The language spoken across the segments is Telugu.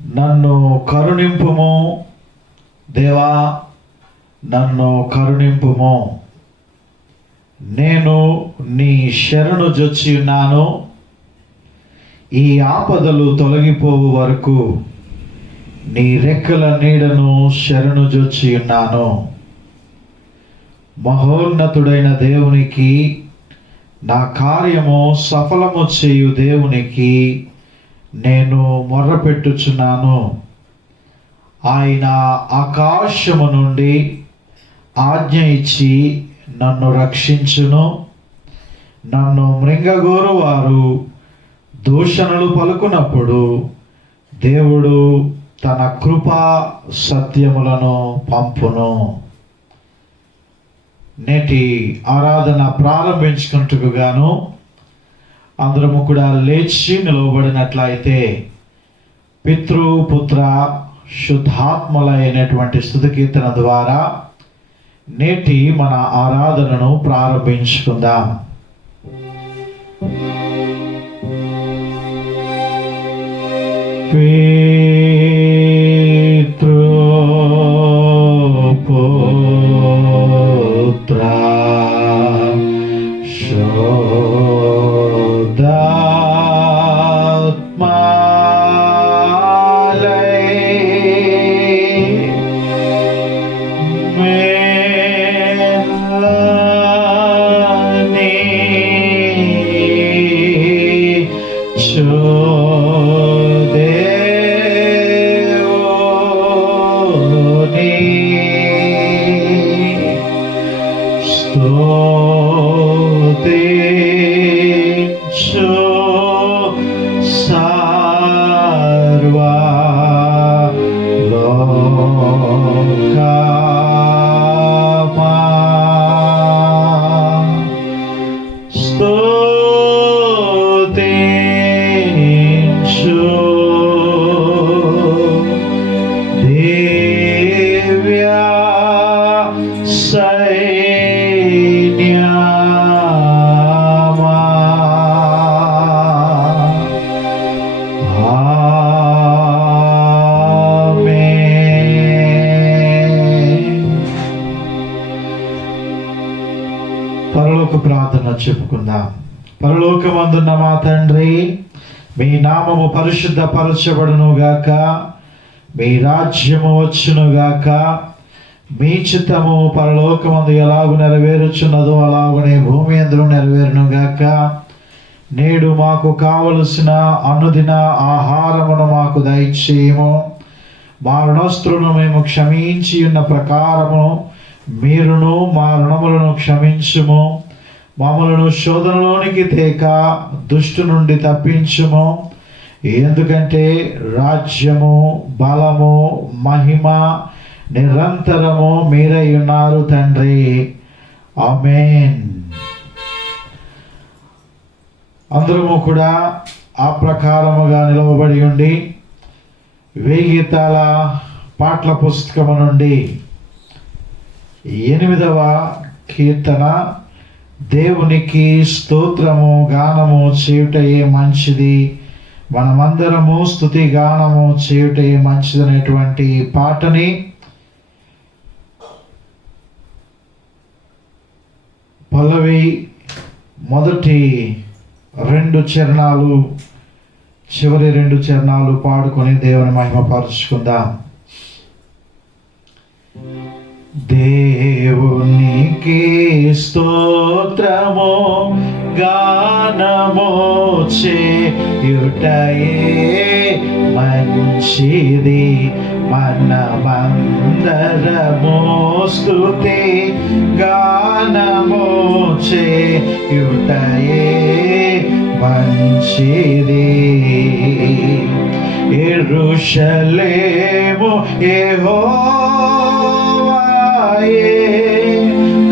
నన్ను కరుణింపుము దేవా, నన్ను కరుణింపుము. నేను నీ శరణు జొచ్చి ఉన్నాను. ఈ ఆపదలు తొలగిపోవు వరకు నీ రెక్కల నీడను శరణు జొచ్చి ఉన్నాను. మహోన్నతుడైన దేవునికి, నా కార్యము సఫలము చేయు దేవునికి నేను మొర్రపెట్టుచున్నాను. ఆయన ఆకాశము నుండి ఆజ్ఞ ఇచ్చి నన్ను రక్షించును. నన్ను మృంగగోరు వారు దూషణలు పలుకున్నప్పుడు దేవుడు తన కృపా సత్యములను పంపును. నేటి ఆరాధన ప్రారంభించుకున్నట్టుకు గాను అందరము కూడా లేచి నిలవబడినట్లయితే పితృ పుత్ర శుద్ధాత్మలైనటువంటి స్తుతి కీర్తన ద్వారా నేటి మన ఆరాధనను ప్రారంభించుకుందాం. పితృ పుత్ర ప్రార్థన చెప్పుకుందాం. పరలోకమందున్న మా తండ్రి, మీ నామము పరిశుద్ధ పరచబడును గాక, మీ రాజ్యము వచ్చును గాక, మీ చిత్తము పరలోకమందు ఎలాగు నెరవేరుచున్నదో అలాగునే భూమి యందు నెరవేరును గాక. నేడు మాకు కావలసిన అనుదిన ఆహారమును మాకు దయచేయము. మా రుణస్తులను మేము క్షమించి ఉన్న ప్రకారము మీరును మా రుణములను క్షమించుము. మమ్మలను శోధనలోనికి తేక దుష్టు నుండి తప్పించుము. ఎందుకంటే రాజ్యము, బలము, మహిమ నిరంతరము మీరై ఉన్నారు తండ్రి. ఆమేన్. అందరము కూడా ఆ ప్రకారముగా నిలవబడి ఉండి 1000 గీతాల పాటల పుస్తకము నుండి 8వ కీర్తన, దేవునికి స్తోత్రము గానము చేయుటయే మంచిది, మనమందరము స్తుతి గానము చేయుటయే మంచిది అనేటువంటి పాటని పల్లవి మొదటి 2 చరణాలు, చివరి 2 చరణాలు పాడుకొని దేవుని మహిమపరుచుకుందాం. దేవునికి స్తోత్రము గానము చేయుటయే మంచిది, మనమందరము స్తుతి గానము చేయుటయే మంచిది. యెరూషలేము యెహోవాయే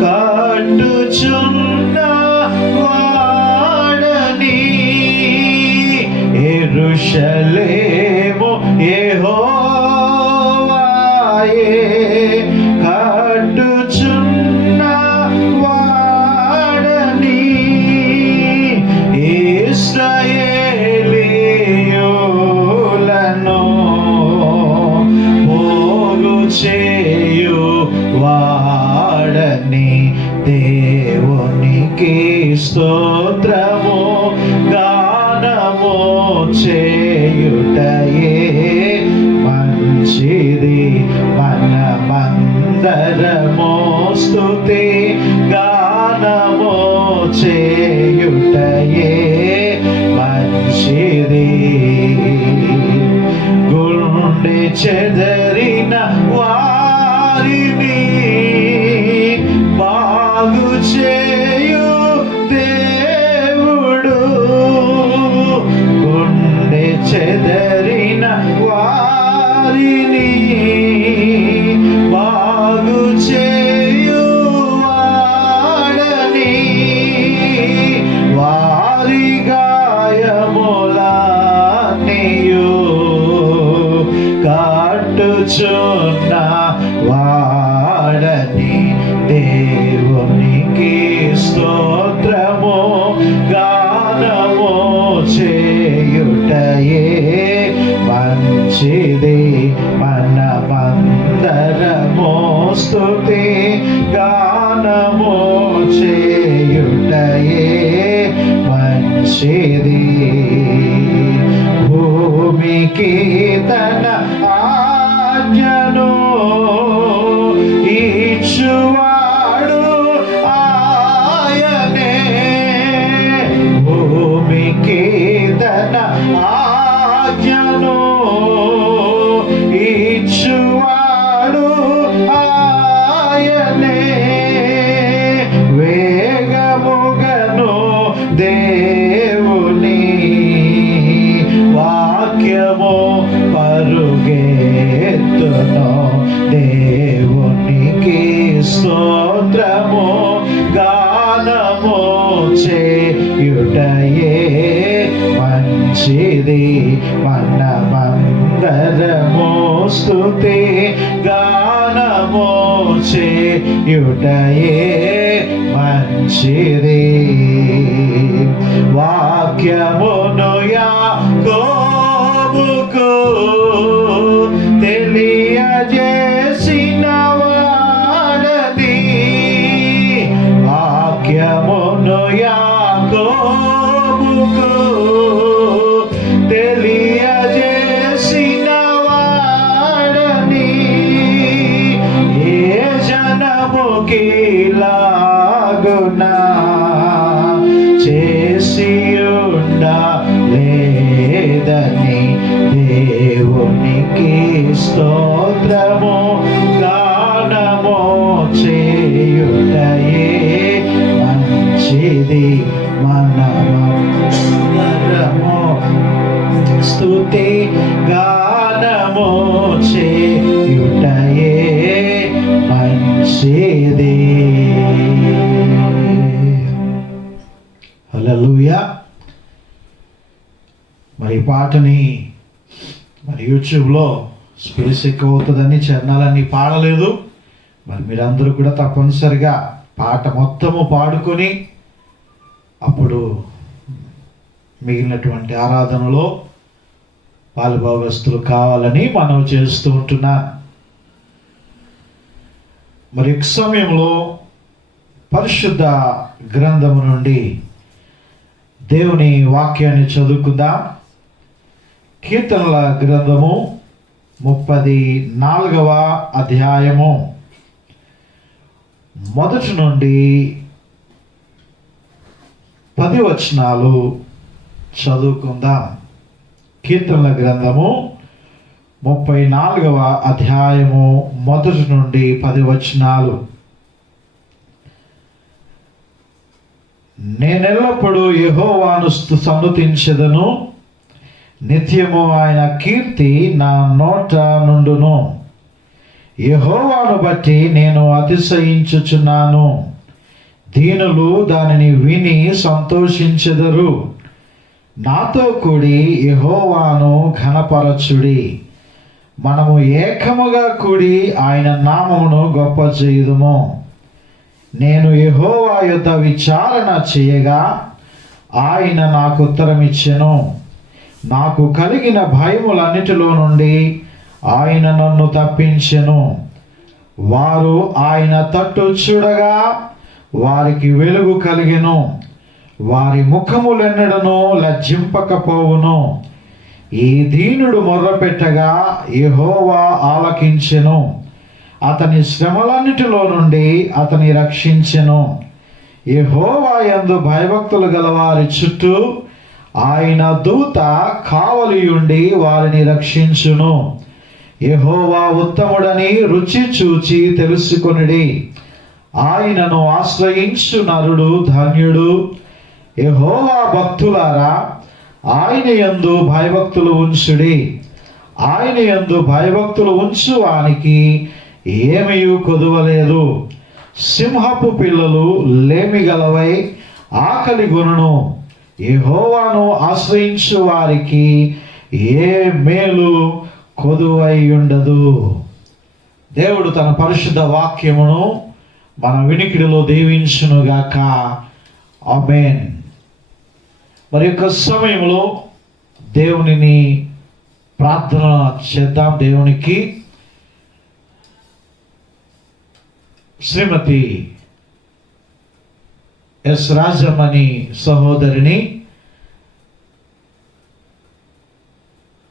కట్టుచున్న వాడని, యెరూషలేము యెహోవాయే కట్టుచున్న వాడని, ఇశ్రాయేలీయులను చేయుటయే మంచిది. మనమందరము స్తుతి గానము చేయుటయే మంచిది. గుండె చెదరిన వారిని బాగు చేయు దేవుడు, గుండె చెదరిన వారిని బాగు చేయు వాడని, వారి గాయములన్నీయు కట్టుచున్న వాడని. దేవునికి స్తోత్రము గానము చేయుటయే మంచిది. మనమందరము స్తుతి గానము చేయుటయే మంచిది. భూమికి తన ఆజ్ఞను ఇచ్చువాడు ఆయనే, భూమికి తన ఆజ్ఞను ఇచ్చువాడు ఆయనే. వేగముగను దేవుని వాక్యము పరుగెత్తును. దేవునికి స్తోత్రము గానము చేయుటయే మంచిది. మనమందరము స్తుతి గానము చేయుటయే మంచిది. వాక్యమును యాకోబుకు తెలియజేసిన వాడని, వాక్యమును యాకోబుకు తెలియజేసిన వాడని. ఏ జనముకి లాగునా చేసియుండ లేదని, దేవునికి స్తోత్రము గానము చేయుటయే మంచిది. మనమందరము స్తుతి గానము చేయుటయే మంచిది. హల్లెలూయా. మరి ఈ పాటని మరి యూట్యూబ్లో స్పేస్ ఎక్కువ అవుతుందని చరణాలన్నీ పాడలేదు. మరి మీరందరూ కూడా తప్పనిసరిగా పాట మొత్తము పాడుకొని అప్పుడు మిగిలినటువంటి ఆరాధనలో పాలుభాగస్తులు కావాలని మనం చేస్తూ ఉంటున్నాను. మరి ఈ సమయంలో పరిశుద్ధ గ్రంథము నుండి దేవుని వాక్యాన్ని చదువుకుందాం. కీర్తనల గ్రంథము 34వ అధ్యాయము మొదటి నుండి 10 వచనాలు చదువుకుందాం. కీర్తనల గ్రంథము 34వ అధ్యాయము మొదటి నుండి 10 వచనాలు. నేనెల్లప్పుడూ యెహోవాను సన్నుతించెదను, నిత్యము ఆయన కీర్తి నా నోట నుండును. యెహోవాను బట్టి నేను అతిశయించుచున్నాను, దీనులు దానిని విని సంతోషించెదరు. నాతో కూడి యెహోవాను ఘనపరచుడి. మనము ఏకముగా కూడి ఆయన నామమును గొప్ప చేయుదుము. నేను యెహోవా యొద్ద విచారణ చేయగా ఆయన నాకు ఉత్తరమిచ్చెను. నాకు కలిగిన భయములన్నిటిలో నుండి ఆయన నన్ను తప్పించెను. వారు ఆయన తట్టు చూడగా వారికి వెలుగు కలిగెను. వారి ముఖములెన్నడను లజ్జింపకపోవును. ఈ దీనుడు మొర్రపెట్టగా యెహోవా ఆలకించెను, అతని శ్రమలన్నిటిలో నుండి అతని రక్షించెను. యెహోవా యందు భయభక్తులు గల వారి చుట్టూ ఆయన దూత కావలియుండి వారిని రక్షించును. యెహోవా ఉత్తముడని రుచి చూచి తెలుసుకొనిడి. ఆయనను ఆశ్రయించు నరుడు ధన్యుడు. యెహోవా భక్తులారా, ఆయన యందు భయభక్తులు ఉంచుడి. ఆయన యందు భయభక్తులు ఉంచు వానికి ఏమీ కొదువలేదు. సింహపు పిల్లలు లేమిగలవై ఆకలి గొనును. యెహోవాను ఆశ్రయించు వారికి ఏ మేలు కొదువై ఉండదు. దేవుడు తన పరిశుద్ధ వాక్యమును మన వినికిడిలో దీవించునుగాక. ఆమేన్. మరి యొక్క సమయంలో దేవునిని ప్రార్థన చేద్దాం. దేవునికి శ్రీమతి ఎస్ రాజమణి సహోదరిని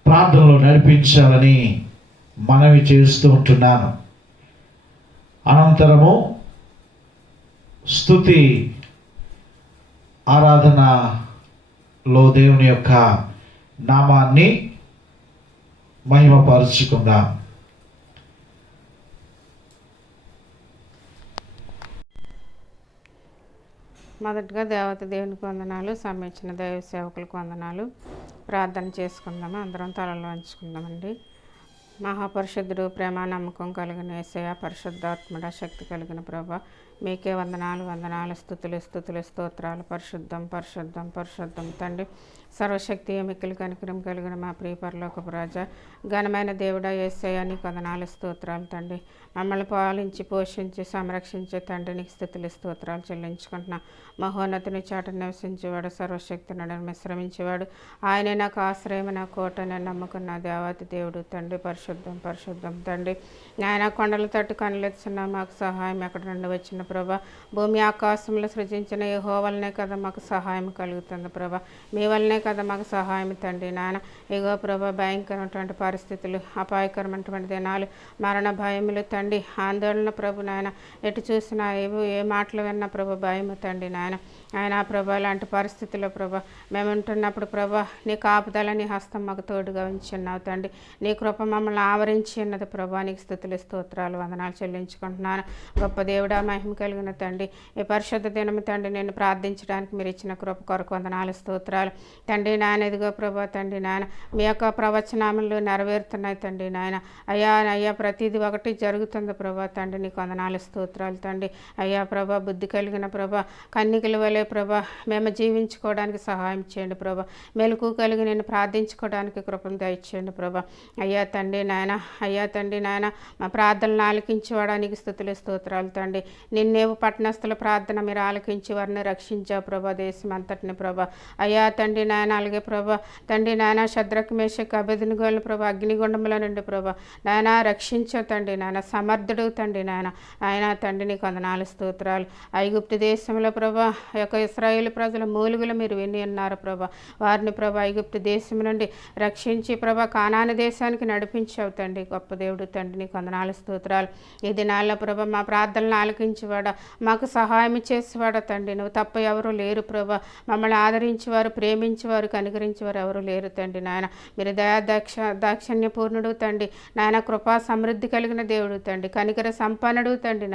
ప్రార్థనలో నడిపించాలని మనవి చేస్తూ ఉంటున్నాను. అనంతరము స్తుతి ఆరాధనలో దేవుని యొక్క నామాన్ని మహిమపరుచుకుందాం. మొదటగా దేవత దేవునికి వందనాలు, సమీక్షణ దైవ సేవకులకు వందనాలు. ప్రార్థన చేసుకుందాము. అందరం తలలో వంచుకుందామండి. మహాపరిశుద్ధుడు, ప్రేమ నమ్మకం కలిగిన యేసయ్య, పరిశుద్ధాత్మడ శక్తి కలిగిన ప్రభా, మీకే వందనాలు వందనాలు, స్తుతులు స్తుతులు స్తోత్రాలు. పరిశుద్ధం పరిశుద్ధం పరిశుద్ధం తండ్రి, సర్వశక్తి మిక్కిలి కనికరం కలిగిన మా ప్రియ పరలోకపు రాజా, ఘనమైన దేవుడా యేసయ్య, నీకు వందనాలు స్తోత్రాలు తండ్రి. మమ్మల్ని పాలించి పోషించి సంరక్షించే తండ్రి, నీకు స్తుతులు స్తోత్రాలు చెల్లించుకుంటున్నా. మహోన్నతుని చాట నివసించేవాడు, సర్వశక్తి నడని విశ్రమించేవాడు, ఆయనే నాకు ఆశ్రయం, నా కోట, నేను నమ్ముకున్న దేవాతి దేవుడు తండ్రి. పరిశుద్ధం పరిశుద్ధం తండ్రి. ఆయన కొండల తట్టు కనులెత్తున్నా మాకు సహాయం ఎక్కడ నుండి వచ్చిన ప్రభా? భూమి ఆకాశంలో సృజించిన యెహోవానే కదా మాకు సహాయం కలుగుతుంది ప్రభా. మీ వల్లనే కదా మాకు సహాయం తండ్రి. నాయన ఇగో ప్రభా, భయంకరమైనటువంటి పరిస్థితులు, అపాయకరమైనటువంటి దినాలు, మరణ భయములు తండ్రి, ఆందోళన ప్రభు. నాయన ఎటు చూసినా ఏ మాటలు విన్నా ప్రభు భయము తండ్రి. నాయన ఆయన ప్రభా, ఇలాంటి పరిస్థితుల్లో ప్రభా మేము ఉంటున్నప్పుడు ప్రభా, నీ కాపుదల, నీ హస్తం మాకు తోడుగా ఉంచున్నావు తండ్రి. నీ కృప మమ్మల్ని ఆవరించి ఉన్నది ప్రభా. నీకు స్తుతులు స్తోత్రాలు వందనాలు చెల్లించుకుంటున్నాను. గొప్ప దేవుడా, మహిమ కలిగిన తండ్రి, ఈ పరిశుద్ధ దినము తండ్రి నేను ప్రార్థించడానికి మీరు ఇచ్చిన కృప కొరకు వందనాలు స్తోత్రాలు తండ్రి. నాయన ఇదిగో ప్రభా తండ్రి, నాయన మీ యొక్క ప్రవచనాలు నెరవేరుతున్నాయి తండ్రి. నాయన అయ్యా ప్రతిదీ ఒకటి జరుగుతుంది ప్రభా తండ్రి. నీకు వందనాలు స్తోత్రాలు తండ్రి. అయ్యా ప్రభా, బుద్ధి కలిగిన ప్రభా, కన్నికల వలె ప్రభా మేము జీవించుకోవడానికి సహాయం చేయండి ప్రభా. మెలకు కలిగి నేను ప్రార్థించుకోవడానికి కృపను దయచేయండి ప్రభా. అయ్యా తండ్రి నాయన, అయ్యా తండ్రి నాయన, మా ప్రార్థనలు ఆలకించేవాడానికి స్తుతులు స్తోత్రాలు తండ్రి. నిన్నేవు పట్టణస్థుల ప్రార్థన మీరు ఆలకించి వారిని రక్షించావు ప్రభా, దేశం అంతటిని ప్రభా. అయ్యా తండ్రి నాయన, అలాగే ప్రభా తండ్రి నాయన, శద్రక్ మేషక్ అబేద్నెగోలను ప్రభా అగ్నిగుండంలో నుండి ప్రభా నాయన రక్షించావు తండ్రి. నాయన సమర్థుడు తండ్రి. నాయన ఆయన తండ్రి, నీకు వందనాలు స్తోత్రాలు. ఐగుప్తు దేశంలో ప్రభా యొక్క ఇశ్రాయేలు ప్రజల మూలుగులు మీరు విని ఉన్నారు ప్రభా. వారిని ప్రభా ఐగుప్తు దేశం నుండి రక్షించి ప్రభా కానాను దేశానికి నడిపించావు తండ్రి. గొప్ప దేవుడు తండ్రి, నీకు వందనాలు స్తోత్రాలు. ఈ దినాల్లో ప్రభా మా ప్రార్థనలు ఆలకించేవాడా, మాకు సహాయం చేసేవాడా తండ్రి. నువ్వు తప్ప ఎవరు లేరు ప్రభా. మమ్మల్ని ఆదరించేవారు, ప్రేమించేవారు, కనికరించేవారు ఎవరు లేరు తండ్రి. నాయన మీరు దాక్షణ్యపూర్ణుడు తండ్రి. నాయన కృపా సమృద్ధి కలిగిన దేవుడు తండ్రి, కనికర సంపన్నుడు తండ్రి.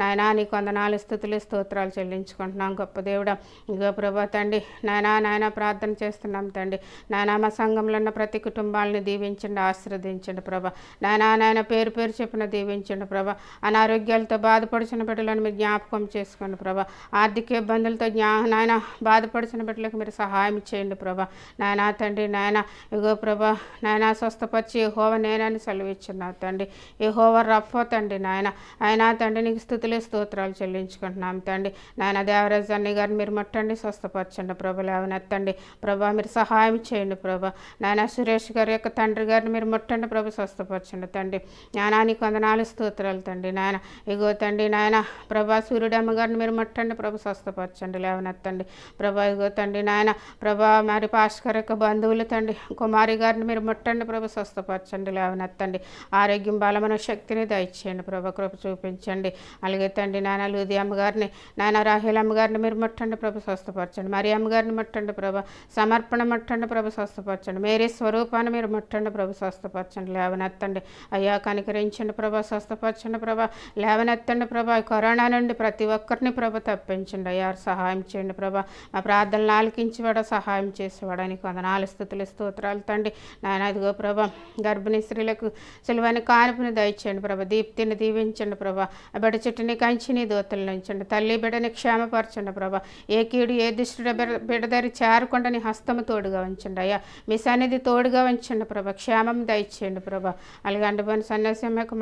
నాయన నీకు వందనాలు స్తుతులు స్తోత్రాలు చెల్లించుకుంటున్నాం. గొప్ప దేవుడా, ఇగో ప్రభా తండ్రి, నాయన ప్రార్థన చేస్తున్నాం తండ్రి. నాయన మా సంఘంలో ఉన్న ప్రతి కుటుంబాలని దీవించండి, ఆశీర్వదించండి ప్రభా. నాయన పేరు పేరు చెప్పిన దీవించండి ప్రభా. అనారోగ్యాలతో బాధపడిచిన బిడ్డలను మీరు జ్ఞాపకం చేసుకోండి ప్రభా. ఆర్థిక ఇబ్బందులతో నాయన బాధపడిచిన బిడ్డలకు మీరు సహాయం చేయండి ప్రభా. నాయన తండ్రి, నాయన ఇగో ప్రభా నాయన స్వస్థపరిచి యెహోవా నేనని సెలవిచ్చున్నావు తండ్రి. యెహోవా రఫా తండ్రి. నాయన ఆయన తండ్రి, నీకు స్తుతులు స్తోత్రాలు చెల్లించుకుంటున్నాం తండ్రి. నాయన దేవరాజాన్ని గారిని మీరు ముట్టండి, స్వస్థపరచండి ప్రభా. లేవనెత్తండి ప్రభా, మీరు సహాయం చేయండి ప్రభా. నాయన సురేష్ గారి యొక్క తండ్రి గారిని మీరు ముట్టండి ప్రభు, స్వస్థపరచండి తండ్రి. జ్ఞానానికి వందనాలు, స్తోత్రాలు తండ్రి. నాయన ఇగో తండ్రి నాయన ప్రభా, సూర్యుడమ్మ గారిని మీరు ముట్టండి ప్రభు, స్వస్థపరచండి, లేవనెత్తండి ప్రభా. ఇగో తండ్రి నాయన ప్రభా, మరి భాస్కర్ యొక్క బంధువులు తండ్రి కుమారి గారిని మీరు ముట్టండి ప్రభు, స్వస్థపరచండి, లేవనెత్తండి. ఆరోగ్యం, బలమైన శక్తిని దయచేయండి ప్రభా, కృప చూపించండి. అలాగే తండ్రి నాయన లూది అమ్మ గారిని, నాయన రాహేల్ అమ్మ గారిని మీరు ముట్టండి ప్రభు, స్వస్థపరచండి. మరి అమ్మ గారిని ముట్టండి ప్రభా, సమర్పణ ముట్టండి ప్రభు, స్వస్థపరచండి. మేరీ స్వరూపాన్ని మీరు ముట్టండి ప్రభు, స్వస్థపరచండి, లేవనెత్తండి అయ్యా. కనికరించండి ప్రభా, స్వస్థపరచండి ప్రభా, లేవనెత్తండి ప్రభా. కరోనా నుండి ప్రతి ఒక్కరిని ప్రభు తప్పించండి అయ్యా, సహాయం చేయండి ప్రభా. మా ప్రార్థనలు ఆలకించేవాడ, సహాయం చేసేవాడానికి వందనాలు, స్తుతులు, స్తోత్రాలు తండ్రి. నాయన ఇదిగో ప్రభా, గర్భిణీ స్త్రీలకు సిలువని కానుపుని దయచేయండి ప్రభా, దీప్తిని దీవించండి ప్రభా. బిడ్డ చుట్టూని కంచిని దోతలు ఉంచండి. తల్లి బిడ్డని క్షేమపరచండి ప్రభా. ఏ కీడు ఏ దుష్టుడ బిడ్డదారి చేరకుండా నీ హస్తము తోడుగా ఉంచండి అయ్యా. మీ సన్నిధి తోడుగా ఉంచండి ప్రభా, క్షేమం దయచేయండి ప్రభా. అలాగే అండుబోని సన్యాసం యొక్క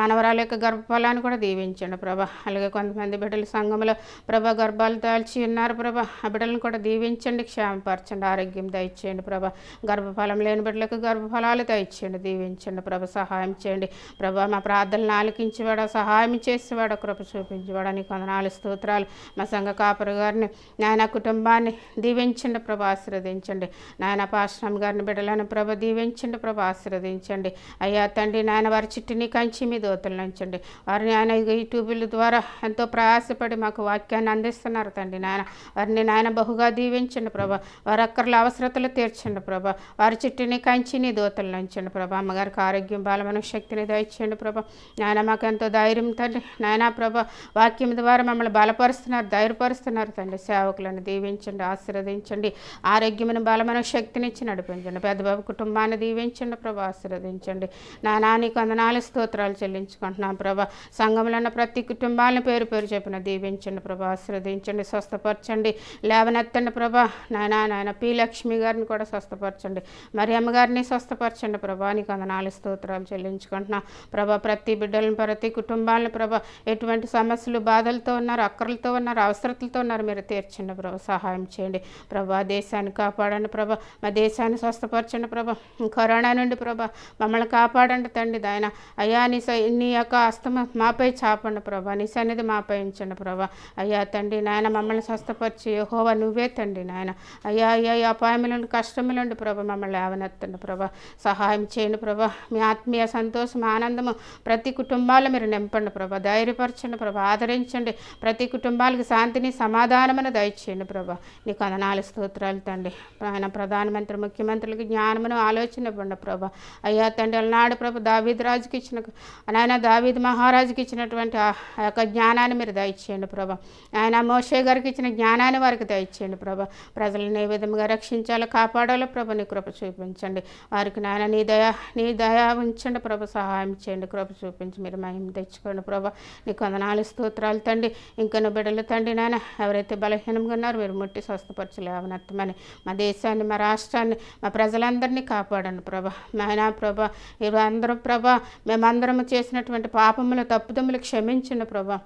మనవరాల యొక్క గర్భఫలాన్ని కూడా దీవించండి ప్రభా. అలాగే కొంతమంది బిడ్డల సంఘంలో ప్రభా గర్భాలు దాల్చి ఉన్నారు ప్రభా, ఆ బిడ్డలను కూడా దీవించండి, క్షేమపరచండి, ఆరోగ్యం దయచేయండి ప్రభా. గర్భఫలం లేని బిడ్డలకు గర్భఫలాలు దయచేయండి, దీవించండి ప్రభా, సహాయం చేయండి ప్రభా. మా ప్రార్థనలు ఆలకించేవాడ, సహాయం చేసేవాడ, కృప చూపించేవాడ, నీకు వందనాలు, స్తోత్రాలు. మా సంఘ కాపరి గారిని నాయన కుటుంబాన్ని దీవించండి ప్రభా, ఆశీర్వదించండి. నాయన పాశ్రమ్ గారిని బిడ్డలను ప్రభ దీవించండి ప్రభా, ఆశీర్వదించండి అయ్యా తండ్రి. నాయన వారి చిట్టిని కంచి మీ దోతలు ఉంచండి. వారిని ఆయన యూట్యూబ్ల ద్వారా ఎంతో ప్రయాసపడి మాకు వాక్యాన్ని అందిస్తున్నారు తండ్రి. నాయన వారిని నాయన బహుగా దీవించండి ప్రభా. వారి అక్కర్ల అవసరతలు తీర్చండి ప్రభా. వారి చిట్టిని కంచిని దోతలు ఉంచండి ప్రభా. అమ్మగారికి ఆరోగ్యం, బలమైన శక్తిని దయచేయండి ప్రభా. నాయన మాకు ఎంతో ధైర్యం తండ్రి. నాయన ప్రభా, వాక్యం ద్వారా మమ్మల్ని బలపరుస్తున్నారు, ధైర్యపరుస్తున్నారు తండ్రి. సేవకులను దీవించండి, ఆశీర్వదించండి, ఆరోగ్యమైన బలమైన శక్తినిచ్చి నడిపించండి. పెద్దబాబు కుటుంబాన్ని దీవించండి ప్రభా, ఆశీర్వదించండి. నా నానికి వందనాలు, స్తోత్రాలు చెల్లించుకుంటున్నాం ప్రభా. సంఘంలో ఉన్న ప్రతి కుటుంబాలను పేరు పేరు చెప్పిన దీవించండి ప్రభా, ఆశీర్వదించండి, స్వస్థపరచండి, లేవనెత్తండి ప్రభా. నాయన పి లక్ష్మి గారిని కూడా స్వస్థపరచండి, మరి అమ్మగారిని స్వస్థపరచండి ప్రభా. నీకు వందనాలు, స్తోత్రాలు చెల్లించుకుంటున్నాం ప్రభా. ప్రతి బిడ్డలను, ప్రతి కుటుంబాలను ప్రభా, ఎటువంటి సమస్యలు, బాధలతో ఉన్నారు, అక్కర్లతో ఉన్నారు, అవసరతలతో ఉన్నారు, మీరు తీర్చండి ప్రభా, సహాయం చేయండి ప్రభా. దేశాన్ని కాపాడండి ప్రభా, మా దేశాన్ని స్వస్థపరచండి ప్రభా. కరోనా నుండి ప్రభా మమ్మల్ని కాపాడండి తండ్రి. ఆయన అయ్యా నీ యొక్క హస్తం మాపై చాపండి ప్రభా, నీ సన్నిధి మాపై ఉంచండి ప్రభా. అయ్యా తండ్రి నాయన మమ్మల్ని స్వస్థపరిచి యెహోవా నువ్వే తండ్రి నాయన. అయ్యా అయ్యా ఈ అపాయములండి, కష్టములండి ప్రభా, మమ్మల్ని లేవనెత్తండి ప్రభా, సహాయం చేయండి ప్రభా. మీ ఆత్మీయ సంతోషం, ఆనందము ప్రతి కుటుంబాలు మీరు నింపండి ప్రభా, ధైర్యపరచండి ప్రభా, ఆదరించండి. ప్రతి కుటుంబాలకు శాంతిని, సమాధానమును దయచేయండి ప్రభా. నీకు వందనాలు, స్తోత్రాలు తండ్రి. ఆయన ప్రధానమంత్రి, ముఖ్యమంత్రులకి జ్ఞానమును, ఆలోచన ఇవ్వండి ప్రభా. అయ్యా తండ్రి అలనాడు ప్రభు దావీదు రాజుకి ఇచ్చిన, నాయన దావీదు మహారాజుకి ఇచ్చినటువంటి ఆ యొక్క జ్ఞానాన్ని మీరు దయచేయండి ప్రభా. ఆయన మోషే గారికి ఇచ్చిన జ్ఞానాన్ని వారికి దయచేయండి ప్రభా. ప్రజలను ఏ విధంగా రక్షించాలో, కాపాడాలో ప్రభా, నీ కృప చూపించండి వారికి. నాయన నీ దయ ఉంచండి ప్రభా, సహాయం చేయండి, కృప చూపించి మీరు మహిమ తెచ్చుకోండి ప్రభా. నీకు వందనాలు, స్తోత్రాలు తండ్రి. ఇంకా బిడ్డలు తండ్రి నాయన ఎవరైతే బలహీనంగా ఉన్నారో మీరు ముట్టి స్వస్థపరచు, లేవనెత్తమని. మా దేశాన్ని, మా రాష్ట్రాన్ని, మా ప్రజలందరినీ కాపాడండి ప్రభా. నాయన ప్రభా, మీరు అందరూ ప్రభా, మేమందరము చేసినటువంటి పాపములు, తప్పుదమ్ములు క్షమించండి ప్రభా.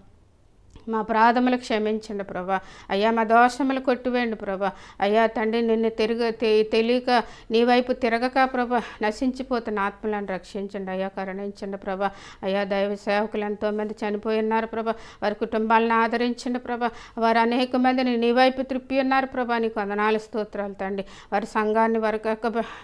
మా అపరాధములు క్షమించండి ప్రభా. అయ్యా మా దోషములు కొట్టివేయండి ప్రభా. అయ్యా తండ్రి నిన్ను తెలియక నీ వైపు తిరగక ప్రభా నశించిపోతున్న ఆత్మలను రక్షించండి అయ్యా, కరుణించండి ప్రభా. అయ్యా దైవ సేవకులు ఎంతోమంది చనిపోయి ఉన్నారు ప్రభా, వారి కుటుంబాలను ఆదరించండి ప్రభా. వారు అనేక మందిని నీ వైపు త్రిప్పి ఉన్నారు ప్రభా, నీకు వందనాలు, స్తోత్రాలు తండ్రి. వారి సంఘాన్ని, వారి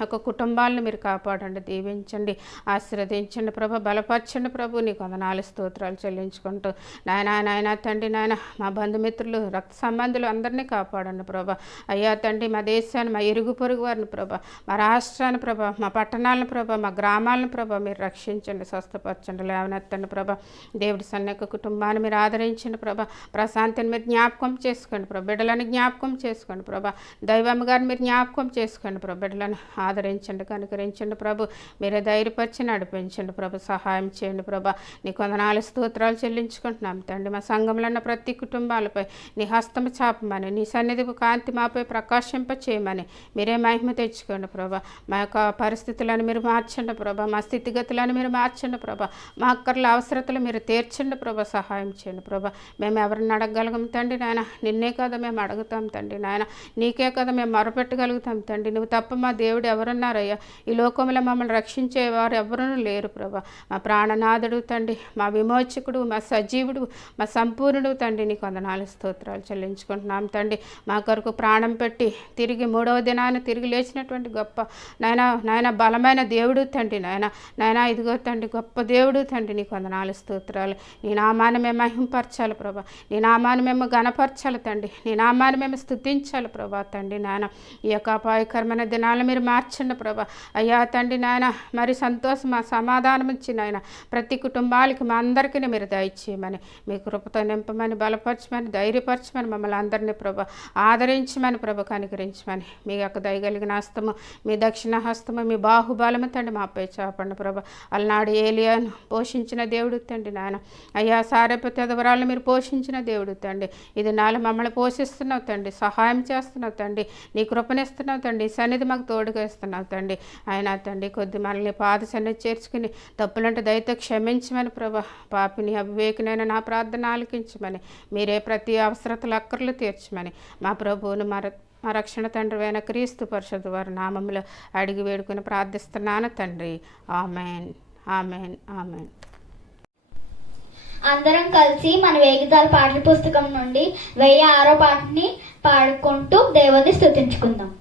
యొక్క కుటుంబాలను మీరు కాపాడండి, దీవించండి, ఆశీర్వదించండి ప్రభా, బలపరచండి ప్రభు. నీకు వందనాలు, స్తోత్రాలు చెల్లించుకుంటూ నాయన తండ్రి నాయన మా బంధుమిత్రులు, రక్త సంబంధులు అందరినీ కాపాడండి ప్రభా. అయ్యా తండ్రి మా దేశాన్ని, మా ఇరుగు పొరుగు వారిని ప్రభా, మా రాష్ట్రాన్ని ప్రభా, మా పట్టణాలను ప్రభా, మా గ్రామాలను ప్రభా మీరు రక్షించండి, స్వస్థపరచండి, లేవనెత్తండి ప్రభా. దేవుడి సన్నక కుటుంబాన్ని మీరు ఆదరించండి ప్రభా. ప్రశాంతిని మీరు జ్ఞాపకం చేసుకోండి ప్రభా, బిడ్డలను జ్ఞాపకం చేసుకోండి ప్రభా. దైవమ్మ గారిని మీరు జ్ఞాపకం చేసుకోండి ప్రభా, బిడ్డలను ఆదరించండి, కనుకరించండి ప్రభు. మీరే ధైర్యపరిచి నడిపించండి ప్రభు, సహాయం చేయండి ప్రభా. నీకు వందనాలు, స్తోత్రాలు చెల్లించుకుంటున్నాం తండ్రి. మా సంఘం లోకంలో ఉన్న ప్రతి కుటుంబాలపై నీ హస్తము చాపమని, నీ సన్నిధికి కాంతి మాపై ప్రకాశింప చేయమని మీరే మహిమ తెచ్చుకోండి ప్రభా. మా యొక్క పరిస్థితులను మీరు మార్చండి ప్రభా, మా స్థితిగతులను మీరు మార్చండి ప్రభా, మా అక్కర్ల అవసరతలు మీరు తీర్చండి ప్రభా, సహాయం చేయండి ప్రభా. మేము ఎవరిని అడగగలం తండ్రి నాయన, నిన్నే కదా మేము అడుగుతాం తండ్రి నాయన, నీకే కదా మేము మొరపెట్టగలుగుతాం తండ్రి. నువ్వు తప్ప మా దేవుడు ఎవరున్నారయ్యా? ఈ లోకంలో మమ్మల్ని రక్షించేవారు ఎవరూ లేరు ప్రభా. మా ప్రాణనాథుడు తండ్రి, మా విమోచకుడు, మా సజీవుడు, మా సంపూర్ణుడు తండ్రి, నీకు వందనాలు స్తోత్రాలు చెల్లించుకుంటున్నాం తండ్రి. మా కొరకు ప్రాణం పెట్టి తిరిగి మూడవ దినాన్ని తిరిగి లేచినటువంటి గొప్ప నాయన బలమైన దేవుడు తండ్రి నాయన ఇదిగో తండ్రి, గొప్ప దేవుడు తండ్రి, నీకు వందనాలు స్తోత్రాలు. నీ నామాన్ని మేము మహింపరచాలి ప్రభా, నీ నామాన్ని మేము ఘనపరచాలి తండ్రి, నీ నామాన్ని మేము స్తుతించాలి ప్రభా తండ్రి నాయన. ఈ యొక్క అపాయకరమైన దినాలను మీరు మార్చండి ప్రభా. అయ్యా తండ్రి నాయన, మరి సంతోషం సమాధానం ఇచ్చి నాయన ప్రతి కుటుంబాలకి మా అందరికీ మీరు దయచేయమని, మీ కృపతో నింపమని, బలపరచమని, ధైర్యపరచమని, మమ్మల్ని అందరినీ ప్రభా ఆదరించమని ప్రభా, కనికరించమని, మీ యొక్క దయగలిగిన హస్తము, మీ దక్షిణ హస్తము, మీ బాహుబలము తండ్రి మాపై చాపండి ప్రభా. అలనాడు ఏలియాను పోషించిన దేవుడు తండ్రి నాయన, అయ్యా సారెపతి అదవరాలను మీరు పోషించిన దేవుడు తండ్రి, ఇది నాలో మమ్మల్ని పోషిస్తున్నావు తండ్రి, సహాయం చేస్తున్నావు తండ్రి, నీ కృపనిస్తున్నావు తండ్రి, సన్నిధి మాకు తోడుగా ఇస్తున్నావు తండ్రి. ఆయన తండ్రి కొద్ది మనల్ని పాద సన్నిధి చేర్చుకుని తప్పులంటే దయతో క్షమించమని ప్రభా, పాపిని అవివేకినైనా నా ప్రార్థన ఆలకించమని, మీరే ప్రతి అవసరతలు అక్కర్లు తీర్చమని మా ప్రభువును మా రక్షణ తండ్రి అయిన క్రీస్తు పరిషత్తు వారి నామములో అడిగి వేడుకుని ప్రార్థిస్తున్నాను తండ్రి. Amen, amen, amen. అందరం కలిసి మన వేగిదాల పాటల పుస్తకం నుండి 1006వ పాటని పాడుకుంటూ దేవుని స్తుతించుకుందాం.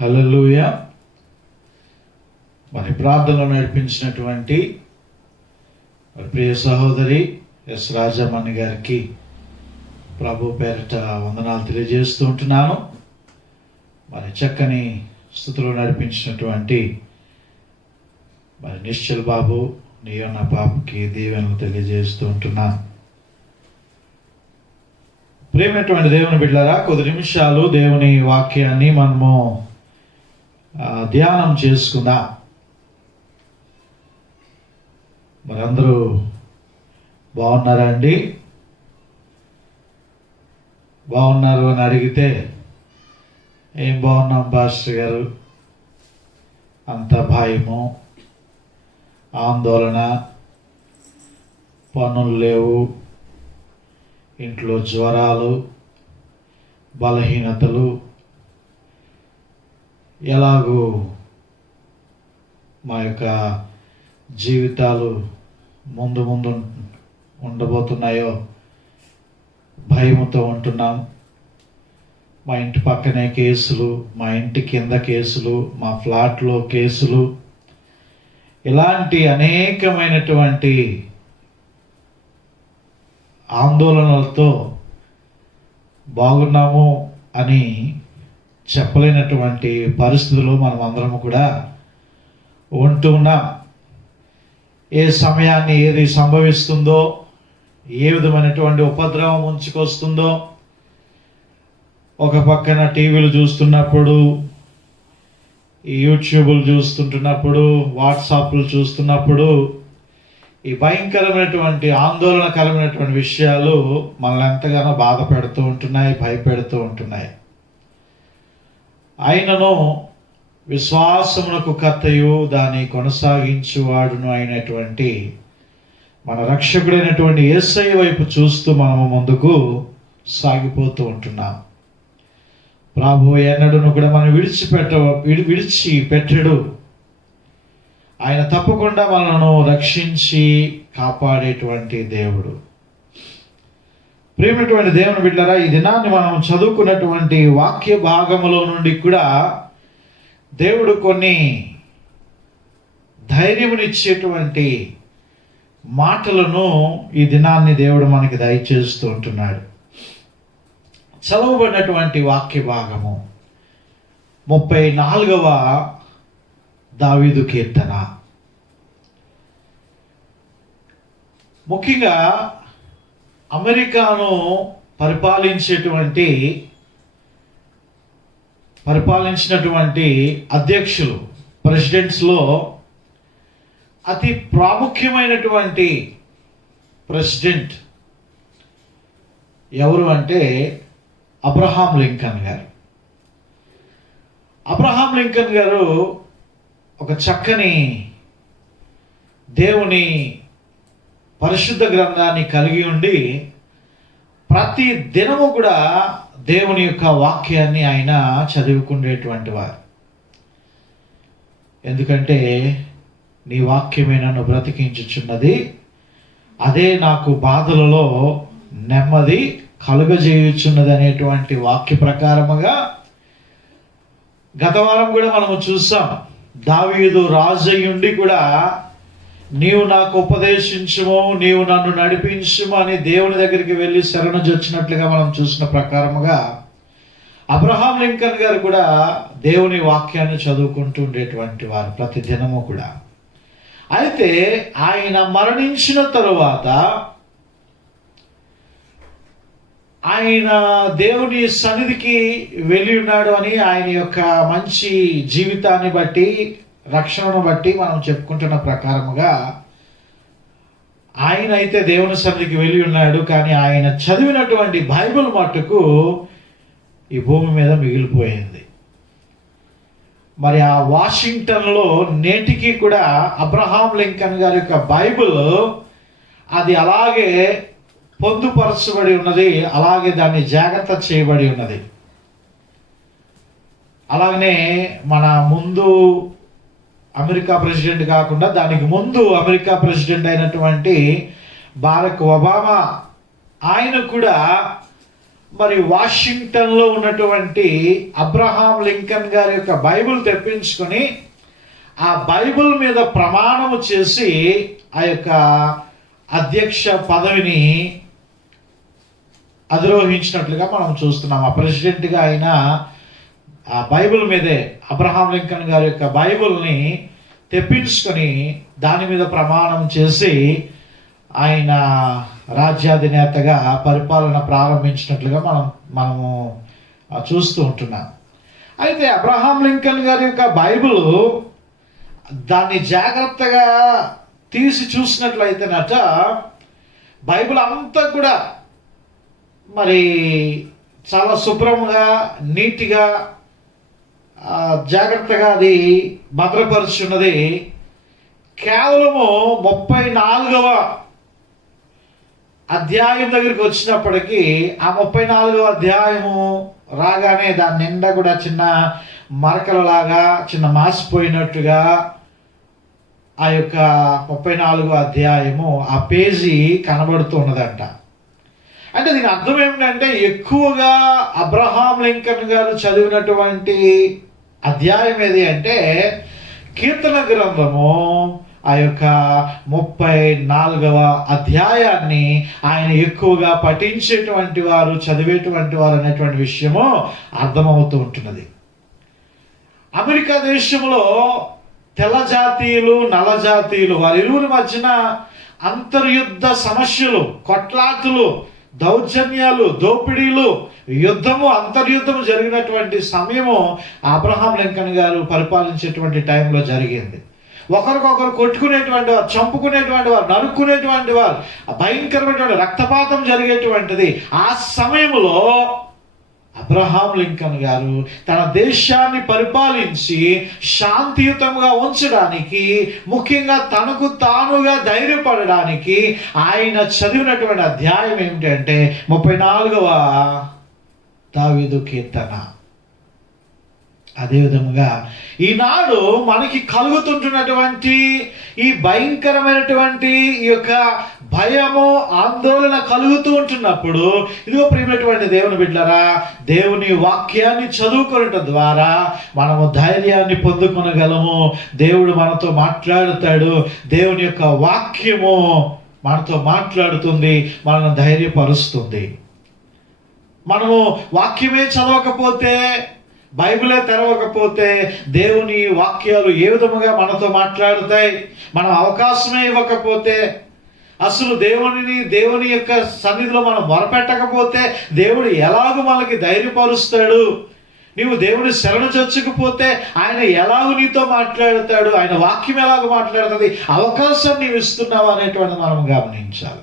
హల్లెలూయా. మరి ప్రార్థనలో నడిపించినటువంటి మరి ప్రియ సహోదరి ఎస్ రాజమణి గారికి ప్రభు పేరిట వందనాలు తెలియజేస్తూ ఉంటున్నాను. మరి చక్కని స్థుతిలో నడిపించినటువంటి మరి నిశ్చల్ బాబు నియోన పాపకి దీవెనలు తెలియజేస్తూ ఉంటున్నాను. ప్రేమైనటువంటి దేవుని బిడ్డలారా, కొద్ది నిమిషాలు దేవుని వాక్యాన్ని మనము ధ్యానం చేసుకుందాం. మరి అందరూ బాగున్నారా అండి? బాగున్నారు అని అడిగితే ఏం బాగున్నాం పాస్టర్ గారు, అంత భయము, ఆందోళన, పనులు లేవు, ఇంట్లో జ్వరాలు, బలహీనతలు, ఎలాగూ మా యొక్క జీవితాలు ముందు ముందు ఉండబోతున్నాయో భయముతో ఉంటున్నాం. మా ఇంటి పక్కనే కేసులు, మా ఇంటి కింద కేసులు, మా ఫ్లాట్లో కేసులు, ఇలాంటి అనేకమైనటువంటి ఆందోళనలతో బాగున్నాము అని చెప్పలేనటువంటి పరిస్థితుల్లో మనం అందరము కూడా ఉంటూ ఉన్నాం. ఏ సమయాన్ని ఏది సంభవిస్తుందో, ఏ విధమైనటువంటి ఉపద్రవం ముంచుకొస్తుందో, ఒక పక్కన టీవీలు చూస్తున్నప్పుడు, ఈ యూట్యూబ్లు చూస్తుంటున్నప్పుడు, వాట్సాప్లు చూస్తున్నప్పుడు ఈ భయంకరమైనటువంటి ఆందోళనకరమైనటువంటి విషయాలు మనల్ని ఎంతగానో బాధ పెడుతూ ఉంటున్నాయి, భయపెడుతూ ఉంటున్నాయి. అయినను విశ్వాసమునకు కర్తయు దాన్ని కొనసాగించువాడును అయినటువంటి మన రక్షకుడైనటువంటి యేసయ్య వైపు చూస్తూ మనము ముందుకు సాగిపోతూ ఉంటున్నాం. ప్రభువు ఎన్నడూను కూడా మనం విడిచిపెట్టడు. ఆయన తప్పకుండా మనను రక్షించి కాపాడేటువంటి దేవుడు. ప్రియమైనటువంటి దేవుని బిడ్డలారా, ఈ దినాన్ని మనం చదువుకున్నటువంటి వాక్య భాగములో నుండి కూడా దేవుడు కొన్ని ధైర్యమునిచ్చేటువంటి మాటలను ఈ దినాన్ని దేవుడు మనకి దయచేస్తూ ఉంటున్నాడు. చదవబడినటువంటి వాక్య భాగము 34వ దావీదు కీర్తన. ముఖ్యంగా అమెరికాను పరిపాలించినటువంటి అధ్యక్షులు, ప్రెసిడెంట్స్లో అతి ప్రాముఖ్యమైనటువంటి ప్రెసిడెంట్ ఎవరు అంటే అబ్రహాం లింకన్ గారు. అబ్రహాం లింకన్ గారు ఒక చక్కని దేవుని పరిశుద్ధ గ్రంథాన్ని కలిగి ఉండి ప్రతి దినము కూడా దేవుని యొక్క వాక్యాన్ని ఆయన చదువుకునేటువంటి వారు. ఎందుకంటే నీ వాక్యమే నన్ను బ్రతికించుచున్నది, అదే నాకు బాధలలో నెమ్మది కలుగజేయుచున్నది అనేటువంటి వాక్య ప్రకారముగా గత వారం కూడా మనము చూసాం. దావీదు రాజయ్యుండి కూడా నీవు నాకు ఉపదేశించుము, నీవు నన్ను నడిపించుము అని దేవుని దగ్గరికి వెళ్ళి శరణుజొచ్చినట్లుగా మనం చూసిన ప్రకారముగా అబ్రహాం లింకన్ గారు కూడా దేవుని వాక్యాన్ని చదువుకుంటూ ఉండేటువంటి వారు ప్రతి దినము కూడా. అయితే ఆయన మరణించిన తరువాత ఆయన దేవుని సన్నిధికి వెళ్ళి ఉన్నాడు అని ఆయన యొక్క మంచి జీవితాన్ని బట్టి, రక్షణను బట్టి మనం చెప్పుకుంటున్న ప్రకారముగా ఆయన అయితే దేవుని సన్నిధికి వెళ్ళి ఉన్నాడు. కానీ ఆయన చదివినటువంటి బైబిల్ మట్టుకు ఈ భూమి మీద మిగిలిపోయింది. మరి ఆ వాషింగ్టన్లో నేటికి కూడా అబ్రహాం లింకన్ గారి యొక్క బైబిల్ అది అలాగే పొందుపరచబడి ఉన్నది, అలాగే దాన్ని జాగ్రత్త చేయబడి ఉన్నది. అలాగనే మన ముందు అమెరికా ప్రెసిడెంట్ కాకుండా దానికి ముందు అమెరికా ప్రెసిడెంట్ అయినటువంటి బారక్ ఒబామా, ఆయన కూడా మరి వాషింగ్టన్లో ఉన్నటువంటి అబ్రహాం లింకన్ గారి యొక్క బైబిల్ తెప్పించుకొని ఆ బైబిల్ మీద ప్రమాణము చేసి ఆ యొక్క అధ్యక్ష పదవిని అధిరోహించినట్లుగా మనం చూస్తున్నాం. ఆ ప్రెసిడెంట్గా ఆయన ఆ బైబిల్ మీదే అబ్రహాం లింకన్ గారి యొక్క బైబిల్ని తెప్పించుకొని దాని మీద ప్రమాణం చేసి ఆయన రాజ్యాధినేతగా పరిపాలన ప్రారంభించినట్లుగా మనము చూస్తూ ఉంటున్నాం. అయితే అబ్రహాం లింకన్ గారి యొక్క బైబిల్ దాన్ని జాగ్రత్తగా తీసి చూసినట్లయితేనట బైబిల్ అంతా కూడా మరి చాలా శుభ్రంగా నీట్గా జాగ్రత్తగా అది భద్రపరుచున్నది. కేవలము 34వ అధ్యాయం దగ్గరికి వచ్చినప్పటికీ ఆ 34వ అధ్యాయము రాగానే దాని నిండా కూడా చిన్న మరకలలాగా చిన్న మాసిపోయినట్టుగా ఆ యొక్క 34వ అధ్యాయము ఆ పేజీ కనబడుతున్నదంట. అంటే దీని అర్థం ఏమిటంటే ఎక్కువగా అబ్రహాం లింకన్ గారు చదివినటువంటి అధ్యాయం ఏది అంటే కీర్తన గ్రంథము ఆ యొక్క 34వ అధ్యాయాన్ని ఆయన ఎక్కువగా పఠించేటువంటి వారు, చదివేటువంటి వారు అనేటువంటి విషయము అర్థమవుతూ ఉంటున్నది. అమెరికా దేశంలో తెల్ల జాతీయులు, నల్ల జాతీయులు వారిరువురి మధ్యన అంతర్యుద్ధ సమస్యలు, కొట్లాటులు, దౌర్జన్యాలు, దోపిడీలు, యుద్ధము, అంతర్యుద్ధము జరిగినటువంటి సమయము అబ్రహాం లింకన్ గారు పరిపాలించేటువంటి టైంలో జరిగింది. ఒకరికొకరు కొట్టుకునేటువంటి వారు, చంపుకునేటువంటి వారు, నరుక్కునేటువంటి వారు, భయంకరమైనటువంటి రక్తపాతం జరిగేటువంటిది. ఆ సమయంలో అబ్రహాం లింకన్ గారు తన దేశాన్ని పరిపాలించి శాంతియుతంగా ఉంచడానికి, ముఖ్యంగా తనకు తానుగా ధైర్యపడడానికి ఆయన చదివినటువంటి అధ్యాయం ఏమిటంటే 34వ దావీదు కీర్తన. అదేవిధంగా ఈనాడు మనకి కలుగుతుంటున్నటువంటి ఈ భయంకరమైనటువంటి ఈ యొక్క భయము, ఆందోళన కలుగుతూ ఉంటున్నప్పుడు ఇదిగో ప్రియమైనటువంటి దేవుని బిడ్డలారా, దేవుని వాక్యాన్ని చదువుకోవడం ద్వారా మనము ధైర్యాన్ని పొందుకొనగలము. దేవుడు మనతో మాట్లాడుతాడు. దేవుని యొక్క వాక్యము మనతో మాట్లాడుతుంది, మనల్ని ధైర్యపరుస్తుంది. మనము వాక్యమే చదవకపోతే, బైబిలే తెరవకపోతే దేవుని వాక్యాలు ఏ విధముగా మనతో మాట్లాడుతాయి? మనం అవకాశమే ఇవ్వకపోతే, అసలు దేవుని యొక్క సన్నిధిలో మనం మొరపెట్టకపోతే దేవుడు ఎలాగూ మనకి ధైర్యపరుస్తాడు? నీవు దేవుని శరణు చొచ్చకపోతే ఆయన ఎలాగూ నీతో మాట్లాడతాడు? ఆయన వాక్యం ఎలాగో మాట్లాడుతుంది? అవకాశం నీవు ఇస్తున్నావు అనేటువంటిది మనం గమనించాలి.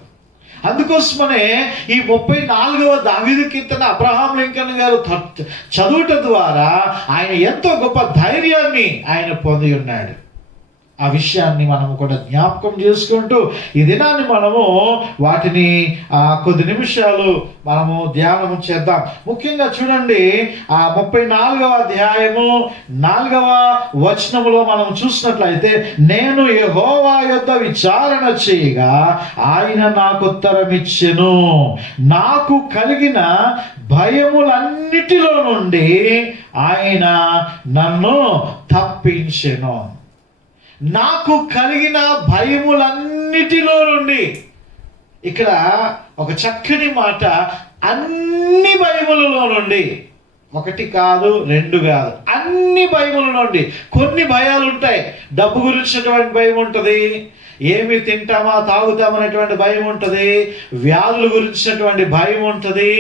అందుకోసమనే ఈ 34వ దావీదు కీర్తన అబ్రహాం లింకన్ గారు చదువుట ద్వారా ఆయన ఎంతో గొప్ప ధైర్యాన్ని ఆయన పొంది ఉన్నాడు. ఆ విషయాన్ని మనము కూడా జ్ఞాపకం చేసుకుంటూ ఈ దినాన్ని మనము వాటిని కొద్ది నిమిషాలు మనము ధ్యానం చేద్దాం. ముఖ్యంగా చూడండి, ఆ 34వ అధ్యాయము 4వ వచనములో మనం చూసినట్లయితే, నేను యెహోవా యొద్ద విచారణ చేయగా ఆయన నాకు ఉత్తరమిచ్చెను, నాకు కలిగిన భయములన్నిటిలో నుండి ఆయన నన్ను తప్పించెను. నాకు కలిగిన భయములన్నిటిలో నుండి. ఇక్కడ ఒక చక్కని మాట, అన్ని భయములలో నుండి. ఒకటి కాదు, రెండు కాదు, అన్ని భయముల నుండి. కొన్ని భయాలు ఉంటాయి. డబ్బు గురించినటువంటి భయం ఉంటుంది, ఏమి తింటామా తాగుతామనేటువంటి భయం ఉంటుంది, వ్యాధుల గురించినటువంటి భయం ఉంటుంది,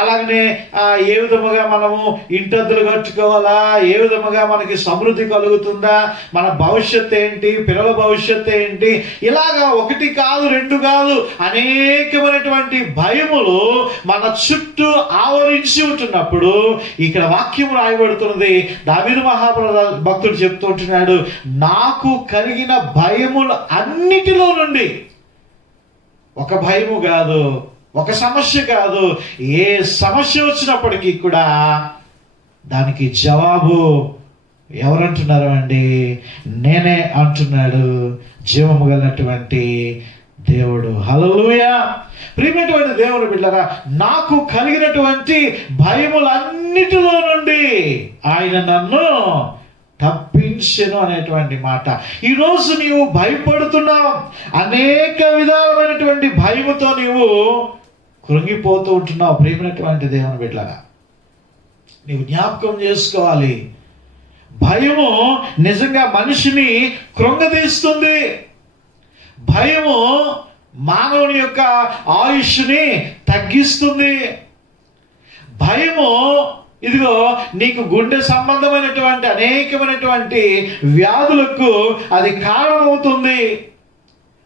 అలాగనే ఏ విధముగా మనము ఇంటద్దులు కట్టుకోవాలా, ఏ విధముగా మనకి సమృద్ధి కలుగుతుందా, మన భవిష్యత్తు ఏంటి, పిల్లల భవిష్యత్తు ఏంటి, ఇలాగా ఒకటి కాదు, రెండు కాదు, అనేకమైనటువంటి భయములు మన చుట్టూ ఆవరించి ఉంటున్నప్పుడు ఇక్కడ వాక్యం రాయబడుతున్నది. దావీదు భక్తుడు చెప్తూ ఉంటున్నాడు, నాకు కలిగిన భయములు అన్నిటిలో నుండి. ఒక భయము కాదు, ఒక సమస్య కాదు, ఏ సమస్య వచ్చినప్పటికీ కూడా దానికి జవాబు ఎవరంటున్నారు అండి? నేనే అంటున్నాడు జీవము కలిగినటువంటి దేవుడు. హల్లెలూయా. ప్రియమైనటువంటి దేవుని బిడ్డలారా, నాకు కలిగినటువంటి భయములన్నిటిలో నుండి ఆయన నన్ను తప్పించెను అనేటువంటి మాట. ఈరోజు నీవు భయపడుతున్నావు, అనేక విధాలమైనటువంటి భయముతో నీవు కృంగిపోతూ ఉంటున్నావు. ప్రియమైనటువంటి దేవుని బిడ్డలారా, నీవు జ్ఞాపకం చేసుకోవాలి, భయము నిజంగా మనిషిని కృంగదీస్తుంది. భయము మానవుని యొక్క ఆయుష్ని తగ్గిస్తుంది. భయము ఇదిగో నీకు గుండె సంబంధమైనటువంటి అనేకమైనటువంటి వ్యాధులకు అది కారణమవుతుంది.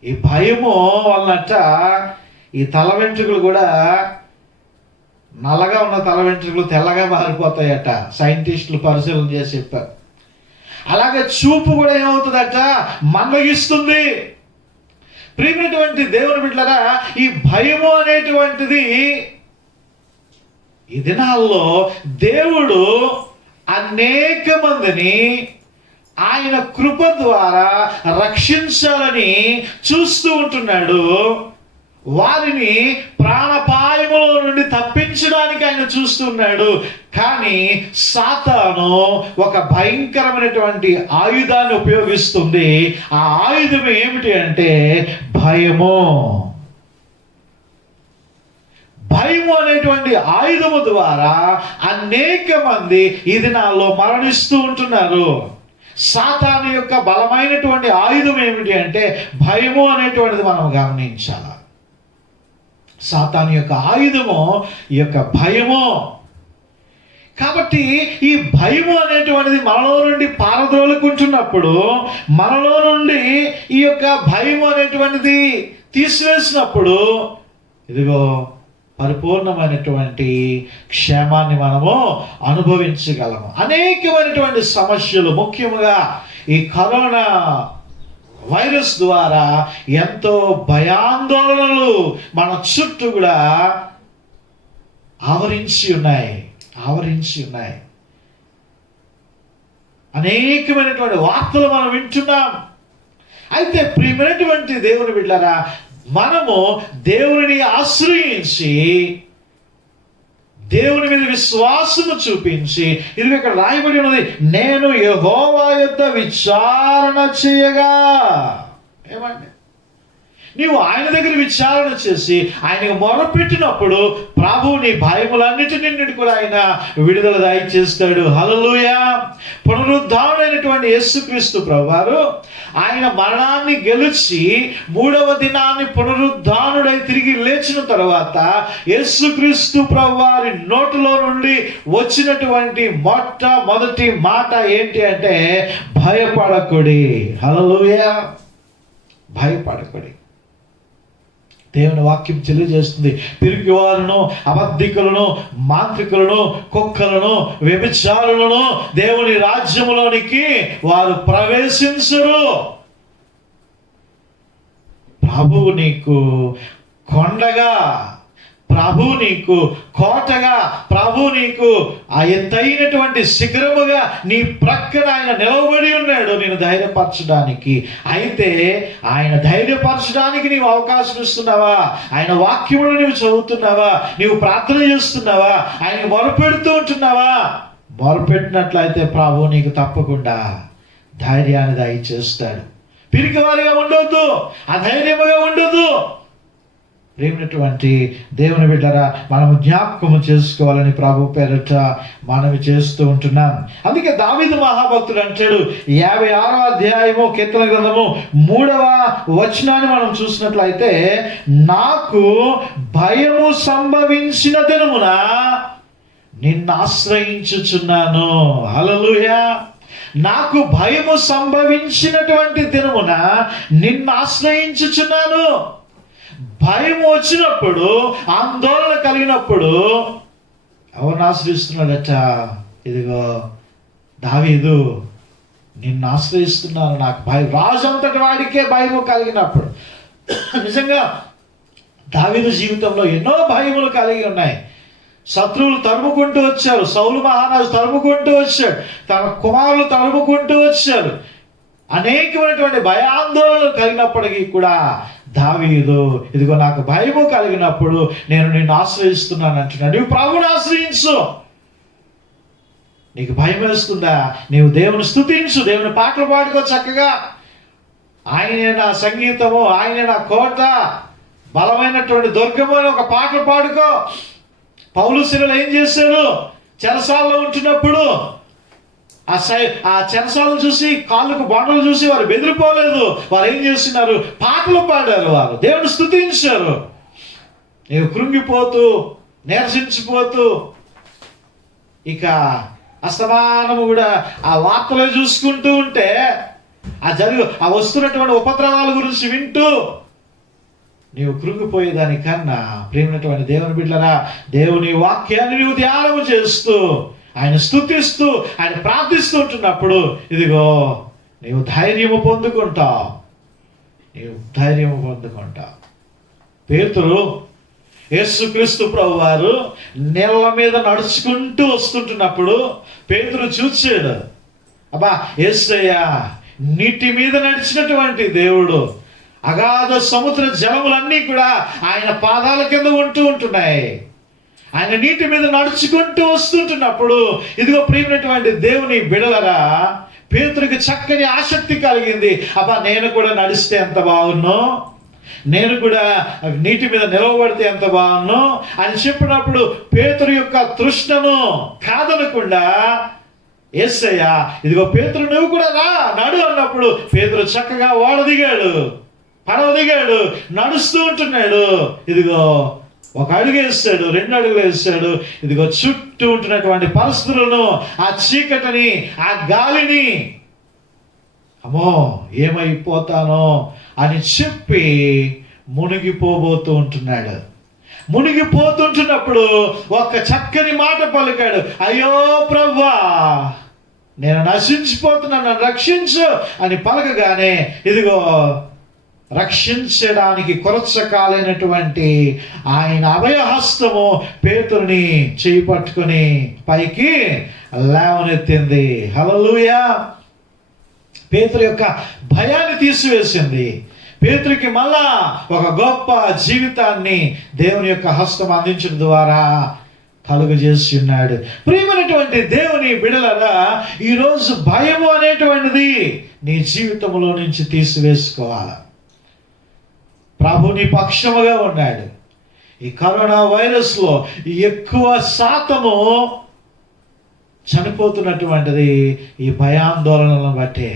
ఈ భయము వలనట ఈ తల వెంట్రుకలు కూడా నల్లగా ఉన్న తల వెంట్రుకలు తెల్లగా మారిపోతాయట. సైంటిస్టులు పరిశీలన చేసి చెప్పారు. అలాగే చూపు కూడా ఏమవుతుందట, మందగిస్తుంది. ప్రియమైనటువంటి దేవుని బిడ్డలారా, ఈ భయము అనేటువంటిది ఈ దినాల్లో దేవుడు అనేక మందిని ఆయన కృప ద్వారా రక్షించాలని చూస్తూ ఉంటున్నాడు. వారిని ప్రాణాపాయములో నుండి తప్పించడానికి ఆయన చూస్తున్నాడు. కానీ సాతాను ఒక భయంకరమైనటువంటి ఆయుధాన్ని ఉపయోగిస్తుంది. ఆ ఆయుధం ఏమిటి అంటే భయము. భయము అనేటువంటి ఆయుధము ద్వారా అనేక మంది ఈ దినాల్లో మరణిస్తూ ఉంటున్నారు. సాతాను యొక్క బలమైనటువంటి ఆయుధం ఏమిటి అంటే భయము అనేటువంటిది మనం గమనించాలి. సాతాను యొక్క ఆయుధము ఈ యొక్క భయము. కాబట్టి ఈ భయము అనేటువంటిది మనలో నుండి పారద్రోలుకుంటున్నప్పుడు, మనలో నుండి ఈ యొక్క భయము అనేటువంటిది తీసివేసినప్పుడు ఇదిగో పరిపూర్ణమైనటువంటి క్షేమాన్ని మనము అనుభవించగలము. అనేకమైనటువంటి సమస్యలు, ముఖ్యంగా ఈ కరోనా వైరస్ ద్వారా ఎంతో భయాందోళనలు మన చుట్టూ కూడా ఆవరించి ఉన్నాయి. అనేకమైనటువంటి వార్తలు మనం వింటున్నాం. అయితే ప్రియమైనటువంటి దేవుని బిడ్డలారా, మనము దేవుని ఆశ్రయించి దేవుని మీద విశ్వాసము చూపించి, ఇది ఇక్కడ రాయబడి ఉన్నది, నేను యెహోవా యొద్ద విచారణ చేయగా. ఏమండి, నీవు ఆయన దగ్గర విచారణ చేసి ఆయనకు మొరపెట్టినప్పుడు ప్రభు నీ భయములన్నిటిని కూడా ఆయన విడుదల దయచేస్తాడు. హల్లెలూయా. పునరుద్ధారుడైనటువంటి యేసుక్రీస్తు ప్రభువారు ఆయన మరణాన్ని గెలిచి మూడవ దినాన్ని పునరుద్ధానుడై తిరిగి లేచిన తర్వాత యేసుక్రీస్తు ప్రభువారి నోటిలో నుండి వచ్చినటువంటి మొట్టమొదటి మాట ఏంటి అంటే భయపడకుడి. హల్లెలూయా. భయపడకుడి. దేవుని వాక్యం తెలియజేస్తుంది, పిరికివారును, అబద్ధికులను, మాంత్రికులను, కుక్కలను, వ్యభిచారులను దేవుని రాజ్యములోనికి వారు ప్రవేశించరు. ప్రభువు నీకు కొండగా, ప్రభు నీకు కోటగా, ప్రభు నీకు ఆ ఎత్తైనటువంటి శిఖరముగా నీ ప్రక్కన ఆయన నిలవబడి ఉన్నాడు నేను ధైర్యపరచడానికి. అయితే ఆయన ధైర్యపరచడానికి నీవు అవకాశం ఇస్తున్నావా? ఆయన వాక్యములు నీవు చదువుతున్నావా? నీవు ప్రార్థన చేస్తున్నావా? ఆయనకు మొరపెడుతూ ఉంటున్నావా? మొరపెట్టినట్లయితే ప్రభు నీకు తప్పకుండా ధైర్యాన్ని దయచేస్తాడు. పిరికివారిగా ఉండొద్దు, అధైర్యముగా ఉండొద్దు. ప్రేమైనటువంటి దేవుని బిడ్డరా, మనము జ్ఞాపకము చేసుకోవాలని ప్రభు పేరట మనవి చేస్తూ ఉంటున్నాం. అందుకే దావీదు మహాభక్తుడు అంటాడు, 56వ అధ్యాయము కీర్తన గ్రంథము 3వ వచనాన్ని మనం చూసినట్లయితే, నాకు భయము సంభవించిన దినమున నిన్ను ఆశ్రయించుచున్నాను. హల్లెలూయా. నాకు భయము సంభవించినటువంటి దినమున నిన్ను ఆశ్రయించుచున్నాను. భయం వచ్చినప్పుడు, ఆందోళన కలిగినప్పుడు ఎవరిని ఆశ్రయిస్తున్నాడట? ఇదిగో దావీదు, నిన్ను ఆశ్రయిస్తున్నాను. నాకు భయం, రాజు అంతటి వాడికే భయము కలిగినప్పుడు. నిజంగా దావీదు జీవితంలో ఎన్నో భయములు కలిగి ఉన్నాయి. శత్రువులు తరుముకుంటూ వచ్చారు, సౌలు మహారాజు తరుముకుంటూ వచ్చాడు, తన కుమారులు తరుముకుంటూ వచ్చారు. అనేకమైనటువంటి భయాందోళనలు కలిగినప్పటికీ కూడా దావీదు, ఇదిగో నాకు భయము కలిగినప్పుడు నేను నిన్ను ఆశ్రయిస్తున్నాను అంటున్నాడు. నువ్వు ప్రభువుని ఆశ్రయించు. నీకు భయం వేస్తుందా? నీవు దేవుని స్తుతించు, దేవుని పాటలు పాడుకో చక్కగా. ఆయనే నా సంగీతము, ఆయనే నా కోట, బలమైనటువంటి దుర్గము అని ఒక పాటలు పాడుకో. పౌలు శిలలు ఏం చేశారు? చెరసాలలో ఉంటున్నప్పుడు ఆ చెరసాలను చూసి, కాళ్ళకు బాండలు చూసి వారు బెదిరిపోలేదు. వారు ఏం చేస్తున్నారు? పాటలు పాడారు, వారు దేవుని స్తుతించారు. నీవు కృంగిపోతూ, నీరసించిపోతూ, ఇక అస్తమానము కూడా ఆ వార్తలు చూసుకుంటూ ఉంటే, ఆ వస్తున్నటువంటి ఉపద్రవాల గురించి వింటూ నీవు కృంగిపోయేదానికన్నా, ప్రేమైనటువంటి దేవుని బిడ్డలారా, దేవుని వాక్యాన్ని నీవు ధ్యానము చేస్తూ, ఆయన స్తుతిస్తూ, ఆయన ప్రార్థిస్తూ ఉంటున్నప్పుడు, ఇదిగో నీవు ధైర్యము పొందుకుంటావు. పేతురు, యేసుక్రీస్తు ప్రభువారు నీళ్ళ మీద నడుచుకుంటూ వస్తుంటున్నప్పుడు పేతురు చూచాడు, అబ్బా యేసయ్య నీటి మీద నడిచినటువంటి దేవుడు, అగాధ సముద్ర జలములన్నీ కూడా ఆయన పాదాల కింద ఉంటున్నాయి. ఆయన నీటి మీద నడుచుకుంటూ వస్తుంటున్నప్పుడు, ఇదిగో ప్రియమైనటువంటి దేవుని బిడలరా, పేతురుకి చక్కని ఆసక్తి కలిగింది. అబ్బా నేను కూడా నడిస్తే ఎంత బాగున్నో, నేను కూడా నీటి మీద నిలవబడితే ఎంత బాగున్నో అని చెప్పినప్పుడు, పేతురు యొక్క తృష్ణను కాదనకుండా, యేసయ్య ఇదిగో పేతురు నువ్వు కూడా రా నడు అన్నప్పుడు, పేతురు చక్కగా పడవ దిగాడు, నడుస్తూ ఉంటున్నాడు. ఇదిగో ఒక అడుగు వేస్తాడు, 2 అడుగులు వేస్తాడు. ఇదిగో చుట్టూ ఉంటున్నటువంటి పరిస్థితులను, ఆ చీకటిని, ఆ గాలిని, అమ్మో ఏమైపోతానో అని చెప్పి మునిగిపోతుంటున్నప్పుడు ఒక చక్కని మాట పలికాడు, అయ్యో ప్రభువా నేను నశించిపోతున్నాను, నన్ను రక్షించు అని పలకగానే, ఇదిగో రక్షించడానికి కొరచకాలైనటువంటి ఆయన అభయహస్తము పేతురుని చేయి పట్టుకుని పైకి లేవనెత్తింది. హల్లెలూయా. పేతురు యొక్క భయాన్ని తీసివేసింది. పేతురికి మళ్ళా ఒక గొప్ప జీవితాన్ని దేవుని యొక్క హస్తం అందించడం ద్వారా కలుగజేసి ఉన్నాడు. ప్రియమైనటువంటి దేవుని బిడలరా, ఈరోజు భయము అనేటువంటిది నీ జీవితంలో నుంచి తీసివేసుకోవాలి. ప్రభు నీ పక్షముగా ఉన్నాడు. ఈ కరోనా వైరస్లో ఎక్కువ శాతము చనిపోతున్నటువంటిది ఈ భయాందోళనలను బట్టే,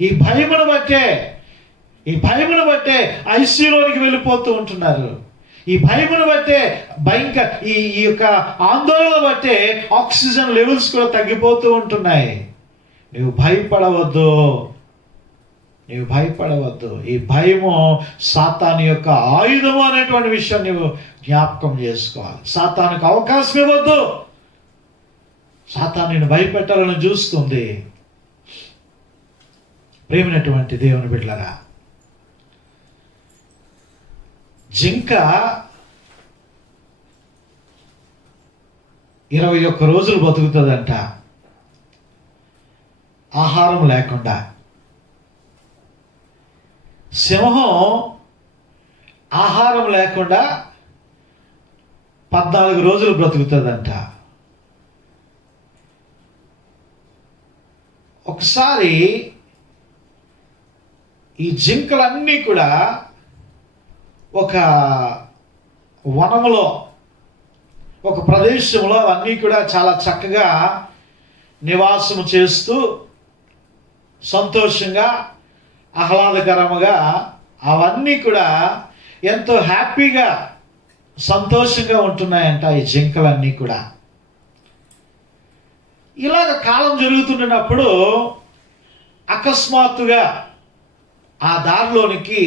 ఈ భయమును బట్టే ఐసీయూలోనికి వెళ్ళిపోతూ ఉంటున్నారు. ఈ భయమును బట్టే ఈ యొక్క ఆందోళన బట్టే ఆక్సిజన్ లెవెల్స్ కూడా తగ్గిపోతూ ఉంటున్నాయి. నువ్వు భయపడవద్దు. ఈ భయము సాతాను యొక్క ఆయుధము అనేటువంటి విషయం నువ్వు జ్ఞాపకం చేసుకోవాలి. సాతానుకు అవకాశం ఇవ్వద్దు. సాతాను నిన్ను భయపెట్టాలని చూస్తుంది. ప్రేమైనటువంటి దేవుని బిడ్డలారా, జింక 21 రోజులు బతుకుతుందంట ఆహారం లేకుండా. సింహం ఆహారం లేకుండా 14 రోజులు బ్రతుకుతుందంట. ఒకసారి ఈ జింకలన్నీ కూడా ఒక వనములో, ఒక ప్రదేశంలో అన్నీ కూడా చాలా చక్కగా నివాసము చేస్తూ సంతోషంగా, ఆహ్లాదకరముగా, అవన్నీ కూడా ఎంతో హ్యాపీగా, సంతోషంగా ఉంటున్నాయంట ఈ జింకలన్నీ కూడా. ఇలాగ కాలం జరుగుతున్నప్పుడు అకస్మాత్తుగా ఆ దారిలోనికి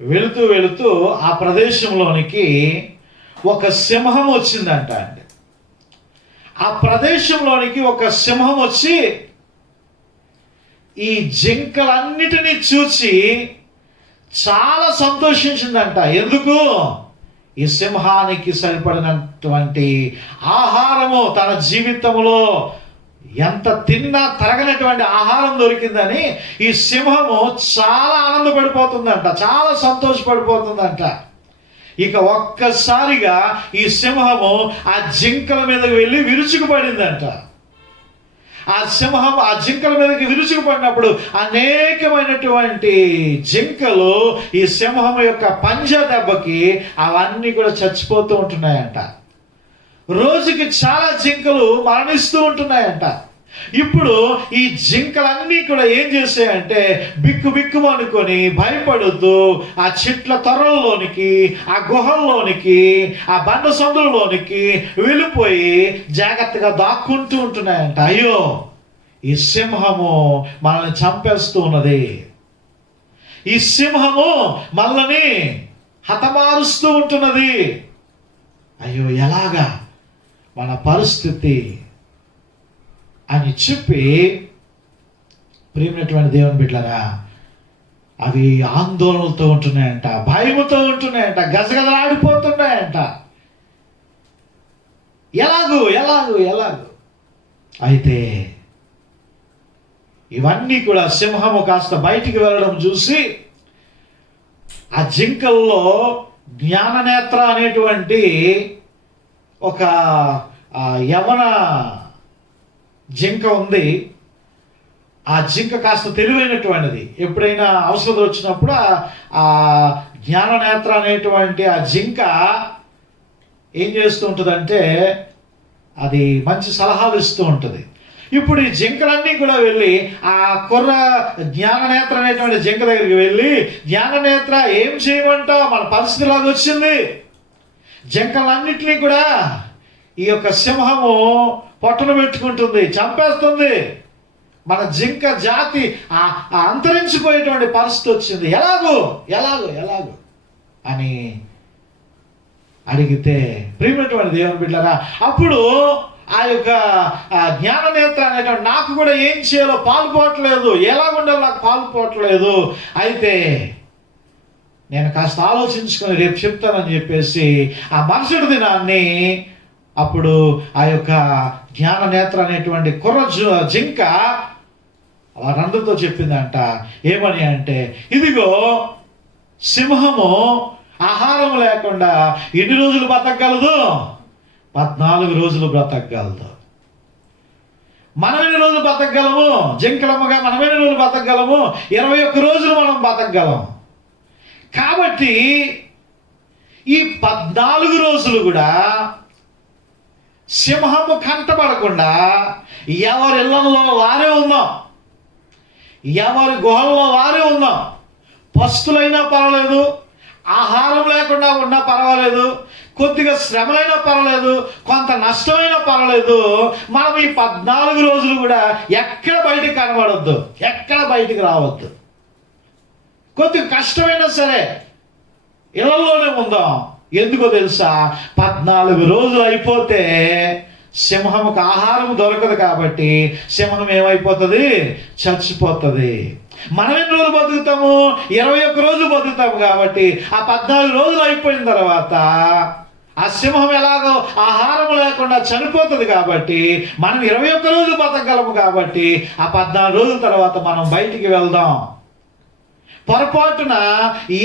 వెళుతూ ఆ ప్రదేశంలోనికి ఒక సింహం వచ్చిందంట అండి. ఆ ప్రదేశంలోనికి ఒక సింహం వచ్చి ఈ జింకలన్నిటినీ చూసి చాలా సంతోషించిందంట. ఎందుకు? ఈ సింహానికి సరిపడినటువంటి ఆహారము తన జీవితంలో ఎంత తిన్నా తరగనటువంటి ఆహారం దొరికిందని ఈ సింహము చాలా ఆనందపడిపోతుందంట, చాలా సంతోషపడిపోతుందంట. ఇక ఒక్కసారిగా ఈ సింహము ఆ జింకల మీదకి వెళ్ళి విరుచుకుపడిందంట. ఆ సింహం ఆ జింకల మీదకి విరుచుకుపడినప్పుడు అనేకమైనటువంటి జింకలు ఈ సింహం యొక్క పంజా దెబ్బకి అవన్నీ కూడా చచ్చిపోతూ ఉంటున్నాయంట. రోజుకి చాలా జింకలు మరణిస్తూ ఉంటున్నాయంట. ఇప్పుడు ఈ జింకలన్నీ కూడా ఏం చేసాయంటే బిక్కు బిక్కు అనుకొని భయపడుతూ ఆ చెట్ల తొరల్లోనికి, ఆ గుహల్లోనికి, ఆ బండ సందులలోనికి వెళ్ళిపోయి జాగ్రత్తగా దాక్కుంటూ ఉంటున్నాయంట. అయ్యో, ఈ సింహము మనల్ని చంపేస్తూ ఉన్నది, ఈ సింహము మనల్ని హతమారుస్తూ ఉంటున్నది. అయ్యో, ఎలాగా మన పరిస్థితి అని చెప్పి ప్రియమైనటువంటి దేవుని బిడ్డలారా, అవి ఆందోళనలతో ఉంటున్నాయంట, భయముతో ఉంటున్నాయంట, గజగజలాడిపోతున్నాయంట. ఎలాగూ ఎలాగూ ఎలాగూ అయితే ఇవన్నీ కూడా సింహము కాస్త బయటికి వెళ్ళడం చూసి ఆ జింకల్లో జ్ఞాననేత్ర అనేటువంటి ఒక యవన జింక ఉంది. ఆ జింక కాస్త తెలివైనటువంటిది. ఎప్పుడైనా అవసరం వచ్చినప్పుడు ఆ జ్ఞాననేత్ర అనేటువంటి ఆ జింక ఏం చేస్తూ ఉంటుందంటే అది మంచి సలహాలు ఇస్తూ ఉంటుంది. ఇప్పుడు ఈ జింకలన్నీ కూడా వెళ్ళి ఆ కుర్ర జ్ఞాననేత్ర అనేటువంటి జింక దగ్గరికి వెళ్ళి, జ్ఞాననేత్ర ఏం చేయమంటావు, మన పరిస్థితి లాగా వచ్చింది, జింకలన్నింటినీ కూడా ఈ యొక్క సింహము పొట్టను పెట్టుకుంటుంది, చంపేస్తుంది, మన జింక జాతి అంతరించిపోయేటువంటి పరిస్థితి వచ్చింది, ఎలాగో ఎలాగో ఎలాగో అని అడిగితే ప్రియమైనటువంటి దేవుని బిడ్డలారా, అప్పుడు ఆ యొక్క జ్ఞాననేత్ర అనేటువంటి నాకు కూడా ఏం చేయాలో పాలుపోవట్లేదు, ఎలాగుండాలో నాకు పాలుపోవట్లేదు, అయితే నేను కాస్త ఆలోచించుకొని రేపు చెప్తానని చెప్పేసి ఆ మరుసటి దినాన్ని అప్పుడు ఆ యొక్క జ్ఞాననేత్ర అనేటువంటి కుర్ర జింక వారందరితో చెప్పిందంట. ఏమని అంటే, ఇదిగో సింహము ఆహారం లేకుండా ఎన్ని రోజులు బ్రతకగలదు? 14 రోజులు బ్రతకగలదు. మనం ఎన్ని రోజులు బ్రతకగలము? జింకలమ్మగా మనం ఎన్ని రోజులు బ్రతకగలము? 21 రోజులు మనం బ్రతకగలం. కాబట్టి ఈ 14 రోజులు కూడా సింహము కంటపడకుండా ఎవరి ఇళ్లలో వారే ఉందాం, ఎవరి గుహల్లో వారే ఉందాం. పస్తులైనా పర్వాలేదు, ఆహారం లేకుండా ఉన్నా పర్వాలేదు, కొద్దిగా శ్రమలైనా పర్వాలేదు, కొంత నష్టమైనా పర్వాలేదు, మనం ఈ 14 రోజులు కూడా ఎక్కడ బయటికి కనబడొద్దు, ఎక్కడ బయటికి రావద్దు. కొద్దిగా కష్టమైనా సరే ఇళ్లలోనే ఉందాం. ఎందుకో తెలుసా? 14 రోజులు అయిపోతే సింహముకు ఆహారం దొరకదు కాబట్టి సింహం ఏమైపోతుంది? చచ్చిపోతుంది. మనం ఎన్ని రోజులు బతుకుతాము? 21 రోజులు బతుకుతాము కాబట్టి ఆ 14 రోజులు అయిపోయిన తర్వాత ఆ సింహం ఎలాగో ఆహారం లేకుండా చనిపోతుంది కాబట్టి మనం 21 రోజులు బతకగలము. కాబట్టి ఆ 14 రోజుల తర్వాత మనం బయటికి వెళ్దాం. పొరపాటున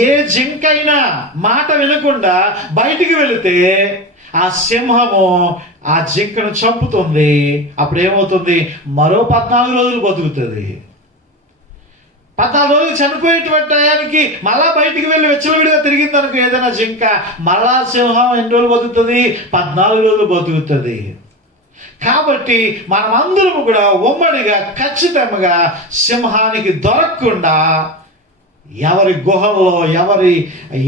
ఏ జింకైనా మాట వినకుండా బయటికి వెళితే ఆ సింహము ఆ జింకను చంపుతుంది. అప్పుడు ఏమవుతుంది? మరో 14 రోజులు బతుకుతుంది. 14 రోజులు చనిపోయేటువంటి టయానికి మళ్ళా బయటికి వెళ్ళి వెచ్చలవిడిగా తిరిగింది అనుకో ఏదైనా జింక, మళ్ళా సింహం ఎన్ని రోజులు బతుకుతుంది? 14 రోజులు బతుకుతుంది. కాబట్టి మనమందరము కూడా ఉమ్మడిగా ఖచ్చితంగా సింహానికి దొరకకుండా ఎవరి గుహల్లో, ఎవరి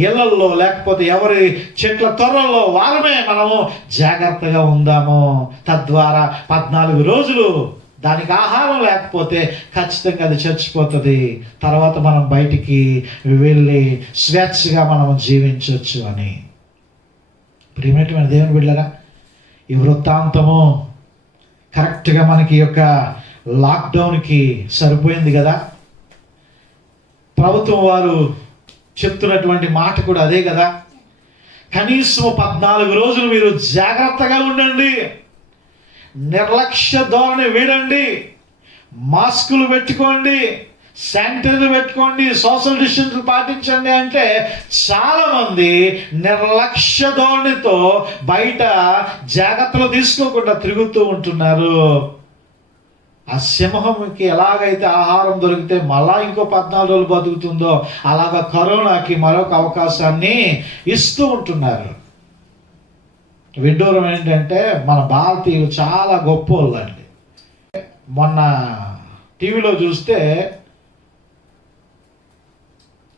ఇళ్లల్లో, లేకపోతే ఎవరి చెట్ల తొర్రల్లో వారమే మనము జాగ్రత్తగా ఉందాము. తద్వారా 14 రోజులు దానికి ఆహారం లేకపోతే ఖచ్చితంగా అది చచ్చిపోతుంది. తర్వాత మనం బయటికి వెళ్ళి స్వేచ్ఛగా మనం జీవించవచ్చు అని. ప్రియమైనటువంటి దేవుని బిడ్డలారా, ఈ వృత్తాంతము కరెక్ట్గా మనకి యొక్క లాక్డౌన్కి సరిపోయింది కదా. ప్రభుత్వం వారు చెప్తున్నటువంటి మాట కూడా అదే కదా. కనీసం 14 రోజులు మీరు జాగ్రత్తగా ఉండండి. నిర్లక్ష్య ధోరణి వీడండి. మాస్కులు పెట్టుకోండి, శానిటైజర్ పెట్టుకోండి, సోషల్ డిస్టెన్స్ పాటించండి అంటే చాలామంది నిర్లక్ష్య ధోరణితో బయట జాగ్రత్తలు తీసుకోకుండా తిరుగుతూ ఉంటున్నారు. ఆ సింహంకి ఎలాగైతే ఆహారం దొరికితే మళ్ళా ఇంకో 14 రోజులు బతుకుతుందో అలాగా కరోనాకి మరొక అవకాశాన్ని ఇస్తూ ఉంటున్నారు. విడ్డూరం ఏంటంటే మన భారతీయులు చాలా గొప్పోళ్ళు అండి. మొన్న టీవీలో చూస్తే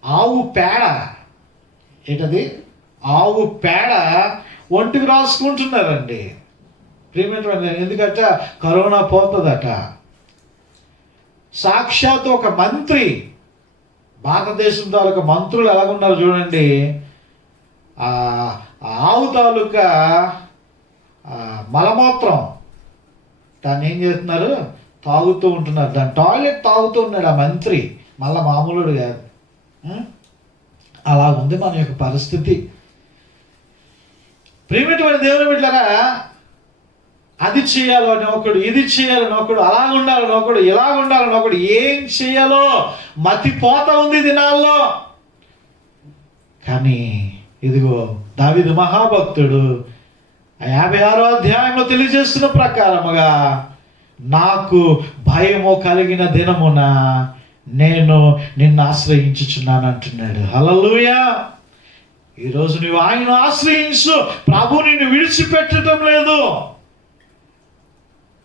ఆవు పేడ, ఏంటది, ఆవు పేడ ఒంటికి రాసుకుంటున్నారండి. ప్రియమైనటువంటి, ఎందుకంటే కరోనా పోతుందట. సాక్షాత్ ఒక మంత్రి, భారతదేశం తాలూకా మంత్రులు ఎలాగున్నారు చూడండి, ఆవు తాలూకా మలమూత్రం దాన్ని ఏం చేస్తున్నారు, తాగుతూ ఉంటున్నారు. దాని టాయిలెట్ తాగుతూ ఉన్నాడు ఆ మంత్రి, మళ్ళా మామూలుడు కాదు. అలా ఉంది మన యొక్క పరిస్థితి. ప్రియమైనటువంటి దేవుని బిడ్డలారా, అది చేయాలని ఒకడు, ఇది చేయాలని ఒకడు, అలా ఉండాలని ఒకడు, ఇలా ఉండాలని ఒకడు, ఏం చేయాలో మతిపోత ఉంది దినాల్లో. కానీ ఇదిగో దావీదు మహాభక్తుడు 56వ అధ్యాయంలో తెలియజేస్తున్న ప్రకారముగా, నాకు భయము కలిగిన దినమున నేను నిన్ను ఆశ్రయించుచున్నాను అంటున్నాడు. హల్లెలూయా. ఈరోజు నువ్వు ఆయన ఆశ్రయించు, ప్రభు నిన్ను విడిచిపెట్టడం లేదు.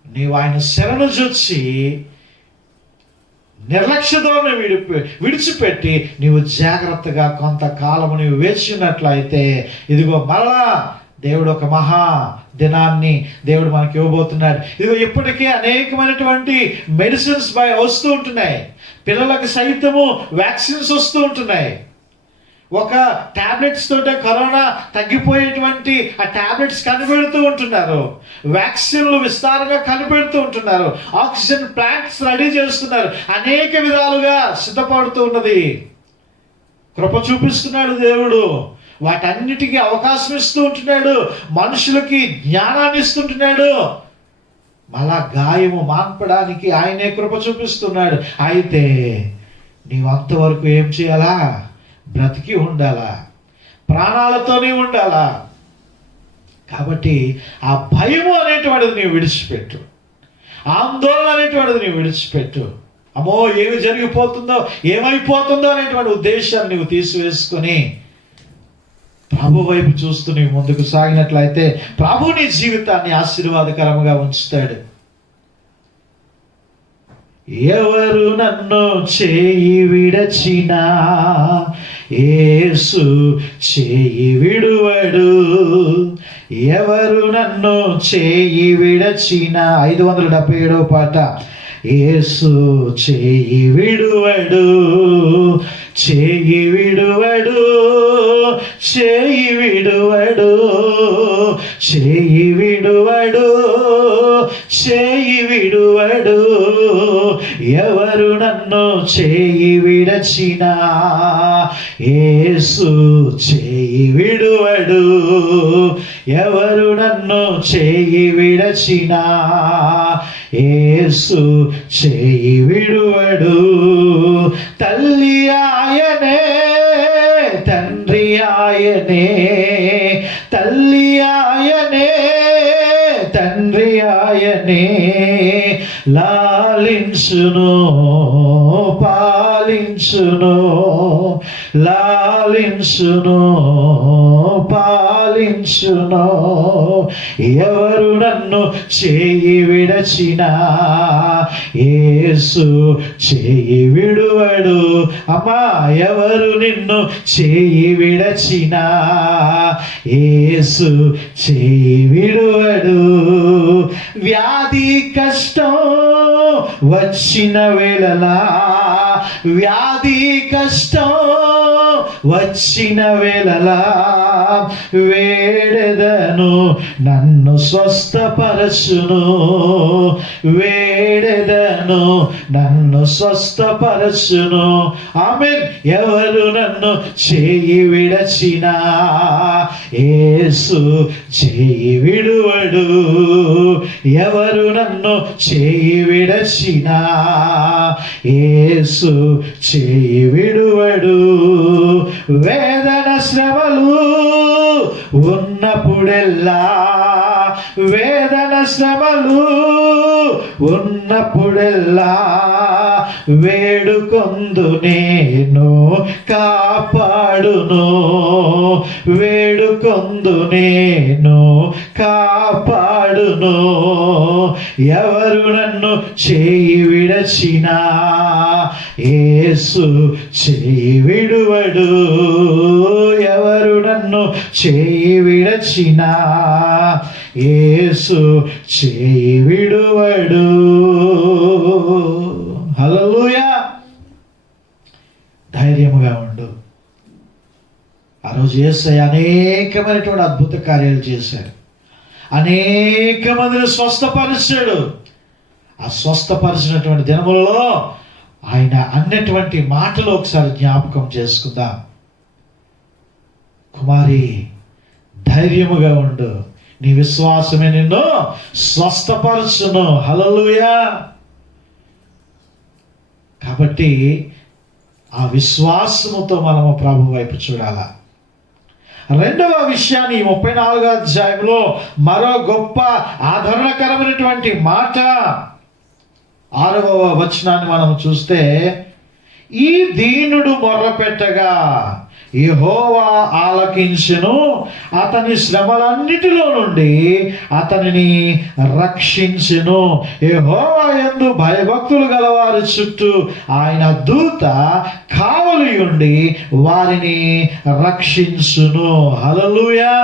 నీవు ఆయన శరణు జొచ్చి నిర్లక్ష్యతోనే విడిచిపెట్టి నీవు జాగ్రత్తగా కొంతకాలము నీవు వేచినట్లయితే, ఇదిగో మరలా దేవుడు ఒక మహా దినాన్ని దేవుడు మనకి ఇవ్వబోతున్నాడు. ఇదిగో ఇప్పటికే అనేకమైనటువంటి మెడిసిన్స్ వస్తూ ఉంటున్నాయి, పిల్లలకు సైతము వ్యాక్సిన్స్ వస్తూ ఉంటున్నాయి. ఒక టాబ్లెట్స్ తోటే కరోనా తగ్గిపోయేటువంటి ఆ టాబ్లెట్స్ కనిపెడుతూ ఉంటున్నారు, వ్యాక్సిన్లు విస్తారంగా కనిపెడుతూ ఉంటున్నారు, ఆక్సిజన్ ప్లాంట్స్ రెడీ చేస్తున్నారు, అనేక విధాలుగా సిద్ధపడుతూ ఉన్నది. కృప చూపిస్తున్నాడు దేవుడు, వాటన్నిటికీ అవకాశం ఇస్తూ ఉంటున్నాడు, మనుషులకి జ్ఞానాన్ని ఇస్తుంటున్నాడు. మళ్ళా గాయము మాన్పడానికి ఆయనే కృప చూపిస్తున్నాడు. అయితే నీవు అంతవరకు ఏం చేయాలా? బ్రతికి ఉండాలా, ప్రాణాలతోనే ఉండాలా. కాబట్టి ఆ భయము అనేటువంటిది నీవు విడిచిపెట్టు, ఆందోళన అనేటువంటిది నీవు విడిచిపెట్టు. అమ్మో ఏమి జరిగిపోతుందో, ఏమైపోతుందో అనేటువంటి ఉద్దేశాన్ని నీవు తీసివేసుకొని ప్రభు వైపు చూస్తూ నీవు ముందుకు సాగినట్లయితే ప్రభు నీ జీవితాన్ని ఆశీర్వాదకరంగా ఉంచుతాడు. ఎవరు నన్ను చేయి విడచినా యేసు చేయి విడువడు. ఎవరు నన్ను చేయి విడచినా, 577వ పాట. యేసు చేయి విడువడు, చేయి విడువడు, చేయి విడువడు, చేయి విడువడు, చేయి విడువడు. ఎవరు నన్ను చేయి విడచినా యేసు చేయి విడువడు. ఎవరు నన్ను చేయి విడచినా యేసు చేయి విడువడు. తల్లి ఆయనే, తండ్రి ఆయనే, తల్లి ఆయనే, తండ్రి ఆయనే. లాలించును పాలించును, లాలించును పాలించును. ఎవరు నన్ను చేయి విడచినా యేసు చేయి విడువడు. అమ్మా, ఎవరు నిన్ను చేయి విడచినా యేసు చేయి విడువడు. వ్యాధి కష్టం వచ్చిన వేళలా, వ్యాధి కష్టం వచ్చిన వేళలా వేడెదను నన్ను స్వస్థపరచును, వేడెదను నన్ను స్వస్థపరచును. ఆమేన్. ఎవరు నన్ను చేయి విడచినా యేసు చేయి విడువడు. ఎవరు నన్ను చేయి విడచినా యేసు చేయి విడువడు. వేదన శ్రమలు ఉన్నప్పుడెల్లా, వేదన శ్రమలు ఉన్నప్పుడెల్లా వేడుకొందు నేను కాపాడును. వేడుకొందు నేను కాపాడును. ఎవరు నన్ను చేయి విడచినా యేసు చేయి విడువడు. ఎవరు నన్ను చేయి విడచినా యేసు చేయి విడువడు. హల్లెలూయా. ధైర్యముగా ఉండు. ఆ రోజు యేసయ్య అనేకమైనటువంటి అద్భుత కార్యాలు చేశాడు. అనేక మందిని స్వస్థపరిచాడు. ఆ స్వస్థపరిచినటువంటి దినములలో ఆయన అన్నటువంటి మాటలు ఒకసారి జ్ఞాపకం చేసుకుందాం. కుమారి, ధైర్యముగా ఉండు, నీ విశ్వాసమే నిన్ను స్వస్థపరచును. హల్లెలూయా. కాబట్టి ఆ విశ్వాసముతో మనము ప్రభు వైపు చూడాలా. రెండవ విషయాన్ని 34వ అధ్యాయంలో మరో గొప్ప ఆదరణకరమైనటువంటి మాట 6వ వచనాన్ని మనం చూస్తే, ఈ దీనుడు మొర్రపెట్టగా యెహోవా ఆలకించెను, అతని శ్రమలన్నిటిలో నుండి అతనిని రక్షించెను. యెహోవా యందు భయభక్తులు గలవారి చుట్టూ ఆయన దూత కావలి ఉండి వారిని రక్షించును. హల్లెలూయా.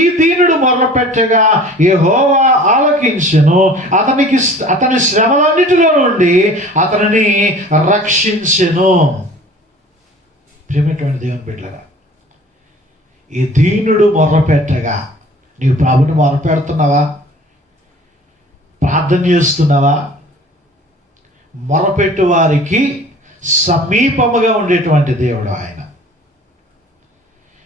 ఈ దీనుడు మొర్రపెట్టగా యెహోవా ఆలకించెను, అతని శ్రమలన్నిటిలో నుండి అతనిని రక్షించెను. ప్రియమైనటువంటి దేవుని బిడ్డలారా, ఈ దీనుడు మొర్రపెట్టగా, నీవు ప్రభుని మొర్రపెడుతున్నావా? ప్రార్థన చేస్తున్నావా? మొర్రపెట్టు వారికి సమీపముగా ఉండేటువంటి దేవుడు ఆయన.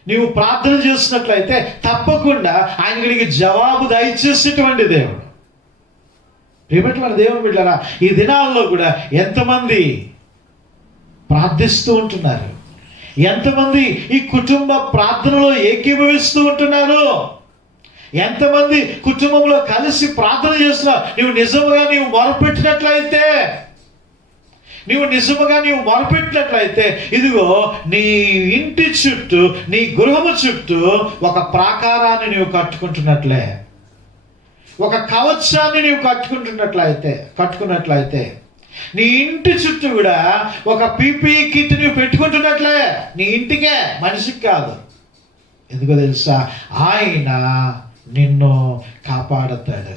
నీవు ప్రార్థన చేస్తున్నట్లయితే తప్పకుండా ఆయన నీకు జవాబు దయచేసేటువంటి దేవుడు. ప్రియమైనటువంటి దేవుని బిడ్డలారా, ఈ దినాల్లో కూడా ఎంతమంది ప్రార్థిస్తూ ఉంటున్నారు? ఎంతమంది ఈ కుటుంబ ప్రార్థనలో ఏకీభవిస్తూ ఉంటున్నారు? ఎంతమంది కుటుంబంలో కలిసి ప్రార్థన చేస్తున్నారు? నీవు నిజముగా మొరపెట్టినట్లయితే, నీవు మొరపెట్టినట్లయితే ఇదిగో నీ ఇంటి చుట్టూ, నీ గృహము చుట్టూ ఒక ప్రాకారాన్ని నీవు కట్టుకుంటున్నట్లే, ఒక కవచాన్ని నీవు కట్టుకున్నట్లయితే నీ ఇంటి చుట్టూ కూడా ఒక పీపీఈ కిట్ నీవు పెట్టుకుంటున్నట్లే. నీ ఇంటికే, మనిషికి కాదు. ఎందుకో తెలుసా? ఆయన నిన్ను కాపాడతాడు.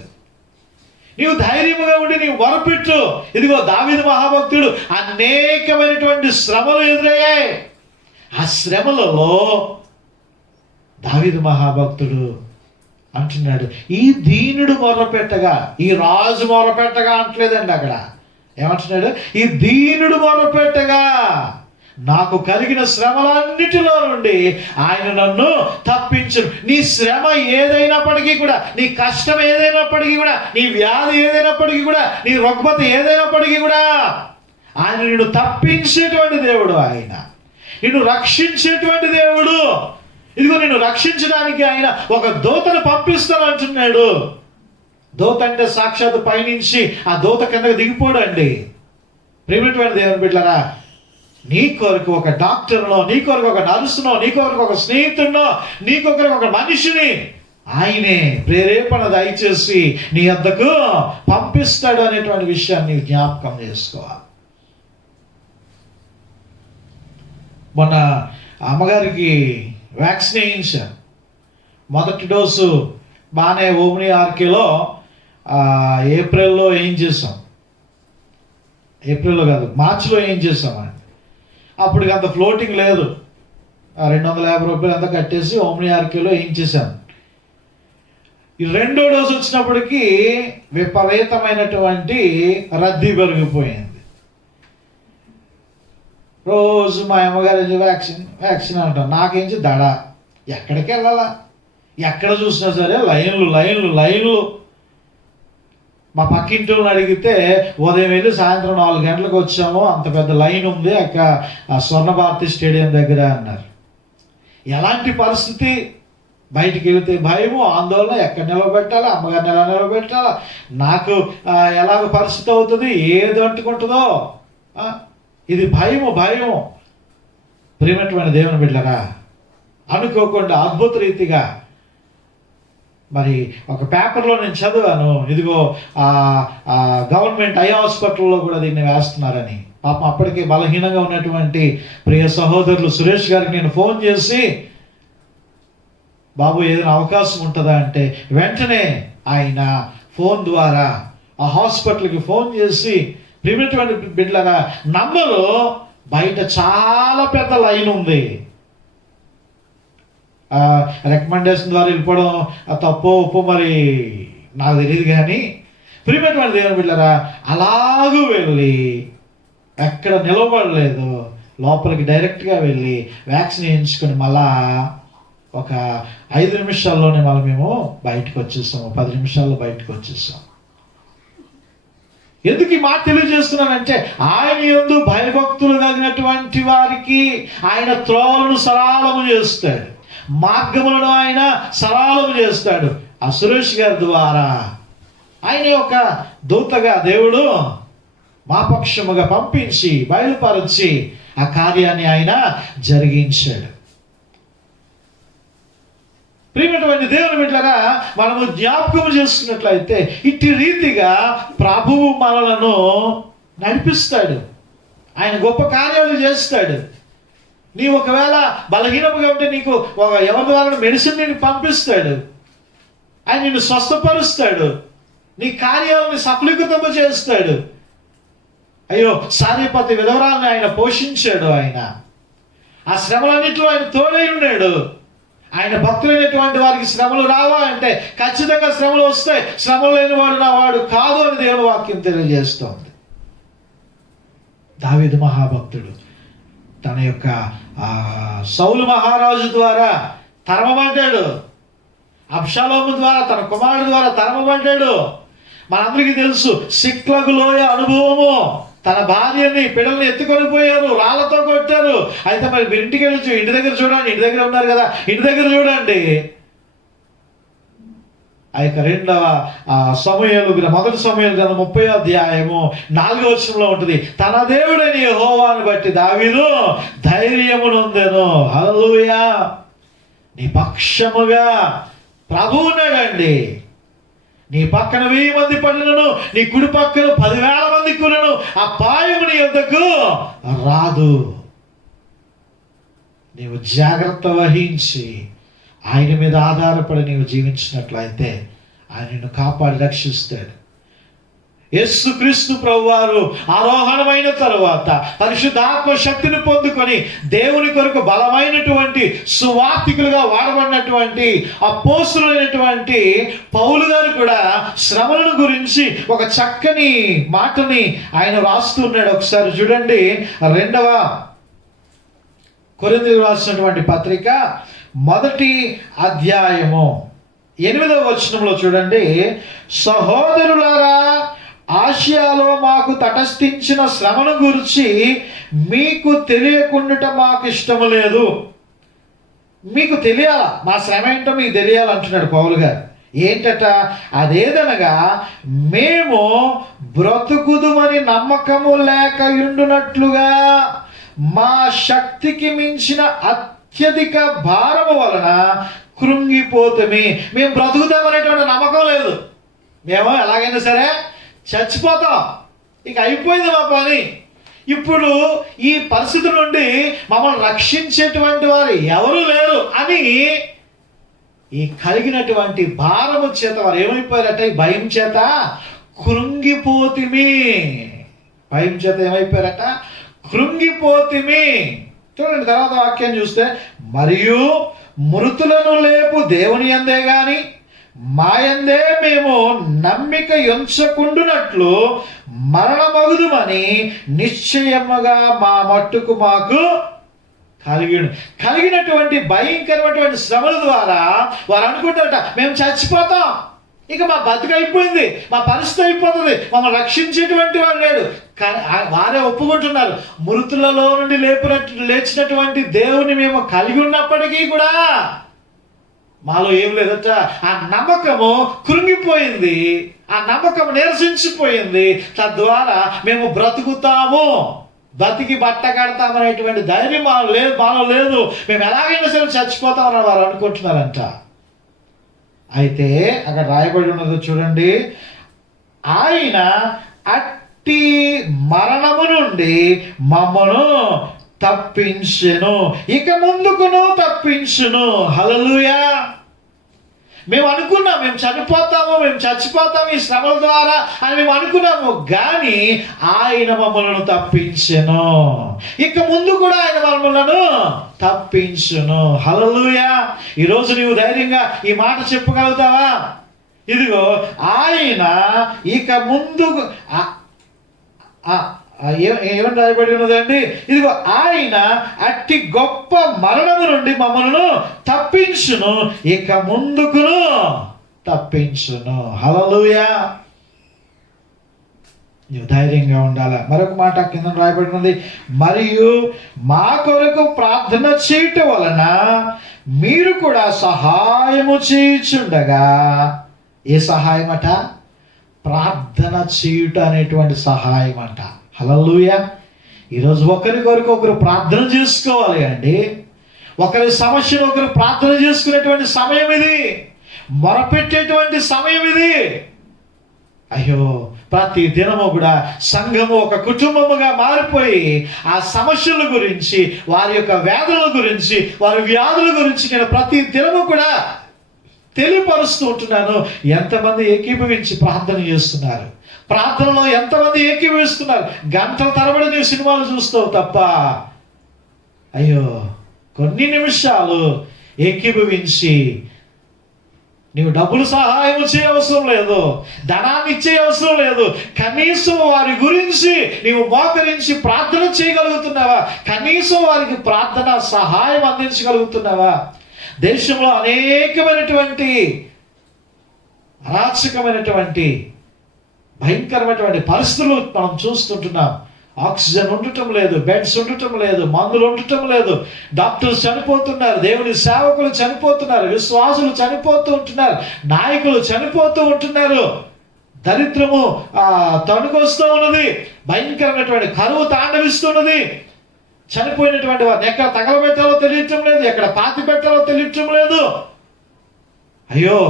నీవు ధైర్యముగా ఉండి నీవు మొరపెట్టు. ఇదిగో దావీదు మహాభక్తుడు అనేకమైనటువంటి శ్రమలు ఎదురయ్యాయి. ఆ శ్రమలలో దావీదు మహాభక్తుడు అంటున్నాడు, ఈ దీనుడు మొరపెట్టగా, ఈ రాజు మొరపెట్టగా అంటలేదండి. అక్కడ ఏమంటున్నాడు? ఈ దీనుడు మొరపెట్టగా నాకు కలిగిన శ్రమలన్నిటిలో నుండి ఆయన నన్ను తప్పించును. నీ శ్రమ ఏదైనప్పటికీ కూడా, నీ కష్టం ఏదైనప్పటికీ కూడా, నీ వ్యాధి ఏదైనప్పటికీ కూడా, నీ రుగ్మత ఏదైనప్పటికీ కూడా ఆయన నిన్ను తప్పించేటువంటి దేవుడు. ఆయన నిన్ను రక్షించేటువంటి దేవుడు. ఇదిగో నిన్ను రక్షించడానికి ఆయన ఒక దూతను పంపిస్తానంటున్నాడు. దూత అంటే సాక్షాత్ పైనుంచి ఆ దూత కిందకు దిగిపోడండి. ప్రియమైనటువంటి దేవుని బిడ్డలారా, నీ కొరకు ఒక డాక్టర్నో, నీ కొరకు ఒక నర్సునో, నీ కొరకు ఒక స్నేహితుడినో, నీ కొరకు ఒక మనిషిని ఆయనే ప్రేరేపణ దయచేసి నీ వద్దకు పంపిస్తాడు అనేటువంటి విషయాన్ని జ్ఞాపకం చేసుకోవాలి. మొన్న అమ్మగారికి వ్యాక్సిన్ వేయించాను. మొదటి డోసు బాగానే ఓమ్ని ఆర్కేలో ఏప్రిల్లో వేయించేసాం. ఏప్రిల్లో కాదు, మార్చిలో వేయించేసామండి. అప్పటికి అంత ఫ్లోటింగ్ లేదు. 250 రూపాయలు అంతా కట్టేసి ఓమ్ని ఆర్కేలో వేయించేసాను. ఈ 2వ డోసు వచ్చినప్పటికీ విపరీతమైనటువంటి రద్దీ పెరిగిపోయింది. రోజు మా అమ్మగారు వ్యాక్సిన్ అంటాం, నాకేంచి దడ, ఎక్కడికి వెళ్ళాలా, ఎక్కడ చూసినా సరే లైన్లు. మా పక్కింటి వాళ్ళని అడిగితే ఉదయం వెళ్ళి సాయంత్రం 4 గంటలకు వచ్చాము, అంత పెద్ద లైన్ ఉంది ఆ స్వర్ణభారతి స్టేడియం దగ్గర అన్నారు. ఎలాంటి పరిస్థితి, బయటికి వెళితే భయము, ఆందోళన, ఎక్కడ నిలబెట్టాలా, అమ్మగారిని ఎలా నిలబెట్టాలా, నాకు ఎలాగ పరిస్థితి అవుతుంది, ఏది అంటుకుంటుందో, ఇది భయము. ప్రియమైనటువంటి దేవుని బిడ్డలారా, అనుకోకుండా అద్భుత రీతిగా మరి ఒక పేపర్లో నేను చదివాను, ఇదిగో గవర్నమెంట్ ఐ హాస్పిటల్లో కూడా దీన్ని వేస్తున్నారని. పాపం అప్పటికే బలహీనంగా ఉన్నటువంటి ప్రియ సహోదరులు సురేష్ గారికి నేను ఫోన్ చేసి, బాబు ఏదైనా అవకాశం ఉంటుందా అంటే, వెంటనే ఆయన ఫోన్ ద్వారా ఆ హాస్పిటల్కి ఫోన్ చేసి, ప్రియమైనటువంటి బిడ్డలారా, నమ్మరు, బయట చాలా పెద్ద లైన్ ఉంది. రికమెండేషన్ ద్వారా వెళ్ళిపోవడం తప్పో ఉప్పు మరి నాకు తెలియదు, కానీ ప్రియమైనటువంటి దేవుని బిడ్డలారా, అలాగూ వెళ్ళి ఎక్కడ నిలబడలేదు, లోపలికి డైరెక్ట్గా వెళ్ళి వ్యాక్సిన్ వేయించుకొని మళ్ళా ఒక 5 నిమిషాల్లోనే మళ్ళీ మేము బయటకు వచ్చేసాము, 10 నిమిషాల్లో బయటకు వచ్చేసాం. ఎందుకు ఈ మాట తెలియజేస్తున్నానంటే, ఆయన యందు భయభక్తులు కలిగినటువంటి వారికి ఆయన త్రోవలను సరళము చేస్తాడు, మార్గములను ఆయన సరళము చేస్తాడు. ఆ సురేష్ గారి ద్వారా ఆయన ఒక దూతగా దేవుడు మా పక్షముగా పంపించి బయలుపరచి ఆ కార్యాన్ని ఆయన జరిగించాడు. ప్రియమైనటువంటి దేవుని బిడ్డలారా, మనము జ్ఞాపకం చేసుకున్నట్లయితే ఇట్టి రీతిగా ప్రభువు మనలను నడిపిస్తాడు, ఆయన గొప్ప కార్యాలు చేస్తాడు. నీ ఒకవేళ బలహీనముగా ఉంటే నీకు ఎవరి ద్వారా మెడిసిన్ నేను పంపిస్తాడు, ఆయన నిన్ను స్వస్థపరుస్తాడు, నీ కార్యాలను సఫలీకృతము చేస్తాడు. అయ్యో, సారీపతి విధవరాలను ఆయన పోషించాడు, ఆయన ఆ శ్రమలన్నింటిలో ఆయన తోడై ఉన్నాడు. ఆయన భక్తులైనటువంటి వారికి శ్రమలు రావా అంటే ఖచ్చితంగా శ్రమలు వస్తాయి. శ్రమలు లేని వాడు నా వాడు కాదు అని దేవుని వాక్యం తెలియజేస్తోంది. దావీదు మహాభక్తుడు తన యొక్క సౌలు మహారాజు ద్వారా తరమబడ్డాడు, అబ్షాలోము ద్వారా తన కుమారుడు ద్వారా తరమబడ్డాడు. మనందరికీ తెలుసు సిక్లగు లోయ అనుభవము. తన భార్యని పిల్లల్ని ఎత్తుకొని పోయారు, రాళ్లతో కొట్టారు. అయితే మరి మీరు ఇంటికి వెళ్ళొచ్చు, ఇంటి దగ్గర చూడండి, ఇంటి దగ్గర ఉన్నారు కదా, ఇంటి దగ్గర చూడండి. ఆ యొక్క 2వ సమూయేలు మొదటి సమూయేలు గ్రంథం 30వ అధ్యాయము 4వ వచనంలో ఉంటుంది, తన దేవుడైన యెహోవాను బట్టి దావీదు ధైర్యము నొందెను. హల్లెలూయా. నీ పక్షముగా ప్రభువు ఉన్నాడండి. నీ పక్కన 1000 మంది పడినను, నీ కుడి పక్కన 10,000 మంది కూలను, ఆ అపాయము నీ యొద్దకు రాదు. నీవు జాగ్రత్త వహించి ఆయన మీద ఆధారపడి నీవు జీవించినట్లయితే ఆయన నిన్ను కాపాడి రక్షిస్తాడు. యేసుక్రీస్తు ప్రభువారు ఆరోహణమైన తరువాత పరిశుద్ధాత్మ శక్తిని పొందుకొని దేవుని కొరకు బలమైనటువంటి సువార్తికులుగా వాడబడినటువంటి అపోస్తులైనటువంటి పౌలు గారు కూడా శ్రమలను గురించి ఒక చక్కని మాటని ఆయన రాస్తున్నాడు. ఒకసారి చూడండి, 2వ కొరింథీయులకు రాసినటువంటి పత్రిక 1వ అధ్యాయము 8వ వచనంలో చూడండి, సహోదరులారా, ఆసియాలో మాకు తటస్థించిన శ్రమను గురించి మీకు తెలియకుండుట మాకు ఇష్టము లేదు. మీకు తెలియాలా, మా శ్రమ ఏంటో మీకు తెలియాలంటున్నాడు పౌలు గారు. ఏంటట? అదేదనగా మేము బ్రతుకుదుమని నమ్మకము లేక ఉండునట్లుగా మా శక్తికి మించిన అత్యధిక భారము వలన కృంగిపోతుంది. మేము బ్రతుకుతామనేటువంటి నమ్మకం లేదు. మేము ఎలాగైనా సరే చచ్చిపోతాం, ఇక అయిపోయింది మా పని. ఇప్పుడు ఈ పరిస్థితి నుండి మమ్మల్ని రక్షించేటువంటి వారు ఎవరు లేరు అని ఈ కలిగినటువంటి భారము చేత వారు ఏమైపోయారట? ఈ భయం చేత కృంగిపోతిమి. భయం చేత ఏమైపోయారట? కృంగిపోతిమి. చూడండి తర్వాత వాక్యం చూస్తే, మరియు మృతులను లేపు దేవుని యందే గాని మాయందే మేము నమ్మిక ఉంచకుండునట్లు మరణమగుదుమని నిశ్చయముగా మా మట్టుకు మాకు కలిగినటువంటి భయంకరమైనటువంటి శ్రమల ద్వారా వారు అనుకుంటారట, మేము చచ్చిపోతాం, ఇక మా బతుకు అయిపోయింది, మా పరిస్థితి అయిపోతుంది, మమ్మల్ని రక్షించేటువంటి వాడు లేడు. కానీ వారే ఒప్పుకుంటున్నారు, మృతులలో నుండి లేచినటువంటి దేవుని మేము కలిగి ఉన్నప్పటికీ కూడా మాలో ఏం లేదట. ఆ నమ్మకము కృంగిపోయింది, ఆ నమ్మకం నిరసించిపోయింది. తద్వారా మేము బ్రతుకుతాము, బతికి బట్ట కడతామనేటువంటి ధైర్యం మాలో లేదు. మేము ఎలాగైనా సరే చచ్చిపోతామని వారు అనుకుంటున్నారంట. అయితే అక్కడ రాయబడి ఉన్నది చూడండి, ఆయన అట్టి మరణము నుండి మమ్మను తప్పించెను, ఇక ముందుకును తప్పించును. హల్లెలూయా. మేము అనుకున్నాం మేము చనిపోతాము, మేము చచ్చిపోతాము ఈ శ్రమల ద్వారా అని మేము అనుకున్నాము, కానీ ఆయన మమ్మల్ని తప్పించెను, ఇక ముందు కూడా ఆయన మమ్మల్ని తప్పించును. హల్లెలూయా. ఈరోజు నీవు ధైర్యంగా ఈ మాట చెప్పగలుగుతావా? ఇదిగో ఆయన ఇక ముందు ఏమని రాయబడి ఉన్నదండి, ఇదిగో ఆయన అట్టి గొప్ప మరణము నుండి మమ్మల్ని తప్పించును, ఇక ముందుకును తప్పించును. హల్లెలూయా. నీవు ధైర్యంగా ఉండాలి. మరొక మాట కింద రాయబడినది, మరియు మా కొరకు ప్రార్థన చేయటం వలన మీరు కూడా సహాయము చేయుచుండగా. ఏ సహాయం అట? ప్రార్థన చేయుట అనేటువంటి సహాయం అంట. హల్లెలూయా. ఈరోజు ఒకరి కొరకు ఒకరు ప్రార్థన చేసుకోవాలి అండి. ఒకరి సమస్యను ఒకరు ప్రార్థన చేసుకునేటువంటి సమయం ఇది, మొరపెట్టేటువంటి సమయం ఇది. అయ్యో, ప్రతి దినము కూడా సంఘము ఒక కుటుంబముగా మారిపోయి ఆ సమస్యల గురించి, వారి యొక్క వ్యాధుల గురించి, వారి వ్యాధుల గురించి నేను ప్రతి దినము కూడా తెలియపరుస్తూ ఉంటున్నాను. ఎంతమంది ఏకీభవించి ప్రార్థన చేస్తున్నారు? ప్రార్థనలో ఎంతమంది ఏకీభవిస్తున్నారు? గంటల తరబడి నీవు సినిమాలు చూస్తావు తప్ప, అయ్యో కొన్ని నిమిషాలు ఏకీభవించి నీవు డబ్బులు సహాయం చేయవసరం లేదు, ధనాన్ని ఇచ్చే అవసరం లేదు, కనీసం వారి గురించి నీవు మోకరించి ప్రార్థన చేయగలుగుతున్నావా? కనీసం వారికి ప్రార్థన సహాయం అందించగలుగుతున్నావా? దేశంలో అనేకమైనటువంటి అరాచకమైనటువంటి భయంకరమైనటువంటి పరిస్థితులు మనం చూస్తుంటున్నాం. ఆక్సిజన్ ఉండటం లేదు, బెడ్స్ ఉండటం లేదు, మందులు ఉండటం లేదు, డాక్టర్స్ చనిపోతున్నారు, దేవుని సేవకులు చనిపోతున్నారు, విశ్వాసులు చనిపోతూ ఉంటున్నారు, నాయకులు చనిపోతూ ఉంటున్నారు, దరిద్రము తణుకొస్తూ ఉన్నది, భయంకరమైనటువంటి కరువు తాండవిస్తున్నది. చనిపోయినటువంటి వారిని ఎక్కడ తగలబెట్టాలో తెలియటం లేదు, ఎక్కడ పాతి పెట్టాలో తెలియటం లేదు. అయ్యో,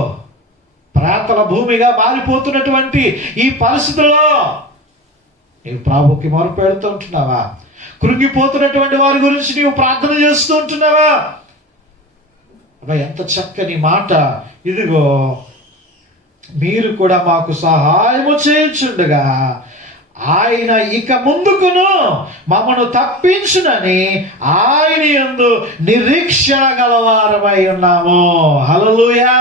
ప్రార్థన భూమిగా మారిపోతున్నటువంటి ఈ పరిస్థితుల్లో నీవు ప్రభుకి మొరపెడుతూ ఉంటున్నావా? కృంగిపోతున్నటువంటి వారి గురించి నీవు ప్రార్థన చేస్తూ ఉంటున్నావా? ఎంత చక్కని మాట. ఇదిగో మీరు కూడా మాకు సహాయము చేయుచుండగా ఆయన ఇక ముందుకును మమ్మను తప్పించునని ఆయన యందు నిరీక్షణ గలవారమై ఉన్నాము. హల్లెలూయా.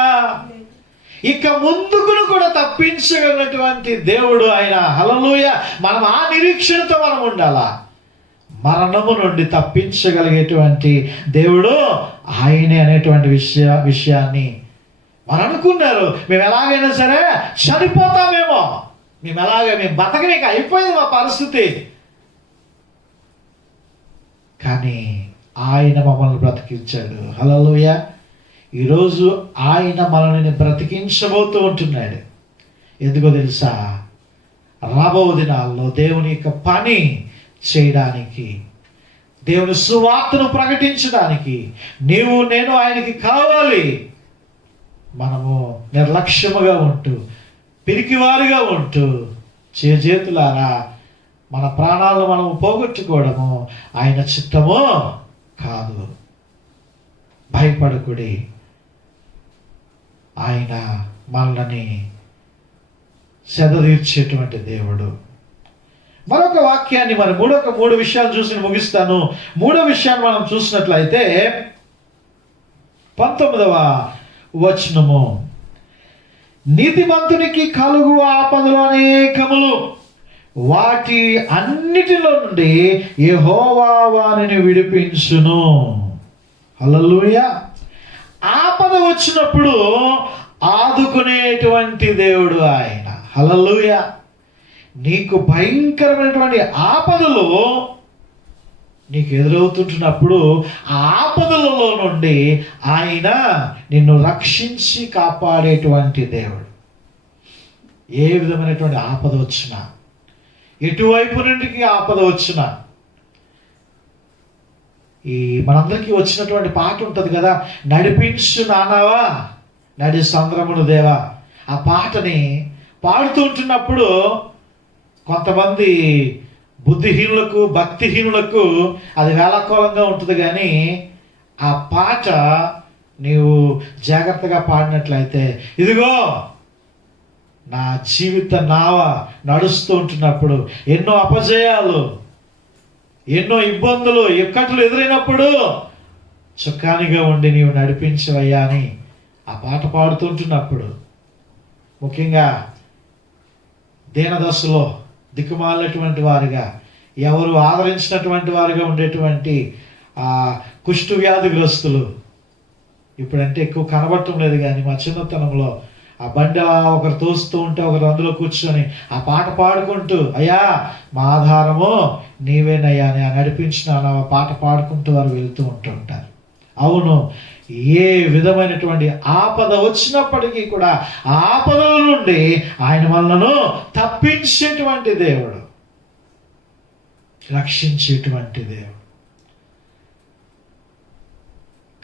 ఇక ముందుకును కూడా తప్పించగలిగినటువంటి దేవుడు ఆయన. హల్లెలూయా. మనం ఆ నిరీక్షణతో మనం ఉండాలా. మరణము నుండి తప్పించగలిగేటువంటి దేవుడు ఆయనే అనేటువంటి విషయాన్ని వారు అనుకున్నారు. మేము ఎలాగైనా సరే చనిపోతామేమో, మేము బతకలేక అయిపోయింది మా పరిస్థితి, కానీ ఆయన మమ్మల్ని బ్రతికించాడు. హల్లెలూయా. ఈరోజు ఆయన మనల్ని బ్రతికించబోతూ ఉంటున్నాడు. ఎందుకో తెలుసా? రాబో దినాల్లో దేవుని యొక్క పని చేయడానికి, దేవుని సువార్తను ప్రకటించడానికి నీవు నేను ఆయనకి కావాలి. మనము నిర్లక్ష్యముగా ఉంటూ, పిరికివారిగా ఉంటూ, చేతులారా మన ప్రాణాలను మనము పోగొట్టుకోవడము ఆయన చిత్తము కాదు. భయపడకుడి, ఆయన మనల్ని సెదతీర్చేటువంటి దేవుడు. మరొక వాక్యాన్ని మరి మూడు విషయాలు చూసి ముగిస్తాను. మూడో విషయాన్ని మనం చూసినట్లయితే 19వ వచనము, నీతిమంతునికి కలుగు ఆపదలు అనేకములు, వాటి అన్నిటిలో నుండి యెహోవా వానిని విడిపించును. హల్లెలూయా. ఆపద వచ్చినప్పుడు ఆదుకునేటువంటి దేవుడు ఆయన. హల్లెలూయా. నీకు భయంకరమైనటువంటి ఆపదలు నీకు ఎదురవుతుంటున్నప్పుడు ఆ ఆపదలలో నుండి ఆయన నిన్ను రక్షించి కాపాడేటువంటి దేవుడు. ఏ విధమైనటువంటి ఆపద వచ్చినా, ఎటువైపు నుండి ఆపద వచ్చినా, ఈ మనందరికీ వచ్చినటువంటి పాట ఉంటుంది కదా, నడిపించు నానావా నడి సంద్రమును దేవా. ఆ పాటని పాడుతూ ఉంటున్నప్పుడు కొంతమంది బుద్ధిహీనులకు, భక్తిహీనులకు అది వేళాకోళంగా ఉంటుంది. కానీ ఆ పాట నీవు జాగ్రత్తగా పాడినట్లయితే, ఇదిగో నా జీవిత నావ నడుస్తూ ఉంటున్నప్పుడు ఎన్నో అపజయాలు, ఎన్నో ఇబ్బందులు, ఇక్కట్లు ఎదురైనప్పుడు చుక్కానిగా ఉండి నీవు నడిపించవయ్యా అని ఆ పాట పాడుతుంటున్నప్పుడు, ముఖ్యంగా దీనదశలో దిక్కుమాలినటువంటి వారిగా, ఎవరు ఆదరించినటువంటి వారిగా ఉండేటువంటి ఆ కుష్టు వ్యాధిగ్రస్తులు, ఇప్పుడంటే ఎక్కువ కనబడటం లేదు, కానీ మా చిన్నతనంలో ఆ బండి ఒకరు తోస్తూ ఉంటే ఒకరు అందులో కూర్చొని ఆ పాట పాడుకుంటూ, అయ్యా మా ఆధారము నీవేనయ్యా అని ఆ నడిపించిన ఆ పాట పాడుకుంటూ వారు వెళ్తూ ఉంటుంటారు. అవును, ఏ విధమైనటువంటి ఆపద వచ్చినప్పటికీ కూడా ఆ ఆపదల నుండి ఆయన మనలను తప్పించేటువంటి దేవుడు, రక్షించేటువంటి దేవుడు.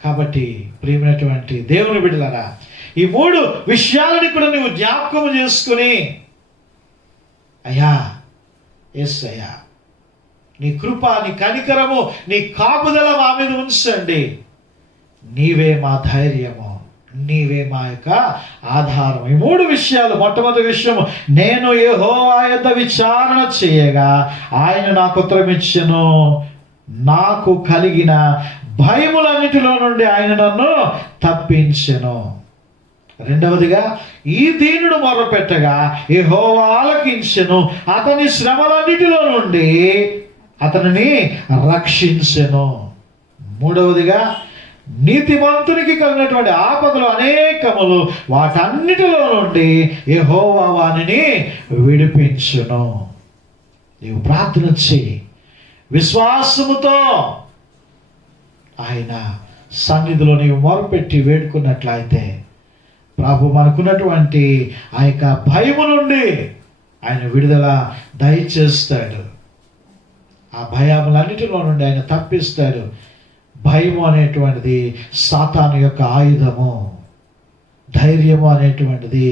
కాబట్టి ప్రియమైనటువంటి దేవుని బిడ్డలారా, ఈ 3 విషయాలని కూడా నువ్వు జ్ఞాపకం చేసుకుని, అయ్యా యేసయ్యా నీ కృప, నీ కనికరము, నీ కాపుదల మా మీద ఉంచండి. నీవే మా ధైర్యము, నీవే మా యొక్క ఆధారం. ఈ 3 విషయాలు. మొట్టమొదటి విషయం, నేను యెహోవా యొద్ద విచారణ చేయగా ఆయన నాకు ఉత్తరమిచ్చెను, నాకు కలిగిన భయములన్నిటిలో నుండి ఆయన నన్ను తప్పించెను. రెండవదిగా, ఈ దీనుడు మొర్రపెట్టగా యెహోవా ఆలకించెను, అతని శ్రమలన్నిటిలో నుండి అతనిని రక్షించెను. మూడవదిగా, నీతిమంతునికి కలిగినటువంటి ఆపదలు అనేకములు, వాటన్నిటిలో నుండి యెహోవా వానిని విడిపించును. నీవు ప్రార్థన చేయి, విశ్వాసముతో ఆయన సన్నిధిలో నీవు మొరపెట్టి వేడుకున్నట్లయితే ప్రభు మనకున్నటువంటి ఆ యొక్క భయము నుండి ఆయన విడుదల దయచేస్తాడు. ఆ భయములన్నిటిలో నుండి ఆయన తప్పిస్తాడు. భయము అనేటువంటిది సాతాను యొక్క ఆయుధము, ధైర్యము అనేటువంటిది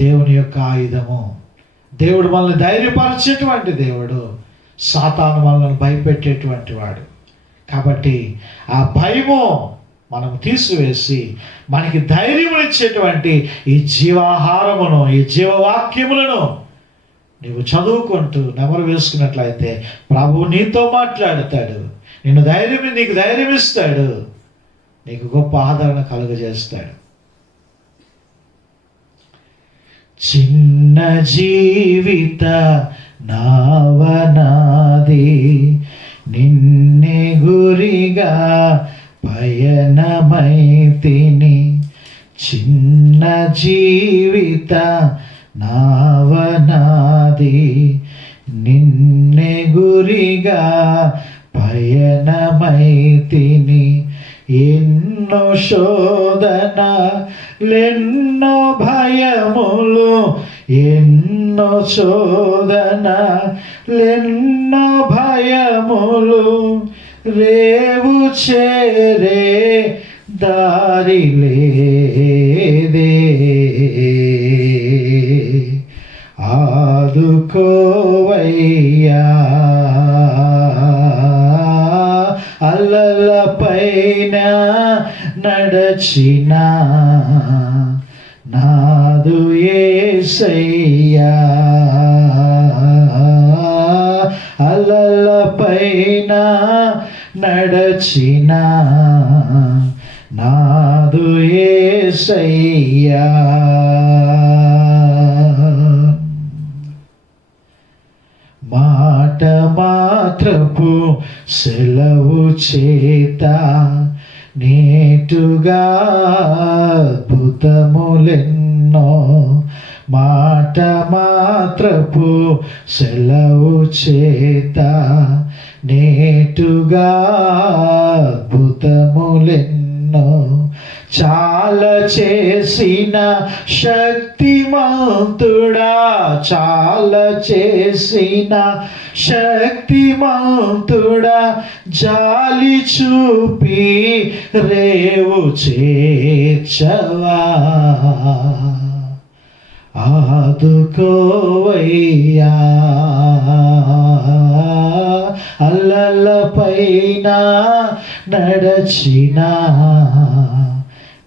దేవుని యొక్క ఆయుధము. దేవుడు మనల్ని ధైర్యపరిచేటువంటి దేవుడు, సాతాను మనల్ని భయపెట్టేటువంటి వాడు. కాబట్టి ఆ భయము మనం తీసివేసి మనకి ధైర్యమునిచ్చేటువంటి ఈ జీవాహారమును, ఈ జీవవాక్యములను నీవు చదువుకుంటూ నెమరు వేసుకున్నట్లయితే ప్రభువు నీతో మాట్లాడతాడు, నీకు ధైర్యం ఇస్తాడు, నీకు గొప్ప ఆదరణ కలుగజేస్తాడు. చిన్న జీవిత నావనాది, నిన్నే గురిగా పయనమైతిని. చిన్న జీవిత నావనాది, నిన్నే గురిగా పయనమైతిని. ఎన్నో శోధనలెన్నో భయములు, ఎన్నో శోధనలెన్నో భయములు, రేవు చేరే దారి లేదే. ఆదుకోవయ్యా, అలల పైన నడచిన నాదు యేసయ్యా, అలల పైన నడచిన నాదు యేసయ్యా. మాట మాత్రపు సెలవు చేత నేటుగా అద్భుతములెన్నో, మాట మాత్రపు సెలవు చేత నేటుగా అద్భుతములెన్నో, చాలా చేసిన శక్తిమంతుడా, చాలా చేసిన శక్తిమంతుడా, జాలి చూపి రేవు చేర్చవా, ఆదుకోవయ్యా, అల్లల పైన నడచిన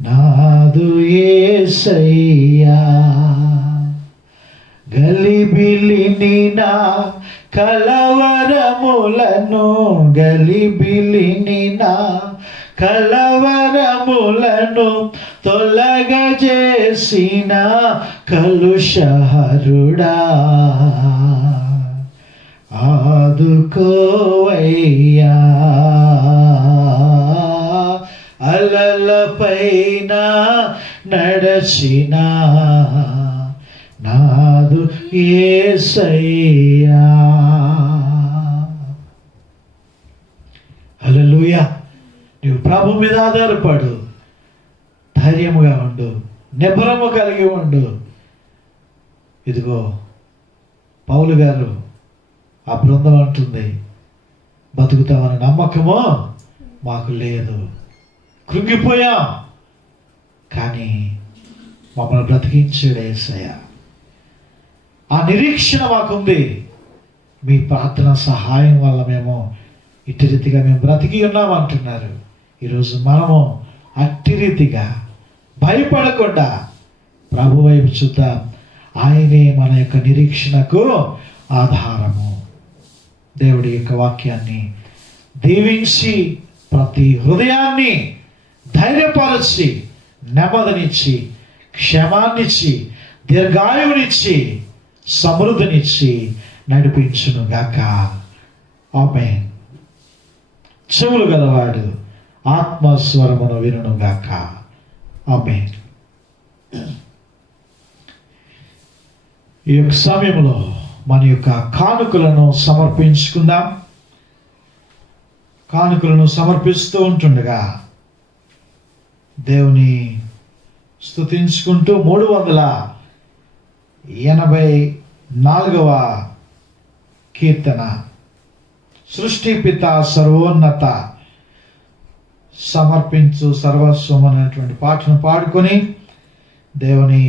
నాదు యేసయ్యా, గలిబిలిని నా కలవరములను, గలిబిలిని నా కలవరములను తొలగజేసిన కలుషహరుడా, ఆదుకోవయ్యా, అలల పైన నడచిన నాదు యేసయ్యా. హల్లెలూయా. నీవు ప్రభు మీద ఆధారపడు, ధైర్యముగా ఉండు, నిబ్బరము కలిగి ఉండు. ఇదిగో పౌలు గారు ఆ బృందం అంటుంది, బతుకుతామని నమ్మకము మాకు లేదు, కృంగిపోయాం, కానీ మమ్మల్ని బ్రతికించాడు యేసయ్య. ఆ నిరీక్షణ మాకుంది. మీ ప్రార్థన సహాయం వల్ల మేము ఇట్టి రీతిగా మేము బ్రతికి ఉన్నామంటున్నారు. ఈరోజు మనము అట్టి రీతిగా భయపడకుండా ప్రభు వైపు చూద్దాం. ఆయనే మన యొక్క నిరీక్షణకు ఆధారము. దేవుడి యొక్క వాక్యాన్ని దీవించి ప్రతి హృదయాన్ని ధైర్యపరచి నెమ్మదినిచ్చి క్షేమాన్నిచ్చి దీర్ఘాయువునిచ్చి సమృద్ధినిచ్చి నడిపించునుగాక. ఆమేన్. చెవులు గలవాడు ఆత్మస్వరమును వినుగాక. ఆమేన్. ఈ యొక్క సమయంలో మన యొక్క కానుకలను సమర్పించుకుందాం. కానుకలను సమర్పిస్తూ ఉంటుండగా దేవుని స్తుతించుకుంటూ 384వ కీర్తన, సృష్టి పిత సర్వోన్నత సమర్పించు సర్వస్వం అనేటువంటి పాటను పాడుకొని దేవుని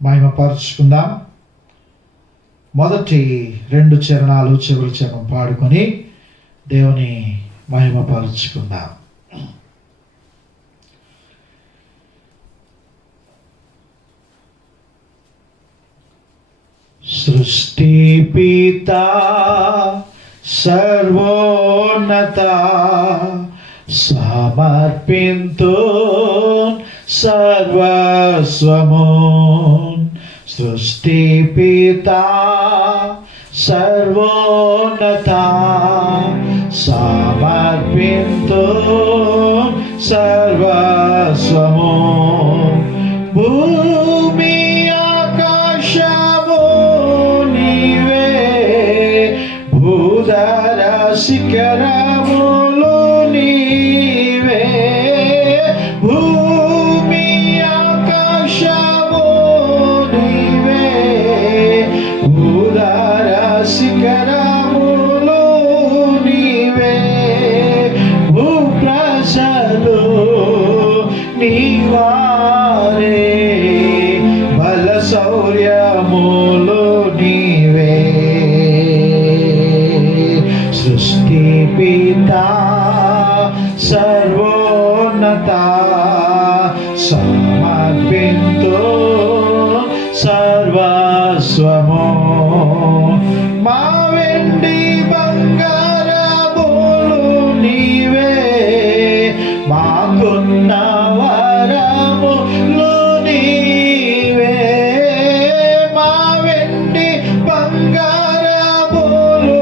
మహిమపరుచుకుందాం. మొదటి 2 చరణాలు చివరి చరణం పాడుకొని దేవుని మహిమపరుచుకుందాం. సృష్టి పిత సర్వోన్నత సమర్పింతు సర్వస్వము, సృష్టి పిత సర్వోన్నత సమర్పింతు సర్వస్వము, భూమి ఆకాశము నీవే, భూధర శిఖరములు నీవే, భూమి ఆకాశము నీవే, భూధర శిఖరములు నీవే, భూప్రజలు నీవారే, బల శౌర్యములు నీవే, సృష్టి పిత సర్వోన్నత సమర్పింతు సర్వస్వము, మా వెండి బంగారములు నీవే, మాకున్న వరములు నీవే, మా వెండి బంగారములు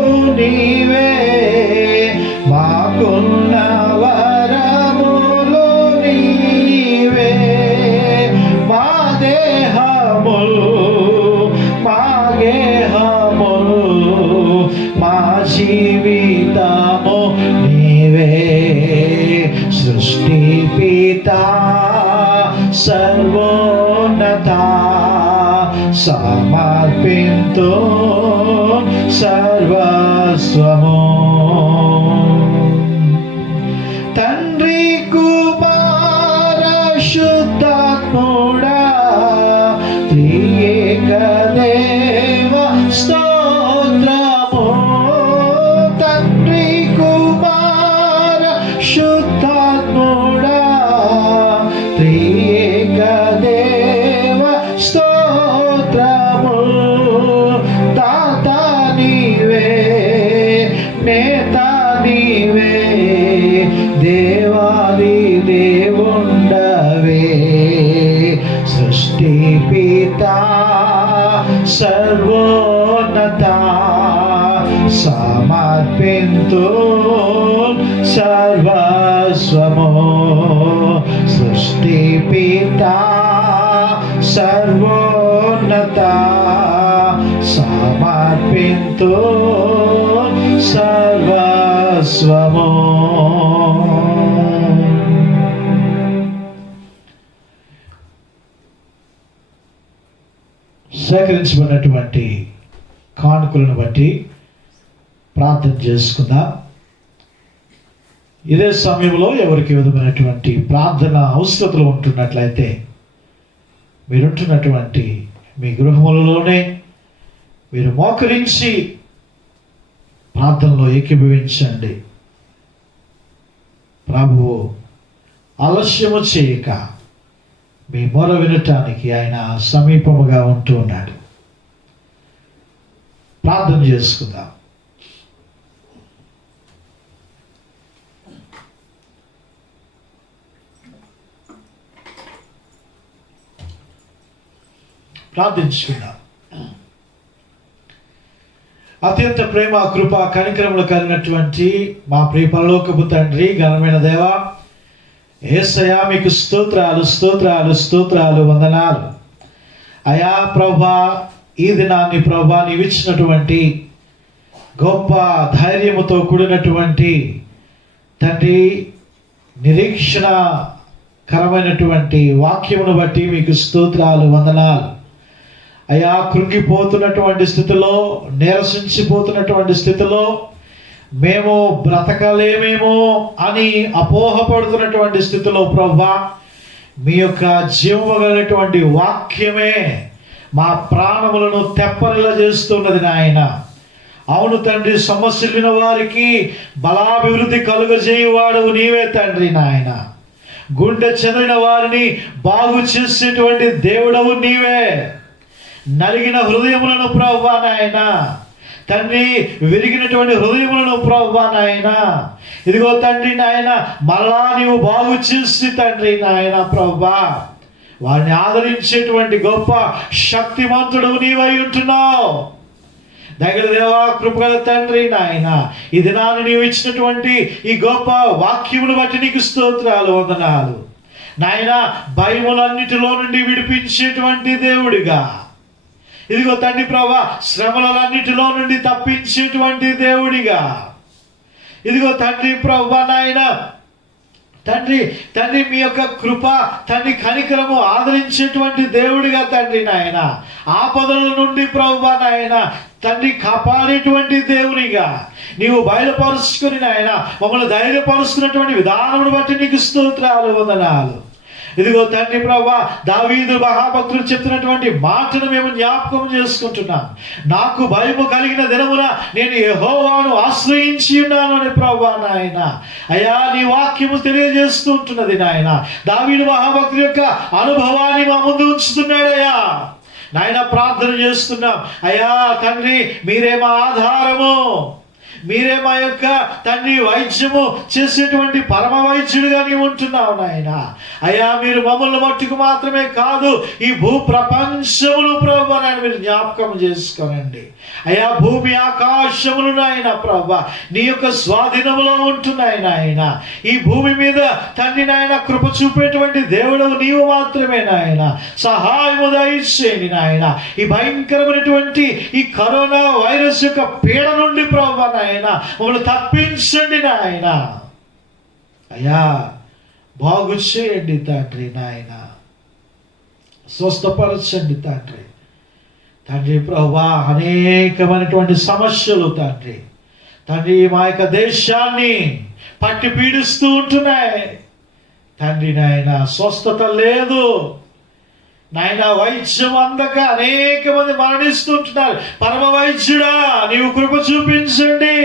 సర్వోన్నత సమర్పింతు సర్వస్వము. తండ్రి కుమార శుద్ధాత్ముడా త్రియేక దేవ స్తోత్రము. తండ్రి కుమార శుద్ధాత్ముడా త్రియేక దేవ స్తోత్రము. దాత నీవే, నేత నీవే, దేవాది దేవుండవే. సృష్టి పిత సర్వోన్నత సమర్పింతు సర్వస్వము. సృష్టి పిత సర్వోన్నత సమర్పింతు సర్వస్వము. సేకరించబడినటువంటి కానుకలను బట్టి ప్రార్థన చేసుకుందాం. ఇదే సమయంలో ఎవరికి విధమైనటువంటి ప్రార్థన అవసరతలు ఉంటున్నట్లయితే మీరుంటున్నటువంటి మీ గృహములలోనే మీరు మోకరించి ప్రార్థనలో ఏకీభవించండి. ప్రభువు ఆలస్యము చేయక మీ మొర వినటానికి ఆయన సమీపముగా ఉంటూ ఉన్నాడు. ప్రార్థన చేసుకుందాం. ప్రార్థించుకుందాం. అత్యంత ప్రేమ, కృప, కనికరములు కలిగినటువంటి మా ప్రియ పరలోకపు తండ్రి, ఘనమైన దేవా, యేసయ్యా మీకు స్తోత్రాలు స్తోత్రాలు స్తోత్రాలు, వందనాలు అయా. ప్రభా, ఈ దినాన్ని ప్రభా నీవిచ్చినటువంటి గొప్ప ధైర్యముతో కూడినటువంటి తండ్రి నిరీక్షణకరమైనటువంటి వాక్యమును బట్టి మీకు స్తోత్రాలు, వందనాలు అయా. కృంగిపోతున్నటువంటి స్థితిలో, నీరసించిపోతున్నటువంటి స్థితిలో మేము బ్రతకలేమేమో అని అపోహపడుతున్నటువంటి స్థితిలో ప్రభువా, మీ యొక్క జీవమైనటువంటి వాక్యమే మా ప్రాణములను తెప్పరిలా చేస్తున్నది నాయన. అవును తండ్రి, సమస్యలిన వారికి బలాభివృద్ధి కలుగజేయువాడు నీవే తండ్రి నాయన. గుండె చెందిన వారిని బాగు చేసేటువంటి దేవుడవు నీవే. నలిగిన హృదయములను ప్రభువా నాయన తండ్రి, విరిగినటువంటి హృదయములను ప్రభువా నాయన, ఇదిగో తండ్రి నాయన, మళ్ళా నీవు బాగు చేసి తండ్రి నాయన ప్రభువా వారిని ఆదరించేటువంటి గొప్ప శక్తిమంతుడు నీవై ఉంటున్నావు. దగ్గర దేవా, కృపగల తండ్రి నాయన, ఈ దినాన్ని నీవు ఇచ్చినటువంటి ఈ గొప్ప వాక్యమును బట్టి నీకు స్తోత్రాలు, వందనాలు నాయన. భయములన్నిటిలో నుండి విడిపించేటువంటి దేవుడిగా, ఇదిగో తండ్రి ప్రభా, శ్రమలన్నిటిలో నుండి తప్పించేటువంటి దేవుడిగా, ఇదిగో తండ్రి ప్రభా నాయన తండ్రి తండ్రి మీ యొక్క కృప తండ్రి కనికరము ఆదరించేటువంటి దేవుడిగా తండ్రి నాయన, ఆపదల నుండి ప్రభువా నాయన తండ్రి కాపాడేటువంటి దేవునిగా నీవు బయలుపరుచుకుని నాయన మమ్మల్ని ధైర్యపరుస్తున్నటువంటి విధానమును బట్టి నీకు స్తోత్రాలు, వందనాలు. ఇదిగో తండ్రి ప్రభువా, దావీదు మహాభక్తులు చెప్తున్నటువంటి మాటను మేము జ్ఞాపకం చేసుకుంటున్నాం. నాకు భయము కలిగిన దినమున నేను యెహోవాను ఆశ్రయించి ఉన్నాను అని ప్రభువా నాయన అయ్యా నీ వాక్యము తెలియజేస్తూ ఉంటున్నది నాయన. దావీదు మహాభక్తుల యొక్క అనుభవాన్ని మా ముందు ఉంచుతున్నాడయ్యా నాయన. ప్రార్థన చేస్తున్నాం అయ్యా తండ్రి, మీరే మా ఆధారము, మీరే మా యొక్క తండ్రి వైద్యము చేసేటువంటి పరమ వైద్యుడిగా నీవు ఉంటున్నావు నాయన. అయ్యా, మీరు మమ్మల్ని మట్టుకు మాత్రమే కాదు, ఈ భూ ప్రపంచమును ప్రభువా నాయన మీరు జ్ఞాపకం చేసుకోనండి. అయ్యా, భూమి ఆకాశములు నాయన ప్రభువా నీ యొక్క స్వాధీనములో ఉంటున్నాయి నాయన. ఈ భూమి మీద తండ్రి నాయన కృప చూపేటువంటి దేవుడవు నీవు మాత్రమే నాయన. సహాయము దయచేయండి నాయన. ఈ భయంకరమైనటువంటి ఈ కరోనా వైరస్ యొక్క పీడ నుండి ప్రభువా నాయన మమ్మల్ని తప్పించండి నాయన. అయ్యా, బాగు చేయండి తండ్రి నాయన, స్వస్థపరచండి తండ్రి. తండ్రి ప్రభువా, అనేకమైనటువంటి సమస్యలు తండ్రి మా యొక్క దేశాన్ని పట్టి పీడిస్తూ ఉంటున్నాయి తండ్రి నాయన. స్వస్థత లేదు నాయన, వైద్యం అందక అనేక మంది మరణిస్తుంటున్నారు. పరమ వైద్యుడా, నీవు కృప చూపించండి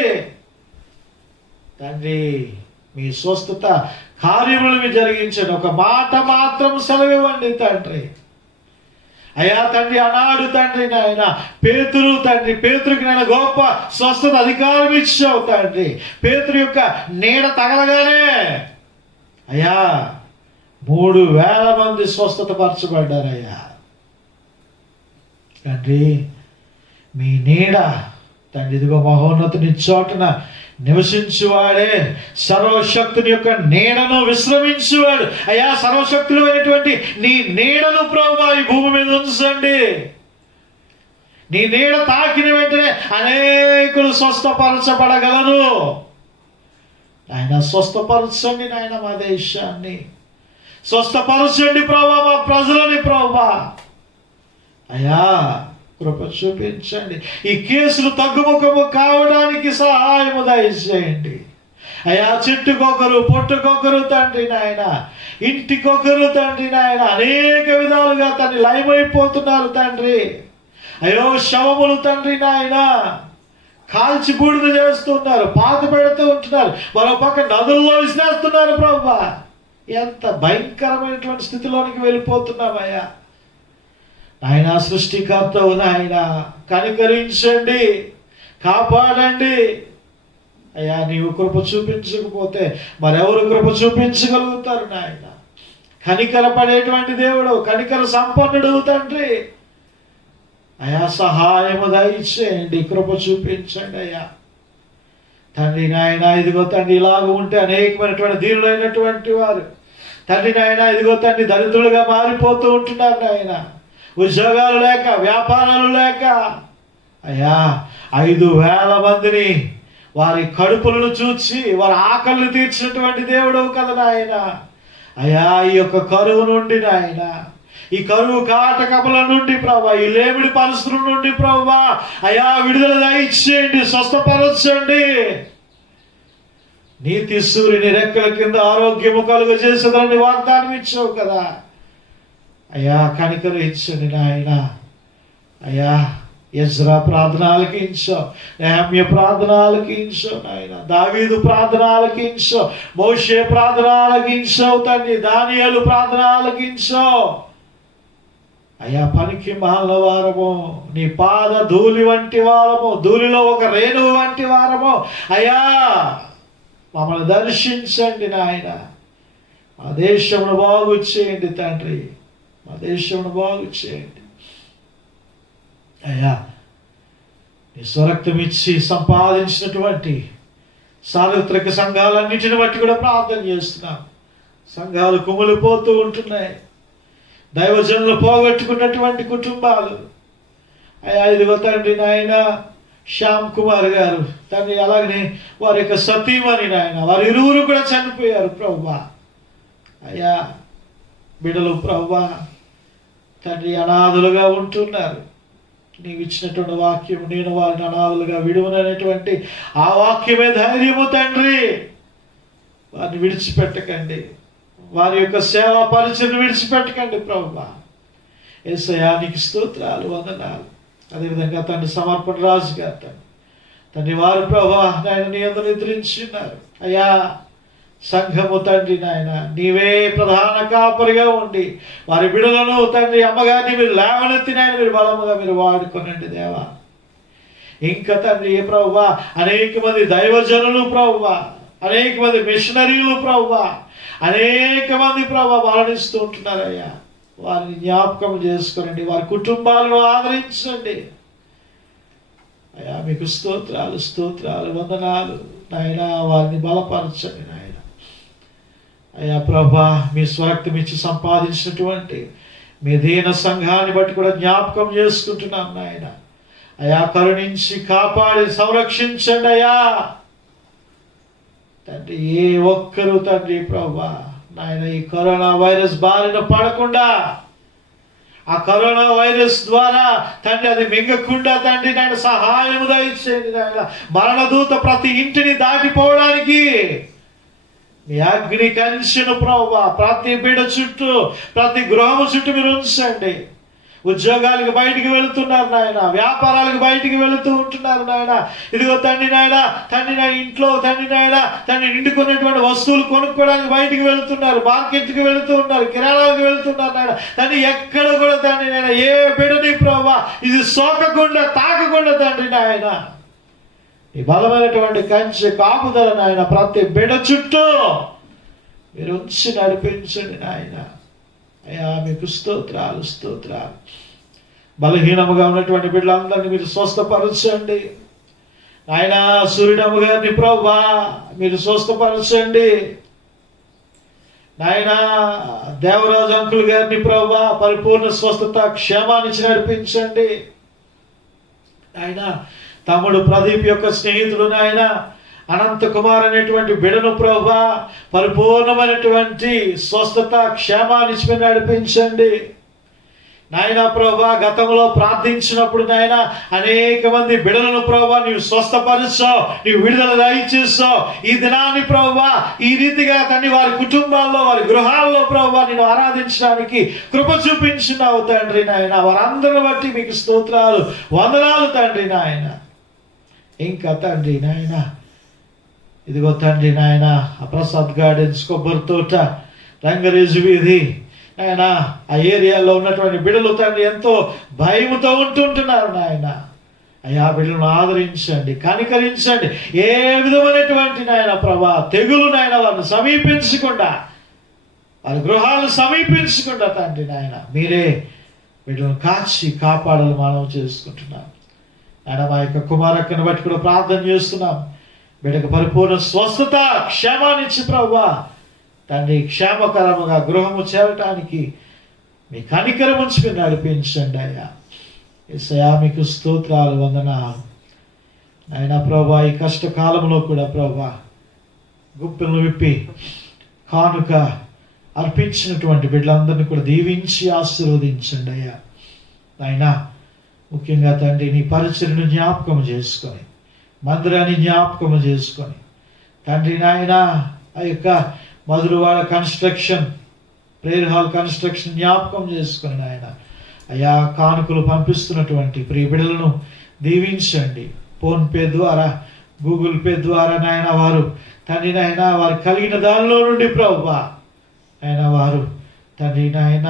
తండ్రి. మీ స్వస్థత కార్యములు జరిగించండి. ఒక మాట మాత్రం సెలవివ్వండి తండ్రి. అయ్యా తండ్రి, అనాడు తండ్రి నాయన పేతురు తండ్రి, పేతురుకి నాయన గొప్ప స్వస్థత అధికారం ఇచ్చావు తండ్రి. పేతురు యొక్క నీడ తగలగానే అయ్యా 3,000 మంది స్వస్థత పరచబడ్డారయ్యా తండ్రి. మీ నీడ తండ్రి ఇదిగో మహోన్నతుని చోటున నివసించువాడే సర్వశక్తుని యొక్క నీడను విశ్రమించువాడు. అయ్యా, సర్వశక్తులు అయినటువంటి నీ నీడను ప్రభువా ఈ భూమి మీద ఉంచండి. నీ నీడ తాకిన వెంటనే అనేకులు స్వస్థపరచబడగలరు. ఆయన స్వస్థపరచండి నాయన, మా దేశాన్ని స్వస్థపరచండి ప్రభువా, మా ప్రజలని ప్రభువా. అయ్యా కృప చూపించండి. ఈ కేసులు తగ్గుముఖము కావడానికి సహాయము దయచేయండి అయ్యా. చెట్టుకొకరు పొట్టుకొకరు తండ్రి నాయన, ఇంటికొకరు తండ్రి నాయన, అనేక విధాలుగా తండ్రి లయమైపోతున్నారు తండ్రి. అయ్యో శవములు తండ్రి నాయన కాల్చి బూడిద చేస్తున్నారు, పాత పెడుతూ ఉంటున్నారు, మరో పక్క నదుల్లో విసిరేస్తున్నారు ప్రభువా. ఎంత భయంకరమైనటువంటి స్థితిలోనికి వెళ్ళిపోతున్నామయ్యా. ఆయన సృష్టికర్తవు నాయన, కనికరించండి, కాపాడండి అయ్యా. నీవు కృప చూపించకపోతే మరెవరు కృప చూపించగలుగుతారు నాయన? కనికరపడేటువంటి దేవుడు, కనికర సంపన్నుడు తండ్రి. అయ్యా సహాయము దయచేయండి, కృప చూపించండి అయ్యా తండ్రి నాయన. ఇదిగో తండ్రి ఇలాగ ఉంటే అనేకమైనటువంటి దీనులైనటువంటి వారు తండ్రి నాయన ఇదిగో తండ్రి దరిద్రులుగా మారిపోతూ ఉంటున్నారు నాయన. ఉద్యోగాలు లేక, వ్యాపారాలు లేక అయ్యా 5,000 మందిని వారి కడుపులను చూచి వారి ఆకలిని తీర్చినటువంటి దేవుడు కదా నాయన. అయ్యా ఈ యొక్క కరువు నుండి నాయన, ఈ కరువు కాటకముల నుండి ప్రభా, ఈ లేమిడి పరిస్థితుల నుండి ప్రభా అయ్యా విడుదల దయచేయండి, స్వస్థపరచండి. నీతి సూర్యుని రెక్కల కింద ఆరోగ్యము కలుగజేసేదని వాగ్దానం ఇచ్చావు కదా అయ్యా. కనికరించండి నాయన. అయ్యా ఎజ్రా ప్రార్థన ఆలకించావు, నెహమ్య ప్రార్థన ఆలకించావు నాయన, దావీదు ప్రార్థన ఆలకించావు, మోషే ప్రార్థన ఆలకించావు తండ్రి, దానియేలు ప్రార్థన ఆలకించావు అయ్యా. పనికి మాల వారము, నీ పాద ధూళి వంటి వారము, ధూళిలో ఒక రేణువు వంటి వారము అయ్యా. మమ్మల్ని దర్శించండి నాయన. మా దేశమును బాగు చేయండి తండ్రి, మా దేశమును బాగు చేయండి అయ్యా. నీ స్వరక్తం ఇచ్చి సంపాదించినటువంటి సార్వత్రిక సంఘాలన్నిటిని బట్టి కూడా ప్రార్థన చేస్తున్నాం. సంఘాలు కుమిలిపోతూ ఉంటున్నాయి, దైవజనులు పోగొట్టుకున్నటువంటి కుటుంబాలు అయ్యా. ఇదిగో తండ్రి నాయన శ్యామ్ కుమార్ గారు తండ్రి, అలాగనే వారి యొక్క సతీమణి నాయన, వారి ఇరువురు కూడా చనిపోయారు ప్రభువా అయ్యా. బిడ్డలు ప్రభువా తండ్రి అనాథులుగా ఉంటున్నారు. నీవు ఇచ్చినటువంటి వాక్యం, నేను వారిని అనాథులుగా విడువననేటువంటి ఆ వాక్యమే ధైర్యము తండ్రి. వారిని విడిచిపెట్టకండి, వారి యొక్క సేవా పరిచయం విడిచిపెట్టకండి ప్రభువా. యేసయ్యా నీకు స్తోత్రాలు, వందనాలు. అదేవిధంగా తండ్రి సమర్పణ రాజు గారు తండ్రి వారు ప్రభా నాయన నీ అందరూ నిద్రించున్నారు అయ్యా. సంఘము తండ్రి నాయన నీవే ప్రధాన కాపరిగా ఉండి వారి బిడలను తండ్రి అమ్మగారిని మీరు లేవనెత్తి నాయన మీరు బలముగా మీరు వాడుకోనండి దేవా. ఇంకా తండ్రి ఏ ప్రభువా అనేక మంది దైవజనులు ప్రభువా, అనేక మంది మిషనరీలు ప్రభువా, అనేక మంది ప్రభువా మరణిస్తూ ఉంటున్నారయ్యా. వారిని జ్ఞాపకం చేసుకోనండి, వారి కుటుంబాలను ఆదరించండి అయ్యా. మీకు స్తోత్రాలు, స్తోత్రాలు, వందనాలు నాయన. వారిని బలపరచండి నాయన అయ్యా. ప్రభా మీ స్వరక్తం ఇచ్చి సంపాదించినటువంటి మీ దీన సంఘాన్ని బట్టి కూడా జ్ఞాపకం చేసుకుంటున్నాం నాయన అయ్యా. కరుణించి కాపాడి సంరక్షించండి అయ్యా తండ్రి. ఏ ఒక్కరు తండ్రి ప్రభా నాయన ఈ కరోనా వైరస్ బారిన పడకుండా, ఆ కరోనా వైరస్ ద్వారా తండ్రి అది మింగకుండా తండ్రి నాయన సహాయం దయచేయండి నాయన. మరణదూత ప్రతి ఇంటిని దాటిపోవడానికి మీ అగ్ని కంచెను ప్రభువా ప్రతి బిడ్డ చుట్టూ, ప్రతి గృహము చుట్టూ మీరు ఉంచండి. ఉద్యోగాలకు బయటికి వెళుతున్నారు నాయన, వ్యాపారాలకు బయటికి వెళుతూ ఉంటున్నారు నాయన. ఇదిగో తండ్రి నాయన ఇంట్లో తండ్రి నిండుకున్నటువంటి వస్తువులు కొనుక్కోవడానికి బయటికి వెళుతున్నారు, మార్కెట్కి వెళుతూ ఉన్నారు, కిరాణాలకు వెళుతున్నారు నాయన. తండ్రి ఎక్కడ కూడా తండ్రి నాయన ఏ బిడ్డని ప్రభువా ఇది సోకకుండా తాకకుండా తండ్రి నాయన ఈ బలమైనటువంటి కంచె కాపుదల నాయన ప్రతి బిడ్డ చుట్టూ మీరు ఉంచి నడిపించండి నాయన. అయ్యా మీకు స్తోత్రాలు. బలహీనముగా ఉన్నటువంటి బిడ్డలందరినీ మీరు స్వస్థపరచండి నాయన. సూర్యుడమ్మ గారిని ప్రభువా మీరు స్వస్థపరచండి నాయన. దేవరాజు అంకుల్ గారిని ప్రభువా పరిపూర్ణ స్వస్థత క్షేమాన్ని నడిపించండి నాయన. తమ్ముడు ప్రదీప్ యొక్క స్నేహితుడు నాయన అనంత కుమార్ అనేటువంటి బిడను ప్రభువా పరిపూర్ణమైనటువంటి స్వస్థత క్షేమాన్ని నడిపించండి నాయన. ప్రభువా గతంలో ప్రార్థించినప్పుడు నాయన అనేక మంది బిడలను ప్రభువా నీవు స్వస్థపరిచావు, నీవు విడుదల దయచేసావు. ఈ దినాన్ని ప్రభువా ఈ రీతిగా తండ్రి వారి కుటుంబాల్లో, వారి గృహాల్లో ప్రభువా నేను ఆరాధించడానికి కృప చూపించినావు తండ్రి నాయన. వారందరిని బట్టి మీకు స్తోత్రాలు, వందనాలు తండ్రి నాయన. ఇంకా తండ్రి నాయన ఇదిగో తండ్రి నాయన ఆ ప్రసాద్ గార్డెన్స్, కొబ్బరి తోట, రంగరేజు వీధి నాయన ఆ ఏరియాలో ఉన్నటువంటి బిడ్డలు తండ్రి ఎంతో భయముతో ఉంటుంటున్నారు నాయన. అయ్యా బిడ్డలను ఆదరించండి, కనికరించండి. ఏ విధమైనటువంటి నాయన ప్రభా తెగులు నాయన వారిని సమీపించకుండా, వారి గృహాలను సమీపించకుండా తండ్రి నాయన మీరే బిడ్డలను కాచి కాపాడాలని మనం చేసుకుంటున్నాం నాయన. మా యొక్క కుమారక్కను బట్టి కూడా ప్రార్థన చేస్తున్నాం. బిడ్డకు పరిపూర్ణ స్వస్థత క్షేమాన్నిచ్చి ప్రభువా తండ్రి క్షేమకరముగా గృహము చేరటానికి మీ కనికరం ఉంచి మీరు నడిపించండి అయ్యా. యేసయ్యా మీకు స్తోత్రాలు, వందనాలు నాయన. ప్రభువా ఈ కష్టకాలంలో కూడా ప్రభువా గుప్పెలను విప్పి కానుక అర్పించినటువంటి బిడ్డలందరినీ కూడా దీవించి ఆశీర్వదించండి అయ్యా నాయన. ముఖ్యంగా తండ్రి నీ పరిచర్ను జ్ఞాపకం చేసుకొని, మందిరాన్ని జ్ఞాపకం చేసుకొని తండ్రి నాయన ఆ యొక్క Madhurawada construction, prayer hall construction జ్ఞాపకం చేసుకొని నాయన అయా కానుకలు పంపిస్తున్నటువంటి ప్రియ బిడ్డలను దీవించండి. ఫోన్పే ద్వారా, గూగుల్ పే ద్వారా నాయన వారు తండ్రి నాయన వారు కలిగిన దానిలో నుండి ప్రభువా ఆయన వారు తండ్రి నాయన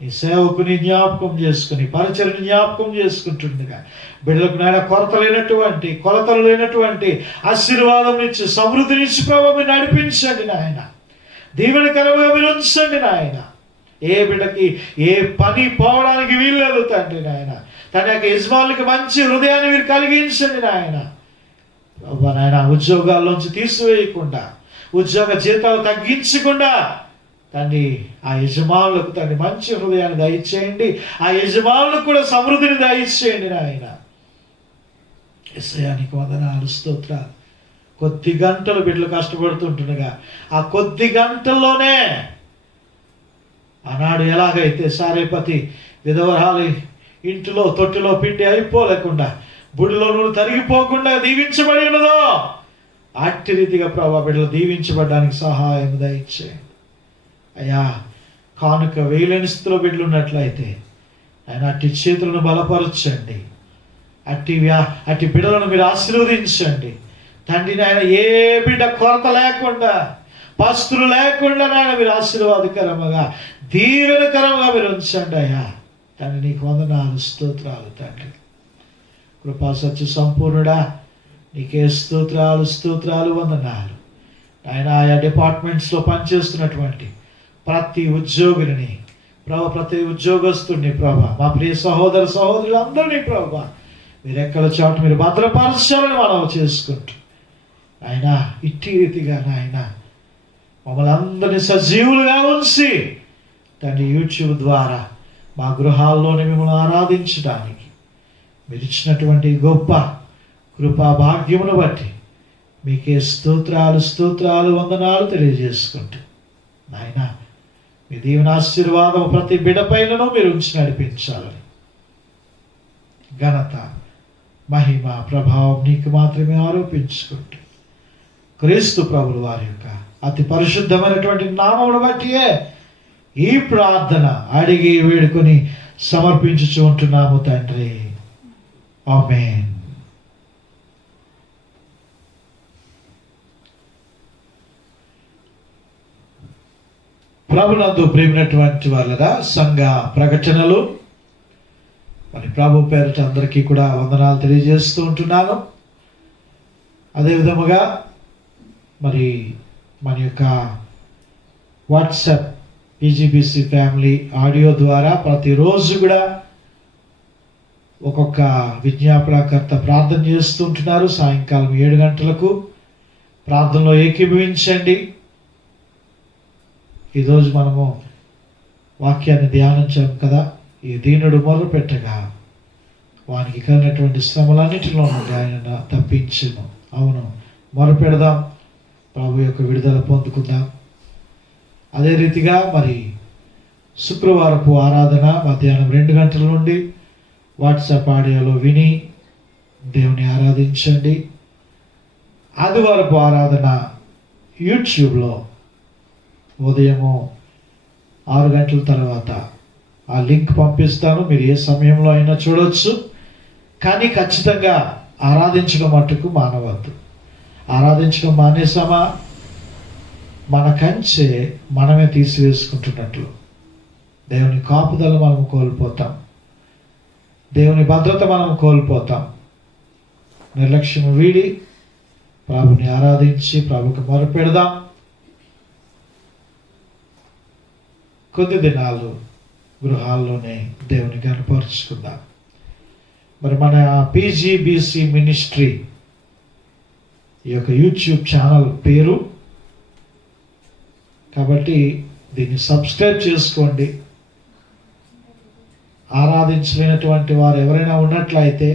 ఈ సేవకుని జ్ఞాపకం చేసుకుని, పరిచర్ని జ్ఞాపకం చేసుకుంటుండగా బిడ్డలకు నాయన కొలతలు లేనటువంటి ఆశీర్వాదం ఇచ్చి, సమృద్ధినిచ్చి ప్రభావ మీరు నడిపించండి నాయన. దీవెనకరంగా మీరు ఉంచండి నాయన. ఏ బిడ్డకి ఏ పని పోవడానికి వీల్లేదు తండ్రి నాయన. తన యొక్క యజమానులకి మంచి హృదయాన్ని మీరు కలిగించండి నాయన. ప్రభా నాయన ఉద్యోగాల్లోంచి తీసివేయకుండా, ఉద్యోగ జీతాలు తగ్గించకుండా తండ్రి ఆ యజమానులకు తండ్రి మంచి హృదయాన్ని దయచేయండి. ఆ యజమానులకు కూడా సమృద్ధిని దయచేయండి నాయన. యేసయ్యానికి వందనాలు, స్తోత్రాలు. కొద్ది గంటలు బిడ్డలు కష్టపడుతుంటుండగా ఆ కొద్ది గంటల్లోనే ఆనాడు ఎలాగైతే సారేపతి విధవరాలి ఇంటిలో తొట్టిలో పిండి అయిపోలేకుండా, బుడిలో నూనె తరిగిపోకుండా దీవించబడి ఉన్నదో అట్టి రీతిగా ప్రభావ బిడ్డలు దీవించబడడానికి సహాయం దయచేయండి అయ్యా. కానుక వేయలేని స్థితిలో బిడ్డలు ఉన్నట్లయితే ఆయన అట్టి చేతులను బలపరచండి. అట్టి బిడ్డలను మీరు ఆశీర్వదించండి తండ్రి నాయన. ఏ బిడ్డ కొరత లేకుండా, పస్తులు లేకుండా నాయన మీరు ఆశీర్వాదకరముగా, దీవెనకరముగా మీరు ఉంచండి అయ్యా తండ్రి. నీకు వందనాలు, స్తోత్రాలు తండ్రి. కృపా సత్య సంపూర్ణుడా నీకే స్తోత్రాలు, వందనాలు ఆయన. ఆయా డిపార్ట్మెంట్స్లో పనిచేస్తున్నటువంటి ప్రతి ఉద్యోగిని ప్రభా, ప్రతి ఉద్యోగస్తుడిని ప్రభా, మా ప్రియ సహోదరులందరినీ ప్రభా మీరు ఎక్కడ చోట మీరు భద్రపరచాలని మనం చేసుకుంటూ ఆయన ఇట్టి రీతిగా నాయన మమ్మల్ని అందరినీ సజీవులుగా ఉంచి తండ్రి యూట్యూబ్ ద్వారా మా గృహాల్లోనే మిమ్మల్ని ఆరాధించడానికి మీరు ఇచ్చినటువంటి గొప్ప కృపా భాగ్యమును బట్టి మీకే స్తోత్రాలు, వందనాలు తెలియజేసుకుంటూ నాయన మీ దీవెన ఆశీర్వాదం ప్రతి బిడ్డపైనను మీరు ఉంచి నడిపించాలని, ఘనత మహిమ ప్రభావం నీకు మాత్రమే ఆరోపించుకుంటూ క్రీస్తు ప్రభుల వారి యొక్క అతి పరిశుద్ధమైనటువంటి నామమును బట్టియే ఈ ప్రార్థన అడిగి వేడుకొని సమర్పించుచు ఉంటున్నాము తండ్రి. ఆమేన్. ప్రభునందు ప్రియమైనటువంటి వాళ్ళరా, సంఘ ప్రకటనలు మరి ప్రభు పేరిట అందరికీ కూడా వందనాలు తెలియజేస్తూ ఉంటున్నాను. అదేవిధముగా మరి మన యొక్క వాట్సాప్ ఈజీబీసీ ఫ్యామిలీ ఆడియో ద్వారా ప్రతిరోజు కూడా ఒక్కొక్క విజ్ఞాపనకర్త ప్రార్థన చేస్తూ ఉంటున్నారు. సాయంకాలం 7 గంటలకు ప్రార్థనలో ఏకీభవించండి. ఈరోజు మనము వాక్యాన్ని ధ్యానించాం కదా. ఈ దీనుడు మొదలు పెట్టగా వానికి కలిగినటువంటి శ్రమలన్నిటిలో నుండి ఆయన తప్పించును. అవును, మొరపెడదాం, ప్రభు యొక్క విడుదల పొందుకుందాం. అదే రీతిగా మరి శుక్రవారపు ఆరాధన మధ్యాహ్నం 2 గంటల నుండి వాట్సాప్ ఆడియోలో విని దేవుని ఆరాధించండి. ఆదివారపు ఆరాధన యూట్యూబ్లో ఉదయము 6 గంటల తర్వాత ఆ లింక్ పంపిస్తాను. మీరు ఏ సమయంలో అయినా చూడవచ్చు. కానీ ఖచ్చితంగా ఆరాధించడం మట్టుకు మానవద్దు. ఆరాధించడం మానేసామా మన కంచె మనమే తీసివేసుకుంటున్నట్లు దేవుని కాపుదల మనం కోల్పోతాం, దేవుని భద్రత మనం కోల్పోతాం. నిర్లక్ష్యం వీడి ప్రభుని ఆరాధించి ప్రభుకి మొరపెడదాం. కొద్ది దినాలు గృహాల్లోనే దేవుని కనపరుచుకుందాం. మరి మన పీజీబీసీ మినిస్ట్రీ ఈ యొక్క యూట్యూబ్ ఛానల్ పేరు కాబట్టి దీన్ని సబ్స్క్రైబ్ చేసుకోండి. ఆరాధించలేనటువంటి వారు ఎవరైనా ఉన్నట్లయితే,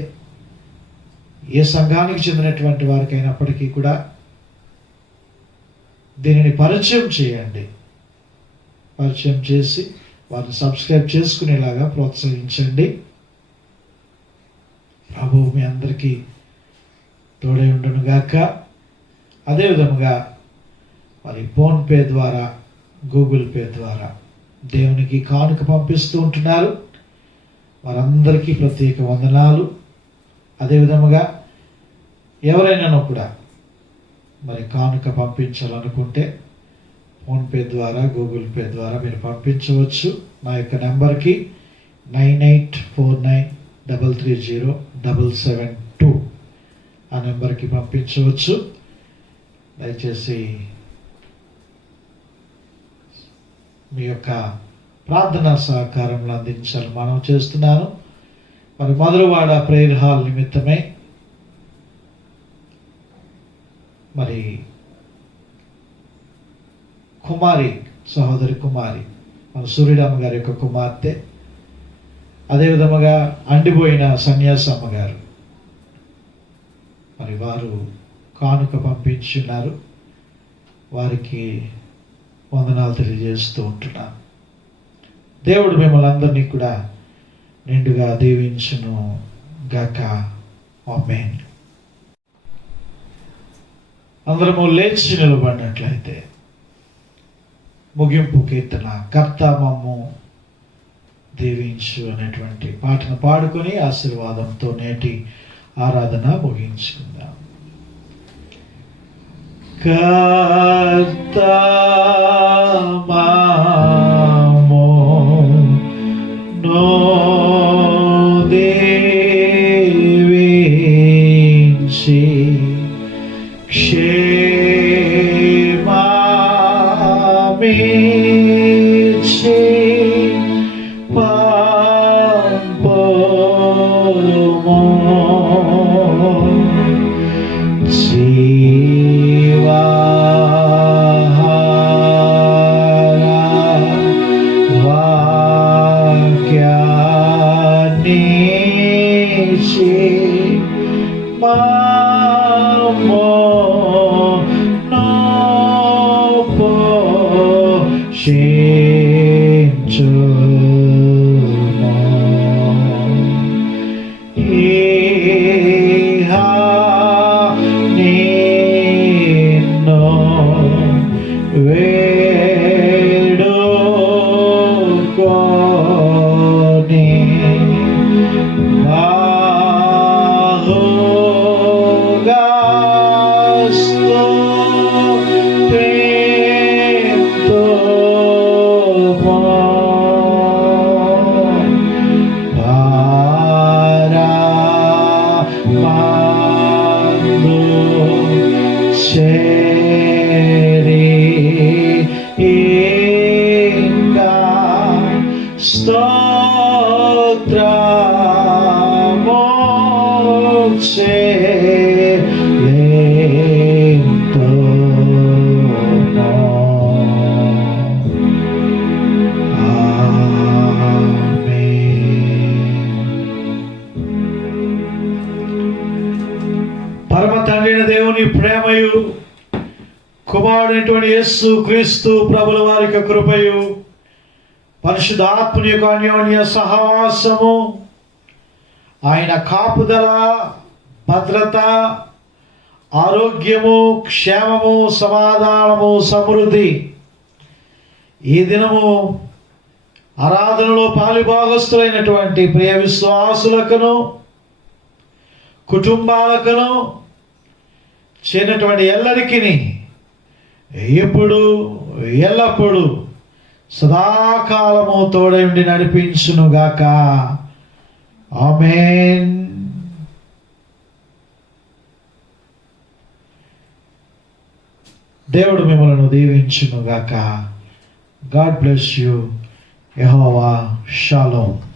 ఏ సంఘానికి చెందినటువంటి వారికి అయినప్పటికీ కూడా దీనిని పరిచయం చేయండి. పరిచయం చేసి వారిని సబ్స్క్రైబ్ చేసుకునేలాగా ప్రోత్సహించండి. ప్రభు మీ అందరికీ తోడై ఉండును గాక. అదేవిధముగా మరి ఫోన్పే ద్వారా, గూగుల్ పే ద్వారా దేవునికి కానుక పంపిస్తూ ఉంటున్నారు. వారందరికీ ప్రత్యేక వందనాలు. అదేవిధముగా ఎవరైనాను కూడా మరి కానుక పంపించాలనుకుంటే ఫోన్పే ద్వారా, గూగుల్ పే ద్వారా మీరు పంపించవచ్చు. నా యొక్క నెంబర్కి 9849330772 ఆ నెంబర్కి పంపించవచ్చు. దయచేసి మీ యొక్క ప్రార్థనా సహకారంలో అందించాలని మనం చేస్తున్నాను. మరి మధురవాడ ప్రేయర్ హాల్ నిమిత్తమై మరి కుమారి, సహోదరి కుమారి, మన సూర్యరామ గారి యొక్క కుమార్తె, అదేవిధముగా అండిపోయిన సన్యాసమ్మ గారు మరి వారు కానుక పంపించున్నారు. వారికి వందనాలు తెలియజేస్తూ ఉంటున్నాను. దేవుడు మిమ్మల్ని అందరినీ కూడా నిండుగా దీవించును గాక. ఆమేన్. అందరము లేచి నిలబడినట్లయితే ముగింపు కీర్తన కర్త మమ్ము దీవించు అనేటువంటి పాటను పాడుకొని ఆశీర్వాదంతో నేటి ఆరాధన ముగించుకుందాం. కర్త మమ్ము దీవించి క్షేమమిచ్చి పంపుము నిన్ను వేడుకొని బాహుగా స్తుతింతుము. పరమందు చేరి ఇంకా స్తోత్రము పరమ తండ్రి అయిన దేవుని ప్రేమయు కుమారుడైనటువంటి యేసు క్రీస్తు ప్రభుల వారి యొక్క కృపయు పరిశుద్ధాత్మని యొక్క అన్యోన్య సహవాసము ఆయన కాపుదల భద్రత ఆరోగ్యము క్షేమము సమాధానము సమృద్ధి ఈ దినము ఆరాధనలో పాలిభాగస్తులైనటువంటి ప్రియ విశ్వాసులకును కుటుంబాలకును చేరినటువంటి ఎల్లరికీ ఎప్పుడు ఎల్లప్పుడు సదాకాలము తోడై ఉండి నడిపించునుగాక. ఆమేన్. దేవుడు మిమ్మల్ని దీవించునుగాక. God bless you. Jehovah shalom.